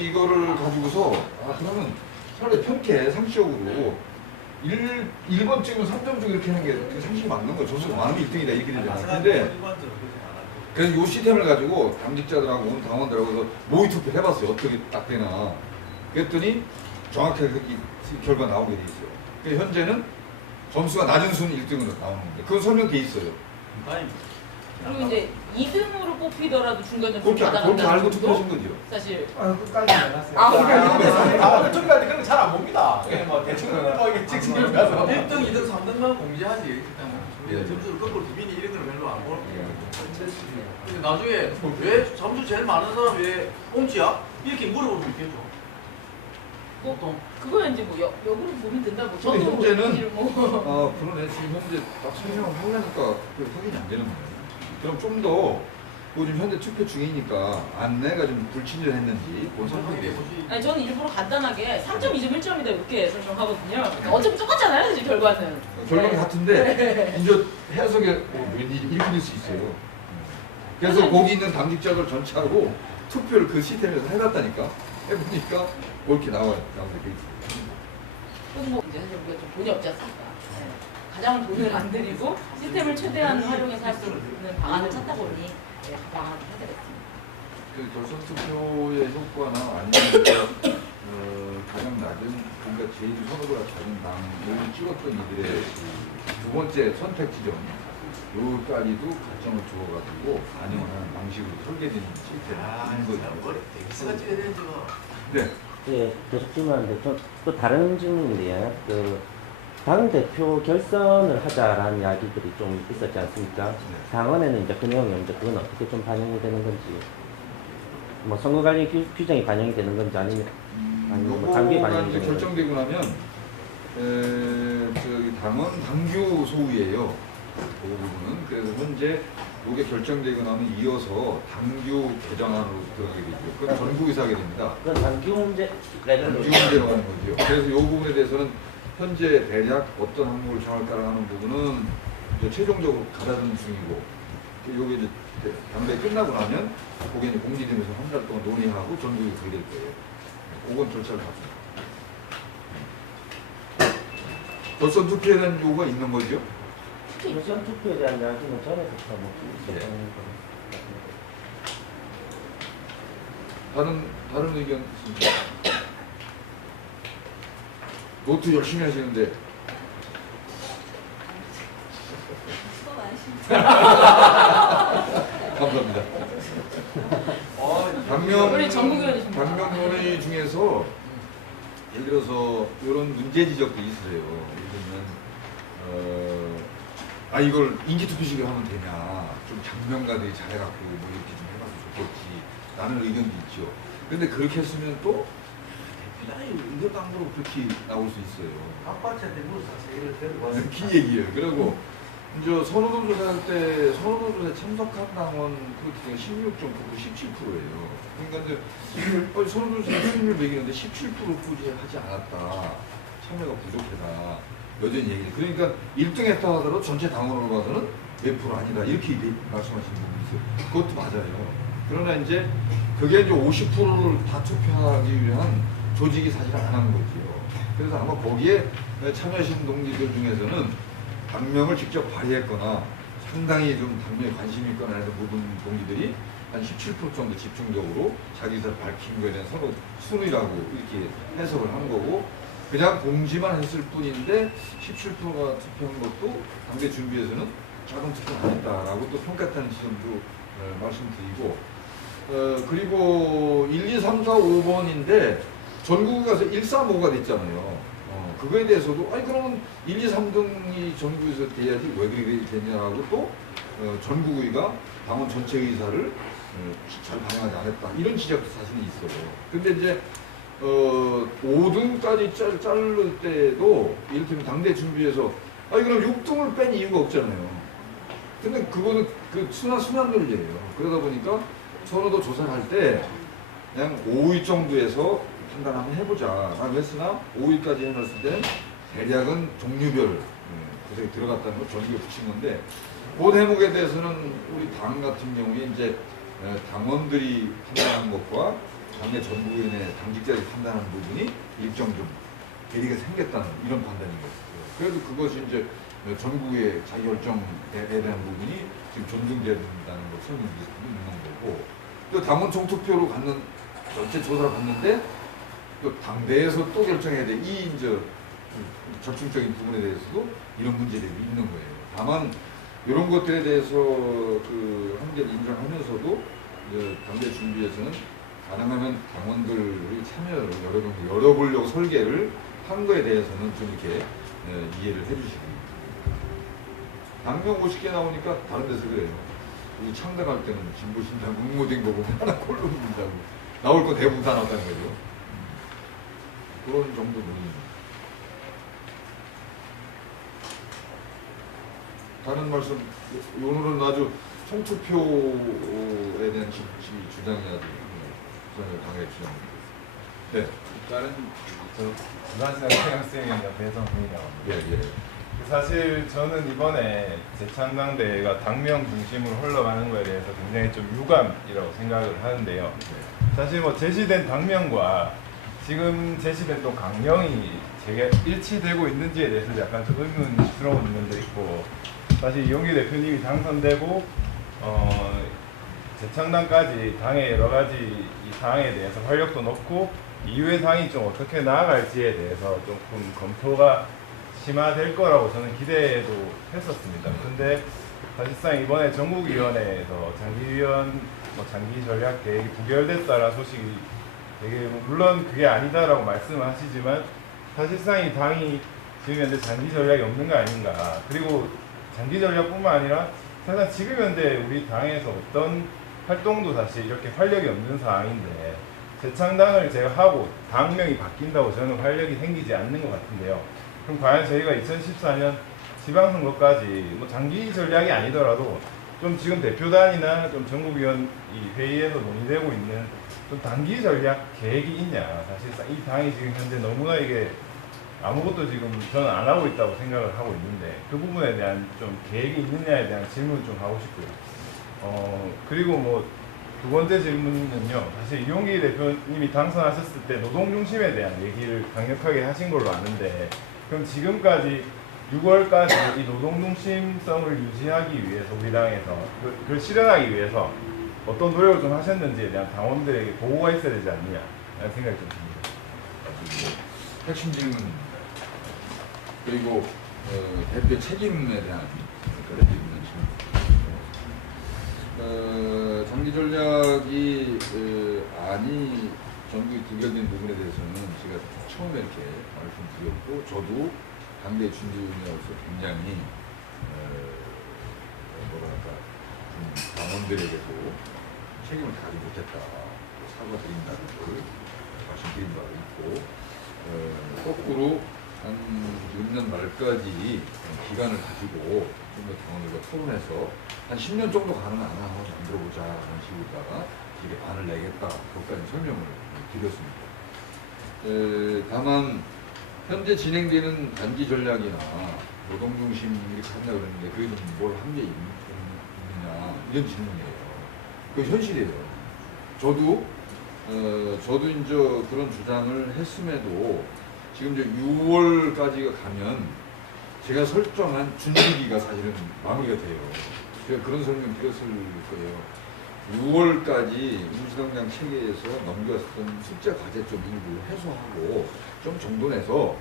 이거를 가지고서 그러면 차라리 편케 상식적으로 1번 찍으면 3점 주고 이렇게 하는 게 상식이 맞는 거예요. 점수가 많으면 1등이다 이렇게 되잖아요. 근데 그래서 이 시스템을 가지고 당직자들하고 온 당원들하고 모의 투표 해봤어요. 어떻게 딱 되나. 그랬더니 정확하게 이 결과 나오게 돼 있어요. 그러니까 현재는 점수가 낮은 순 1등으로 나오는 건데 그건 설명돼 있어요. 다행입니다. 그리고 이제 2등으로 뽑히더라도 중간 점수 그렇게 받아간다는 알고 것도 투표하신 거죠. 사실 끝까지 몰랐어요. 그쪽까지 그런 거 잘 안 봅니다. 그냥 뭐 대충 뭐 이게 찍찍이 가서 1등, 2등, 3등만 공지하지. 그다음에 점수를 거꾸로 비비니 이런 걸 별로 안 보는 거예요. 근데 나중에 왜 점수 제일 많은 사람 왜 꽁치야? 이렇게 물어볼 수 있겠죠. 보통. 그거야 이제 뭐 역으로 보면 된다고. 근데 저도 현재는 사실 뭐 그러네. 지금 현재 딱 설명을 하려니까 그게 확인이 안 되는 거예요. 그럼 좀 더 지금 현재 투표 중이니까 안내가 좀 불친절했는지 그건 설명이 돼요. 아니 저는 일부러 간단하게 3점, 2점, 1점이다 이렇게 설명하거든요. 어차피 똑같잖아요, 이제 결과는. 결과는 네. 같은데 이제 해석에 왠지 이렇게 될 수 있어요. 그래서 거기 있는 당직자들 전체하고 투표를 그 시스템에서 해봤다니까. 해보니까 그렇게 나오게 돼 있어요. 그래서 뭐 이제 사실 우리가 좀 돈이 없지 않습니까? 네. 가장 돈을 안 들이고 시스템을 최대한 활용해서 할 수 있는 방안을 찾다 보니 네, 그 방안을 하게 됐습니다. 그 결선 투표의 효과나 아니면 가장 낮은 그러니까 제일 선호도가 작은 당을 찍었던 이들의 두 번째 선택 지점 요까지도 가점을 주어가지고 반영을 하는 방식으로 설계된 시스템인 거죠. 엑스가 찍어야 되는지 뭐. 네. 예, 계속 질문하는데 또 다른 질문인데요. 그 당대표 결선을 하자라는 이야기들이 좀 있었지 않습니까? 당원에는 이제 그 내용이 없는데 그건 어떻게 좀 반영이 되는 건지, 뭐 선거관리 규정이 반영이 되는 건지 아니면 뭐 당규에 반영이 되는 건지. 결정되고 나면 저기 당원 당규 소위예요. 그 부분은. 그래서 현재 이게 결정되고 나면 이어서 당규 개정안으로 들어가게 되죠. 그건 전국에서 하게 됩니다. 그건 당규 문제 당규 문제로 하는 거죠. 그래서 이 부분에 대해서는 현재 대략 어떤 항목을 정할까를 하는 부분은 이제 최종적으로 가다듬 중이고, 요게 이제 당대 끝나고 나면 그게 이제 공지되면서 한 달 동안 논의하고 전국에 가게 될 거예요. 그건 절차를 밟습니다. 결선 투표에 대한 요구가 있는 거죠? 결선 투표에 대한 이야기는 전에부터 뭐 있었던 거. 다른 의견 있습니까? 노트 열심히 하시는데 감사합니다. 우리 전국 의원이십니다. 당명 논의 중에서 예를 들어서 이런 문제 지적도 있어요. 예를 들면 이걸 인지투표식을 하면 되냐, 좀 장명가들이 잘해갖고 뭐 이렇게 좀 해봐도 좋겠지 라는 의견도 있죠. 근데 그렇게 했으면 또 대표단이 의견당으로 그렇게 나올 수 있어요. 아빠한테 물어서 얘를 데리고 와서 그 얘기예요. 그리고 이제 선호도 조사할 때 선호도 조사에 참석한 당원 그렇게 16.9% 17%예요. 그러니까 이제 선호도 조사 수익률 매기는데 17%까지 하지 않았다. 참여가 부족하다. 여전히 얘기해. 그러니까 1등 했다 하더라도 전체 당원으로 봐서는 몇 프로 아니다. 이렇게 말씀하시는 분이 있어요. 그것도 맞아요. 그러나 이제 그게 이제 50%를 다 투표하기 위한 조직이 사실 안 하는 거지요. 그래서 아마 거기에 참여하신 동지들 중에서는 당명을 직접 발의했거나 상당히 좀 당명에 관심이 있거나 해서 모든 동지들이 한 17% 정도 집중적으로 자기 의사를 밝힌 거에 대한 서로 순위라고 이렇게 해석을 한 거고, 그냥 공지만 했을 뿐인데 17%가 투표한 것도 당대 준비에서는 작은 투표는 아니다라고 또 평가했다는 지점도 말씀드리고, 그리고 1, 2, 3, 4, 5번인데 전국에 가서 1, 4, 5가 됐잖아요. 그거에 대해서도 그러면 1, 2, 3등이 전국에서 돼야지 왜 그렇게 되냐고 또 전국의가 당원 전체 의사를 잘 반영하지 않았다, 이런 지적도 사실은 있어요. 근데 이제 5등까지 자를 때도 이를테면 당대 준비에서 그럼 6등을 뺀 이유가 없잖아요. 근데 그거는 그 순환 논리예요. 그러다 보니까 선호도 조사를 할 때 그냥 5위 정도에서 판단 한번 해보자 라고 했으나 5위까지 해놨을 때는 대략은 종류별 구색이 들어갔다는 걸 전국에 붙인 건데, 그 대목에 대해서는 우리 당 같은 경우에 이제 당원들이 판단한 것과 당내 전국인의 당직자들이 판단하는 부분이 일정 좀 괴리가 생겼다는 이런 판단인 거죠. 그래도 그것이 이제 전국의 자기결정에 대한 부분이 지금 존중된다는 걸 설명드릴 수 있는 거고, 또 당원 총투표로 갖는 전체 조사를 받는데 또 당대에서 또 결정해야 돼. 이 이제 적중적인 부분에 대해서도 이런 문제들이 있는 거예요. 다만 이런 것들에 대해서 그 한계를 인정하면서도 이제 당대 준비에서는 가능하면 당원들의 참여를 열어보려고 설계를 한 거에 대해서는 좀 이렇게 이해를 해주시고, 당명 50개 나오니까 다른 데서 그래요. 우리 창당할 때는 진보신당 응모된 거 보면 하나 콜로 민다고 나올 거 대부분 다 나왔다는 거죠. 그런 정도 논의입니다. 다른 말씀, 오늘은 아주 총투표에 대한 주장이라도 강하게 주장합니다. 네. 다른 부산시장 태양생입니다. 배성훈이라고 합니다. 사실 저는 이번에 재창당대회가 당명 중심으로 흘러가는 거에 대해서 굉장히 좀 유감이라고 생각을 하는데요. 사실 뭐 제시된 당명과 지금 제시된 또 강령이 제게 일치되고 있는지에 대해서 약간 좀 의문스러운 부분도 있고, 사실 이용기 대표님이 당선되고 재창당까지 당의 여러 가지 이 사항에 대해서 활력도 넣고 이후의 사항이 좀 어떻게 나아갈지에 대해서 조금 검토가 심화될 거라고 저는 기대도 했었습니다. 근데 사실상 이번에 전국위원회에서 장기 전략 계획이 부결됐다라는 소식이 되게 물론 그게 아니다라고 말씀하시지만 사실상 이 당이 지금 현재 장기 전략이 없는 거 아닌가. 그리고 장기 전략뿐만 아니라 사실 지금 현재 우리 당에서 어떤 활동도 사실 이렇게 활력이 없는 상황인데 재창당을 제가 하고 당명이 바뀐다고 저는 활력이 생기지 않는 것 같은데요. 그럼 과연 저희가 2014년 지방선거까지 뭐 장기 전략이 아니더라도 좀 지금 대표단이나 좀 전국위원 이 회의에서 논의되고 있는 좀 단기 전략 계획이 있냐. 사실상 이 당이 지금 현재 너무나 이게 아무것도 지금 저는 안 하고 있다고 생각을 하고 있는데 그 부분에 대한 좀 계획이 있느냐에 대한 질문을 좀 하고 싶고요. 그리고 뭐 두 번째 질문은요. 사실 이용기 대표님이 당선하셨을 때 노동 중심에 대한 얘기를 강력하게 하신 걸로 아는데 그럼 지금까지 6월까지 이 노동 중심성을 유지하기 위해서 우리 당에서 그걸 실현하기 위해서 어떤 노력을 좀 하셨는지에 대한 당원들에게 보고가 있어야 되지 않느냐라는 생각이 좀 듭니다. 핵심 질문 그리고 대표 책임에 대한 그런 질문. 장기 전략이 안이 전국이 부결된 부분에 대해서는 제가 처음에 이렇게 말씀드렸고 저도 당대 준비위원으로서 굉장히 뭐랄까 좀 당원들에게도 책임을 다하지 못했다 사과드린다는 걸 말씀드린 바가 있고 거꾸로 한 6년 말까지 기간을 가지고 좀 더 당원들과 토론해서 한 10년 정도 가능하나 한번 만들어보자 하는 식으로다가 이게 반을 내겠다 그것까지 설명을 드렸습니다. 다만 현재 진행되는 단기 전략이나 노동 중심 이렇게 한다 그랬는데 그게 좀 뭘 한 게 있느냐 이런 질문이에요. 그 현실이에요. 저도 이제 그런 주장을 했음에도 지금 이제 6월까지가 가면 제가 설정한 준비기가 사실은 마무리가 돼요. 제가 그런 설명 드렸을 거예요. 6월까지 임시당장 체계에서 넘겨왔던 숙제 과제 좀 일부 해소하고 좀 정돈해서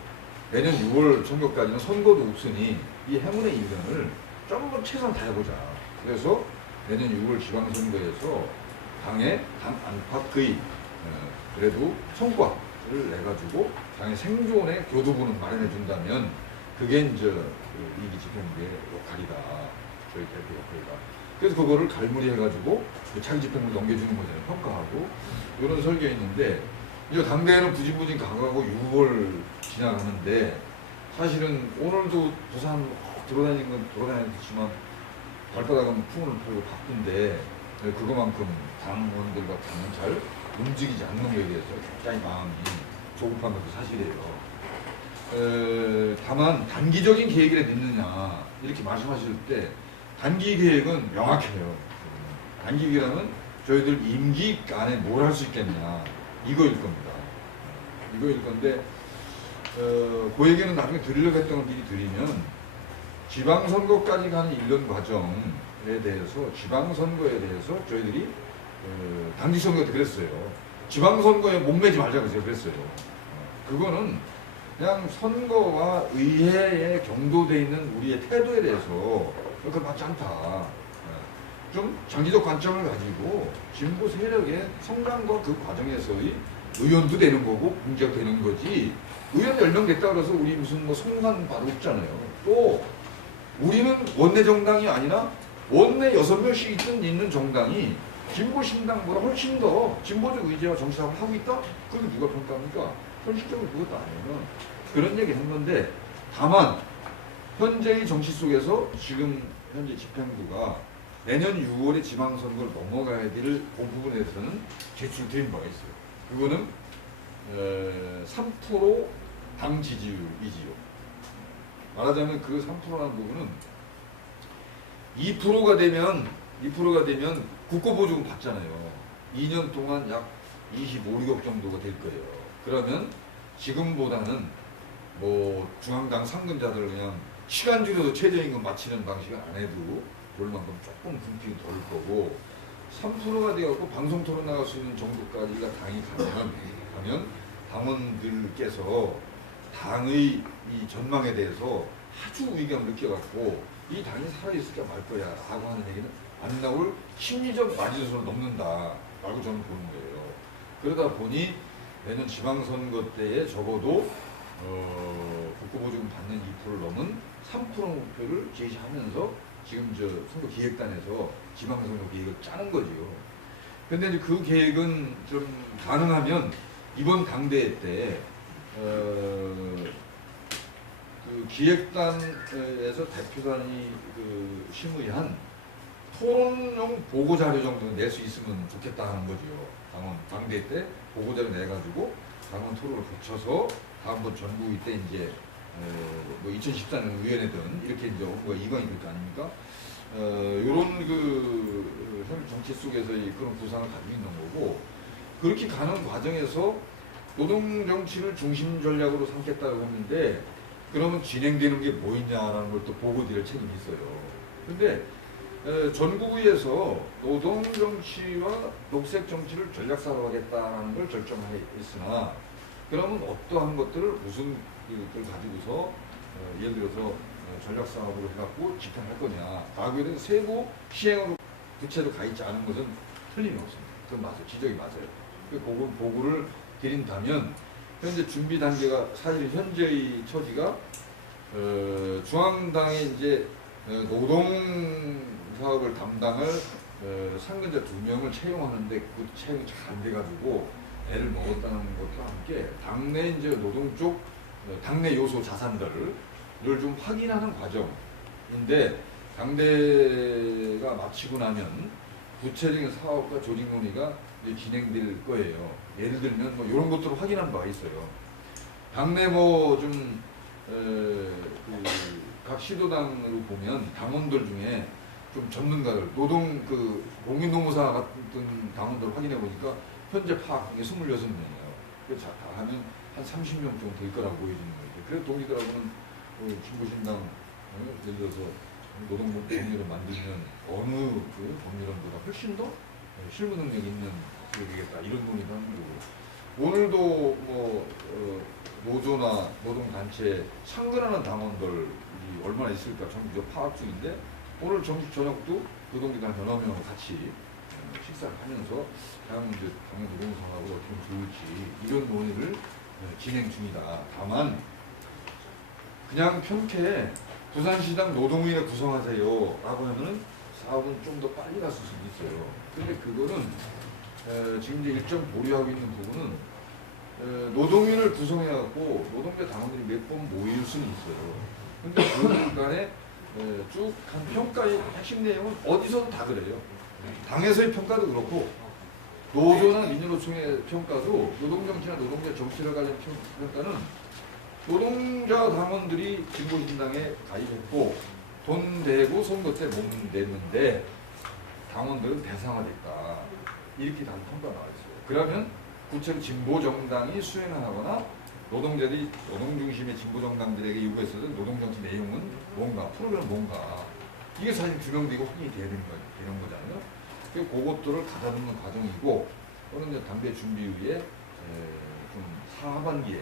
내년 6월 선거까지는 선거도 없으니 이 행운의 1년을 좀 더 최선 다해보자. 그래서 내년 6월 지방선거에서 당의 당 안팎의 그래도 성과를 내가지고 당의 생존의 교두보는 마련해준다면 그게 이제 이기 집행부의 역할이다. 저희 대표 역할이다. 그래서 그거를 갈무리해가지고 차기 집행부 넘겨주는 거잖아요. 평가하고 이런 설계가 있는데 이제 당대회는 부진부진 가고 6월 지나가는데 사실은 오늘도 부산 돌아다니는 건 돌아다녔지만 발바닥은 풍을 풀고 바쁜데 그거만큼 당원들과 당은 잘 움직이지 않는 거에 대해서 굉장히 마음이 조급한 것도 사실이에요. 다만 단기적인 계획을 넣느냐 이렇게 말씀하실 때 단기 계획은 명확해요. 단기 계획은 저희들 임기 안에 뭘 할 수 있겠냐 이거일 겁니다. 이거일 건데 그 얘기는 나중에 드리려고 했던 걸 미리 드리면 지방선거까지 가는 1년 과정에 대해서 지방선거에 대해서 저희들이 단기선거 때 그랬어요. 지방선거에 목매지 말자고 제가 그랬어요. 그거는 그냥 선거와 의회에 경도되어 있는 우리의 태도에 대해서 그렇게 맞지 않다. 좀 장기적 관점을 가지고 진보 세력의 성장과 그 과정에서의 의원도 되는 거고 공제가 되는 거지 의원 10명 됐다고 해서 우리 무슨 뭐 성난 바로 없잖아요. 또 우리는 원내 정당이 아니라 원내 6명씩 있는 정당이 진보 신당보다 훨씬 더 진보적 의지와 정치사업을 하고 있다? 그걸 누가 평가합니까? 현실적으로 그것도 아니에요. 그런 얘기 한 건데 다만 현재의 정치 속에서 지금 현재 집행부가 내년 6월에 지방선거를 넘어가야 될 그 부분에 대해서는 제출드린 바가 있어요. 그거는 3% 당 지지율이지요. 말하자면 그 3%라는 부분은 2%가 되면 국고보조금 받잖아요. 2년 동안 약 25, 6억 정도가 될 거예요. 그러면 지금보다는 뭐 중앙당 상근자들 그냥 시간 줄여서 최저임금 맞추는 방식을 안 해도 그럴 만큼 조금 분필이 덜 거고 3%가 되어갖고 방송 토론 나갈 수 있는 정도까지가 당이 가면 당원들께서 당의 이 전망에 대해서 아주 위기감을 느껴갖고 이 당이 살아있을까 말 거야 라고 하는 얘기는 안 나올 심리적 마지노선을 넘는다 라고 저는 보는 거예요. 그러다 보니 내년 지방선거 때에 적어도 국고보조금 받는 2%를 넘은 3% 목표를 제시하면서 지금 저 선거 기획단에서 지방선거 계획을 짜는 거죠. 근데 이제 그 계획은 좀 가능하면 이번 당대회 때 그 기획단에서 대표단이 그 심의한 토론용 보고자료 정도는 낼 수 있으면 좋겠다 하는 거죠. 당대 때 보고자료 내가지고 당원 토론을 거쳐서 다음번 전국위 때 이제 뭐 2014년 의원회든 이렇게 이제 후보가 이관이 될 거 아닙니까? 요런 그 현 정치 속에서의 그런 구상을 가지고 있는 거고, 그렇게 가는 과정에서 노동 정치를 중심 전략으로 삼겠다고 했는데, 그러면 진행되는 게 뭐 있냐라는 걸 또 보고 드릴 책임이 있어요. 근데 전국위에서 노동 정치와 녹색 정치를 전략사로 하겠다는 걸 결정했으나, 그러면 어떠한 것들을 무슨 것들 가지고서 예를 들어서 전략사업으로 해갖고 집행할 거냐, 과거에 대해서 세부 시행으로 구체로 가 있지 않은 것은 틀림이 없습니다. 그건 맞아요. 지적이 맞아요. 그 보고를 드린다면 현재 준비 단계가 사실 현재의 처지가 중앙당에 이제 노동 사업을 담당할 상근자 2명을 채용하는데 그 채용이 잘 안 돼가지고 애를 먹었다는 것과 함께 당내 이제 노동 쪽 당내 요소 자산들을 좀 확인하는 과정인데, 당대가 마치고 나면 구체적인 사업과 조직 논의가 진행될 거예요. 예를 들면 뭐 이런 것들을 확인한 바가 있어요. 당내 뭐 좀 각 시도당으로 보면 당원들 중에 좀 전문가들, 노동 그 공인노무사 같은 당원들을 확인해 보니까 현재 파악한 게 26명이에요. 그래서 다 하면 한 30명 정도 될 거라고 보여지는 거죠. 그래서 동기들하고는 진보신당 예를 들어서 노동법률을 만들면 어느 그 법률안보다 훨씬 더 실무 능력 있는 기업이겠다, 이런 논의도 하는 거고, 오늘도 뭐 노조나 노동단체 상근하는 당원들이 얼마나 있을까 전부 파악 중인데, 오늘 점심 저녁도 노동기관 여러 명하고 같이 식사를 하면서 다음 이제 당연 노동상하고 어떻게 하면 좋을지 이런 논의를 진행 중이다. 다만 그냥 편케 부산시당 노동위를 구성하세요 라고 하면은 사업은 좀 더 빨리 갔을 수도 있어요. 근데 그거는 지금 이제 일정 보류하고 있는 부분은 노동위를 구성해갖고 노동자 당원들이 몇 번 모일 수는 있어요. 근데 그 간에 쭉 한 평가의 핵심 내용은 어디서든 다 그래요. 당에서의 평가도 그렇고 노조나 민주노총의 평가도 노동정치나 노동자 정치를 관련 평가는 노동자 당원들이 진보신당에 가입했고 돈 대고 선거 때 못 냈는데 당원들은 대상화됐다, 이렇게 다 평가가 나와 있어요. 그러면 구체로 진보정당이 수행하거나 노동자들이 노동중심의 진보정당들에게 요구했었던 노동정치 내용은 뭔가, 프로그램은 뭔가, 이게 사실 규명되고 확인이 돼야 되는 거잖아요. 그래서 그것들을 가다듬는 과정이고, 또는 이제 당대 준비위에 좀 하반기에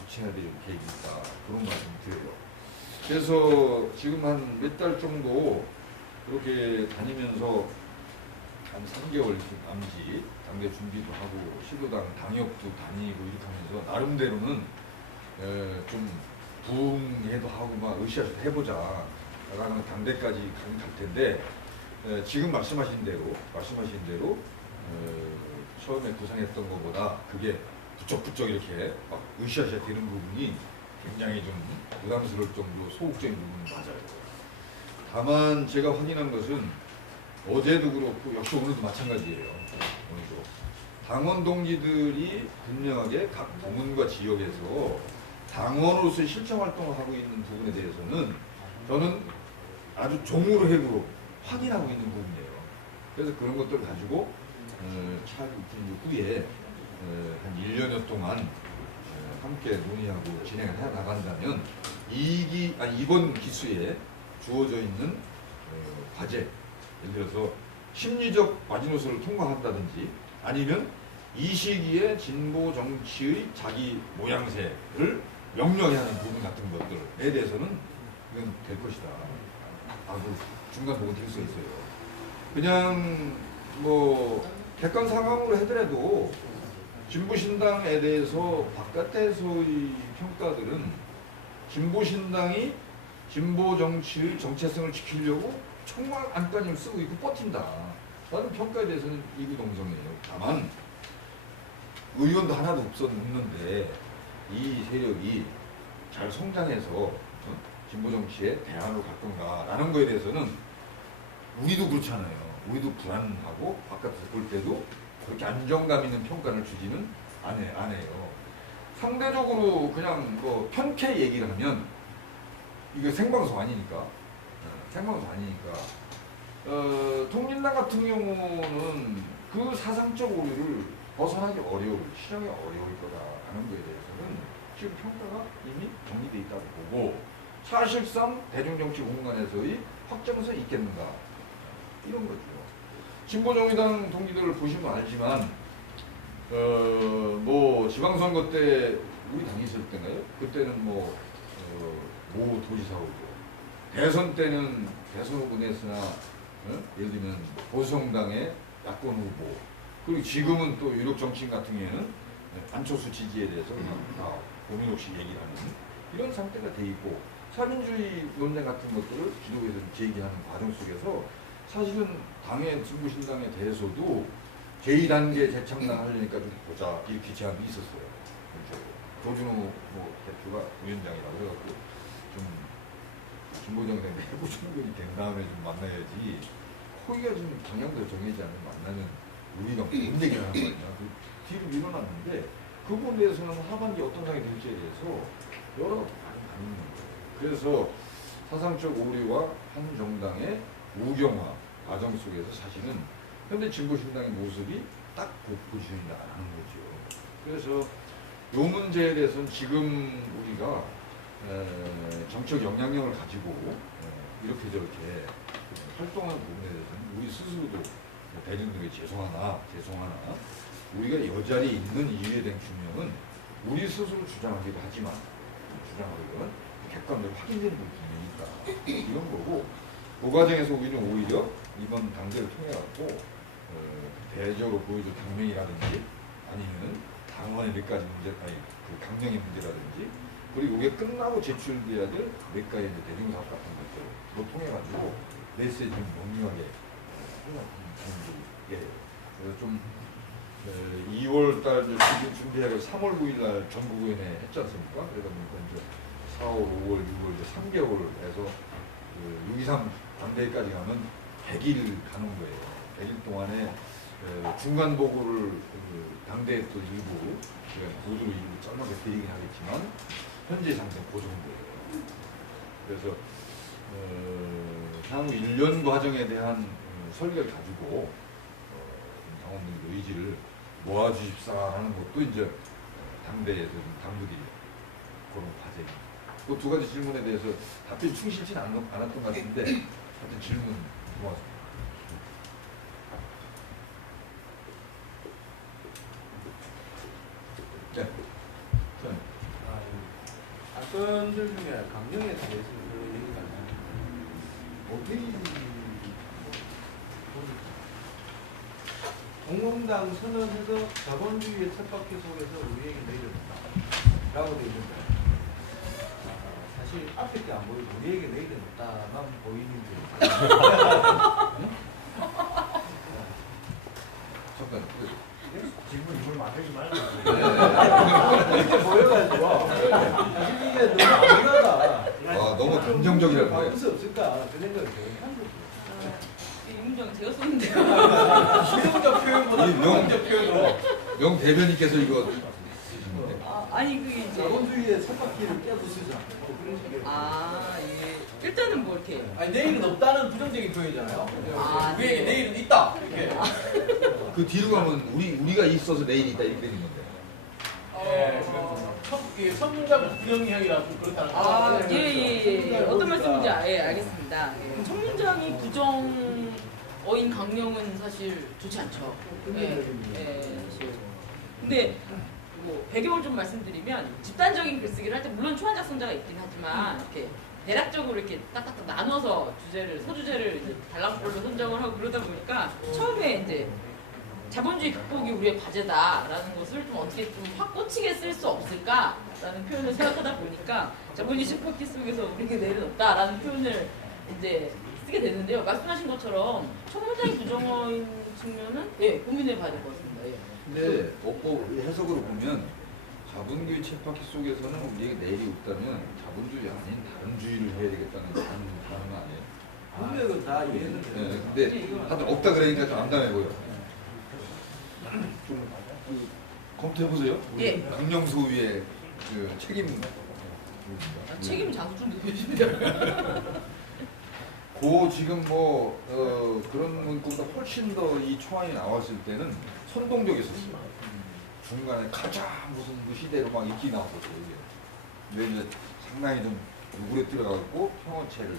구체화될 계획이 있다, 그런 말씀 드려요. 그래서 지금 한 몇 달 정도 이렇게 다니면서 한 3개월 남짓 당대 준비도 하고 시도당 당협도 다니고 이렇게 하면서 나름대로는 좀 부응해도 하고 막 으쌰으쌰 해보자 라는 당대까지 갈 텐데, 지금 말씀하신 대로 처음에 구상했던 것보다 그게 부쩍부쩍 이렇게 막 으쌰으쌰 되는 부분이 굉장히 좀 부담스러울 정도로 소극적인 부분은 맞아요. 다만 제가 확인한 것은 어제도 그렇고 역시 오늘도 마찬가지예요. 오늘도 당원 동지들이 분명하게 각 부문과 지역에서 당원으로서의 실천 활동을 하고 있는 부분에 대해서는 저는 아주 종으로 핵으로 확인하고 있는 부분이에요. 그래서 그런 것들을 가지고 차기 후에 한 1년여 동안 함께 논의하고 진행을 해 나간다면 이번 기수에 주어져 있는 과제, 예를 들어서 심리적 마지노선을 통과한다든지 아니면 이 시기에 진보 정치의 자기 모양새를 명료하게 하는 부분 같은 것들에 대해서는 이건 될 것이다. 중간 보고 될 수 있어요. 그냥 뭐 객관 상황으로 하더라도 진보신당에 대해서 바깥에서의 평가들은 진보신당이 진보 정치의 정체성을 지키려고 총알 안간힘 쓰고 있고 버틴다 라는 평가에 대해서는 이구동성이에요. 다만 의원도 하나도 없는데 이 세력이 잘 성장해서 진보 정치에 대안으로 갈 건가라는 거에 대해서는 우리도 그렇잖아요. 우리도 불안하고 바깥에서 볼 때도 그렇게 안정감 있는 평가를 주지는 안 해요. 상대적으로 그냥 뭐 편케 얘기를 하면 이거 생방송 아니니까 통일당 같은 경우는 그 사상적 오류를 벗어나기 실현이 어려울 거다라는 거에 대해서는 지금 평가가 이미 정리돼 있다고 보고 사실상 대중정치 공간에서의 확정서 있겠는가 이런 거죠. 진보정의당 동기들을 보시면 알지만 뭐 지방선거 때 우리 당이 있을 때인가요? 그때는 모 도지사 후보 대선 때는 대선 후보 냈으나 예를 들면 보수정당의 야권 후보 그리고 지금은 또 유력 정치인 같은 경우에는 안철수 지지에 대해서 그냥 다 고민 없이 얘기를 하는 이런 상태가 돼 있고 사민주의 논쟁 같은 것들을 지도부에서 제기하는 과정 속에서 사실은 당의 진보신당에 대해서도 제2단계 재창당하려니까 좀 보자 이렇게 제안이 있었어요. 조준호 대표가 위원장이라고 그래갖고 좀 진보정당 내부 충분히 된 다음에 좀 만나야지 거기가 지금 방향도 정해지지 않으면 만나는 우리가 뭔 얘기를 하는 거냐 그 뒤로 밀어놨는데 그 부분에 대해서는 하반기 어떤 상황이 될지에 대해서 여러 가는 거예요. 그래서 사상적 오류와 한 정당의 우경화 과정 속에서 사실은 현재 진보신당의 모습이 딱 그 포지션이다라는 거죠. 그래서 이 문제에 대해서는 지금 우리가 정책 영향력을 가지고 이렇게 저렇게 활동하는 부분에 대해서는 우리 스스로도 대중들에게 죄송하나 우리가 여자리에 있는 이유에 대한 규명은 우리 스스로 주장하기도 하지만 주장하기는 객관적으로 확인되는 부분이니까 이런 거고 그 과정에서 우리는 오히려 이번 당대를 통해 갖고 대적으로 보여줄 강령이라든지 아니면 당원의 몇 가지 문제, 그 강령의 문제라든지 그리고 이게 끝나고 제출돼야 될 몇 가지 대중사업 같은 것들을 통해 가지고 메시지를 명료하게 예. 그래서 좀 2월 달 준비하고 3월 9일 날 전국위원회 했지 않습니까? 그러다 보니까 이제 4월, 5월, 6월 이제 3개월에서 6.23 당대회까지 가면 100일 가는 거예요. 100일 동안에 중간 보고를 당대회 또 일부 보도로 일부 짧게 드리긴 하겠지만 현재 상태는 그 정도예요. 그래서 향후 1년 과정에 대한 설계를 가지고 당원들의 의지를 모아주십사라는 것도 이제 당대에서 당부들이 그런 과제입니다. 그 두 가지 질문에 대해서 답변 충실치는 않았던 것 같은데 하여튼 질문 고맙습니다. 네. 사건들 중에 강령에 대해서 그런 얘기가 어디 공공당 선언에서 자본주의의 쳇바퀴 속에서 우리에게 내려졌다 라고 되어 있는데 사실 앞에 게 안 보이고 우리에게 내려졌다만 보이는 게 잠깐 지금 이걸 만들지 말고 이렇게 보여가지고 사실 이게 너무 아무나다 너무 감정적이라는 거예요. 바꿀 수 없을까 그 생각이 들어요. 이 문장 제가 썼는데요. 실용적 표현보다 감정적 표현으로 명 대변인께서 이거 아니 그게 이제 자본주의의 쳇바퀴를 깨부수자 그런 식의 예. 일단은 뭐 이렇게 아니 내일은 없다는 부정적인 표현이잖아요. 우리에게 내일은 있다 이렇게. 그 뒤로 가면 우리가 있어서 내일이 있다 이렇게 되는 건데. 첫 문장은 부정형이라 좀 그렇다는. 예. 어떤 말씀인지 알겠습니다. 첫 문장이 부정어인 강령은 사실 좋지 않죠. 사실. 근데 뭐 배경을 좀 말씀드리면 집단적인 글쓰기를 할 때 물론 초안 작성자가 있긴 하지만 이렇게 대략적으로 이렇게 딱딱딱 나눠서 소주제를 이제 달랑꼴로 선정을 하고 그러다 보니까 처음에 이제 자본주의 극복이 우리의 과제다라는 것을 좀 어떻게 좀 확 꽂히게 쓸 수 없을까라는 표현을 생각하다 보니까 자본주의 쳇바퀴 속에서 우리에게 내려놓다라는 표현을 이제 쓰게 됐는데요. 말씀하신 것처럼 첫 문장이 부정어인 측면은 고민해 봐야 될 것 같습니다. 근데 해석으로 보면 자본주의 쳇바퀴 속에서는 우리에게 내일이 없다면 자본주의 아닌 다른 주의를 해야 되겠다는 단어 아니에요? 분명히 다 이해했는데. 네, 근데 다들 없다 그러니까 좀 암담해 보여. 좀 검토해보세요. 예. 강령소위의 그 책임. 책임 자수준도 계십니다. 고 지금 뭐 그런 문구보다 훨씬 더 이 초안이 나왔을 때는 선동적이었어요. 중간에 가장 무슨 그 시대로 막 익히 나왔었어요. 이게. 근데 이제 상당히 좀 우울에 들어가고 평어체를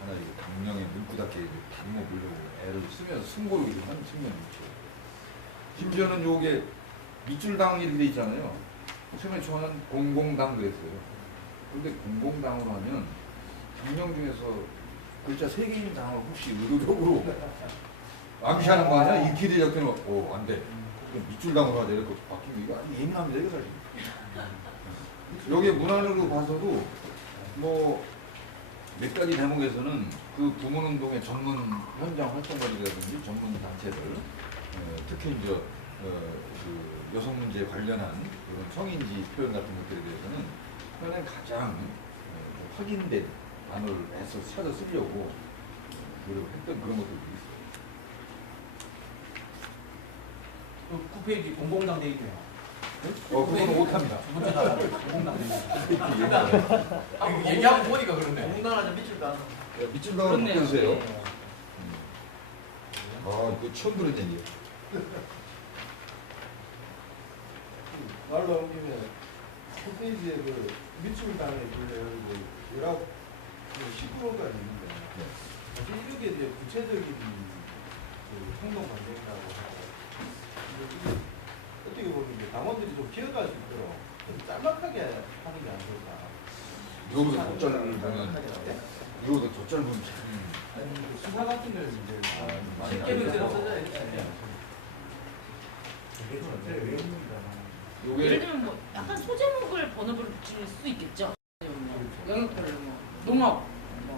하나 이게 강령에 물구닫게 다듬어 보려고 애를 쓰면서 승고를 한 측면이 있죠. 심지어는 요게 밑줄당 이렇게 돼 있잖아요. 처음에 초안은 공공당 그랬어요. 근데 공공당으로 하면 강령 중에서 글자 3개인 당을 혹시 의도적으로 암시하는 거 아니야? 이렇게 적혀놓으면 안 돼. 밑줄당으로 하자 이렇게 바뀌면 이거 아주 예민합니다. 이거 사실. 여기 문안으로 봐서도 뭐 몇 가지 대목에서는 그 부문운동의 전문 현장 활동가들이라든지 전문 단체들 특히 이제 그 여성 문제에 관련한 그런 성인지 표현 같은 것들에 대해서는 현행 가장 확인된 단어를 해서 찾아 쓰려고 노력했던 그런 것들도 있어요. 그 9페이지 공공당 돼 있네요. 그건 못합니다. 두 번째 나라 공공당 돼 있네요. 얘기하고 보니까 그런데. 공단 하자 밑줄당. 밑줄당으로 바꿔주세요. 이거 처음 들은 얘기예요. 말로 온 김에 홈페이지에 그 밑줄당에 불려요. 19호까지 있는데 사실 이렇게 이제 구체적인 그 행동 반경이라고 하고 이게 어떻게 보면 이제 당원들이 좀 기억할 수 있도록 좀 짤막하게 하는 게 안 좋을까. 이거보다 더 짧으면 이거보다 더 짧으면 아니 그 수사 같은 걸 이제 많이 쉽게 나와요. 써야 돼. 되게 전체를 외웁니다. 예를 요게 들면 뭐 약간 소제목을 번역을 붙일 수 있겠죠. 영역별로 뭐 농업, 뭐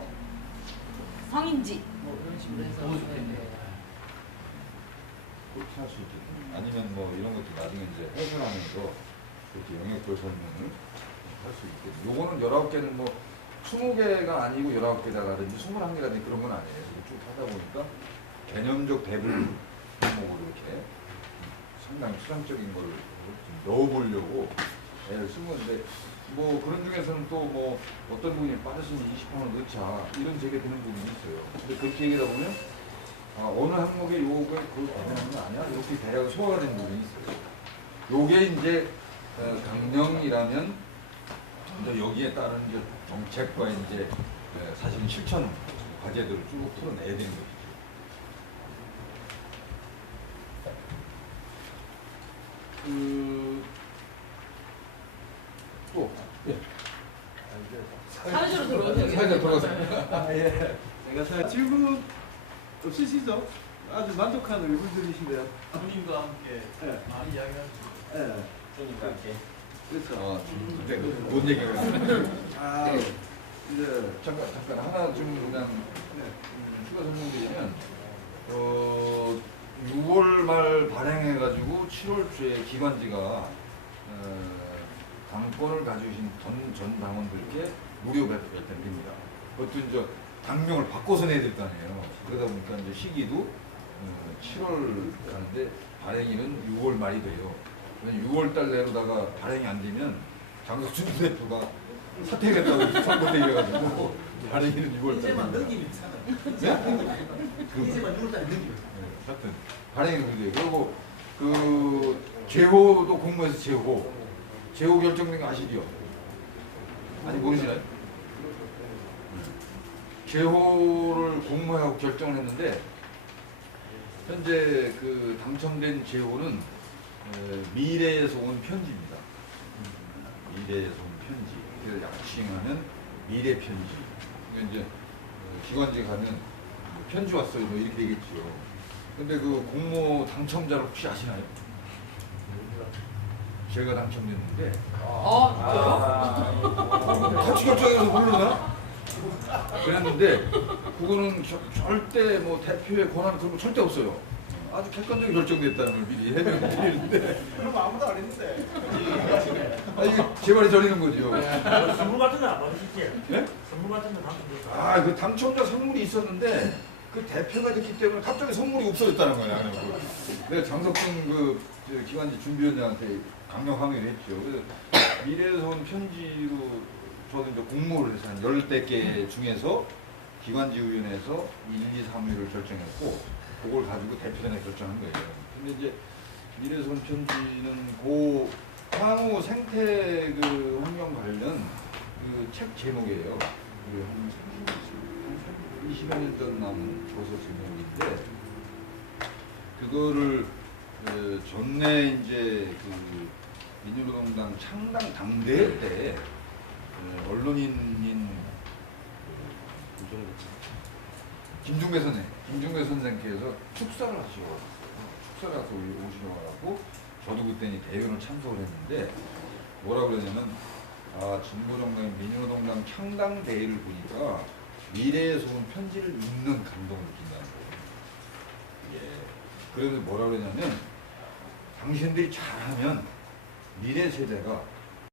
성인지 뭐 이런 식으로 해서. 그렇게 할 수 있겠네. 아니면 뭐 이런 것도 나중에 이제 해설하면서 그렇게 영역별 설명을 할 수 있겠네. 요거는 19개는 뭐 20개가 아니고 19개다라든지 21개라든지 그런 건 아니에요. 쭉 하다 보니까 개념적 대부분項目으로 이렇게 상당히 수상적인 걸 좀 넣어보려고 애를 쓴 건데 뭐 그런 중에서는 또 뭐 어떤 부분이 빠졌으면 20%는 넣자 이런 제게 되는 부분이 있어요. 근데 그렇게 얘기하다 보면 어느 항목에 요게 그걸 관련한 거 아니야? 이렇게 대략 소화가 되는 부분이 있어요. 요게 이제 강령이라면 이제 여기에 따른 이제 정책과 이제 사실은 실천 과제들을 쭉 풀어내야 되는 거죠. 또 사회적으로 들어오세요. 사회적 돌아가세요. 예. 제가 질문 없으시죠? 아주 만족하는 의견들이신데요. 부모님과 함께 예. 많이 이야기할 수 있어요. 예. 그러니까 이렇게 그렇죠. 근데 뭔 얘기가 이제 잠깐 하나 좀 그냥 추가 설명드리면 6월 말 발행해가지고 7월 초에 기관지가 당권을 가지신 전 당원들께 무료 배달됩니다. 그것도 이제 당명을 바꿔서 내야 될 거 아니에요. 그러다 보니까 이제 시기도 7월 가는데 발행일은 6월 말이 돼요. 6월 달 내로다가 발행이 안 되면 장석준 대표가 사퇴하겠다고 선거 때 이래가지고 발행일은 6월 달. 이제만 느낌 있잖아요. 이제만 6월 달에 느낌. 하여튼 발행이 그래요. 그리고 그 제호도 공모해서 제호 결정된 거 아시죠? 아직 모르시나요? 제호를 공모하고 결정을 했는데 현재 그 당첨된 제호는 미래에서 온 편지입니다. 미래에서 온 편지. 그래서 약칭하면 미래 편지. 그러니까 이제 기관지에 가면 편지 왔어요. 뭐 이렇게 되겠죠. 근데 그 공모 당첨자를 혹시 아시나요? 제가 당첨됐는데 같이 결정해서 모르나? 그랬는데 그거는 절대 뭐 대표의 권한 그런 거 절대 없어요. 아주 객관적으로 결정됐다는 걸 미리 해명을 드리는데 그럼 아무도 안 했는데. 이게 제 말이 저리는 거죠. 선물 같은 거 안 받으시지? 예? 선물 같은 거 당첨됐어. 아, 그 당첨자 선물이 있었는데 그 대표가 됐기 때문에 갑자기 선물이 없어졌다는 거야. 내가 장석준 그 기관지 준비위원장한테 강력 항의를 했죠. 그래서 미래에서 온 편지로 저도 이제 공모를 해서 한 10개 중에서 기관지위원회에서 1, 2, 3위를 결정했고 그걸 가지고 대표단에 결정한 거예요. 근데 이제 미래에서 온 편지는 그 향후 생태 그 환경 관련 그 책 제목이에요. 20여 년 전 나온 저서 제목인데 그거를 전에 이제 그 민주노동당 창당 당대회 때 언론인인 김중배 선생께서 축사를 가서 오시려고 저도 그때 대회를 참석을 했는데 뭐라고 그러냐면 진보정당 민주노동당 창당 대회를 보니까 미래에서 온 편지를 읽는 감동을 느낀다는 거예요. 그래서 뭐라 그러냐면 당신들이 잘하면 미래 세대가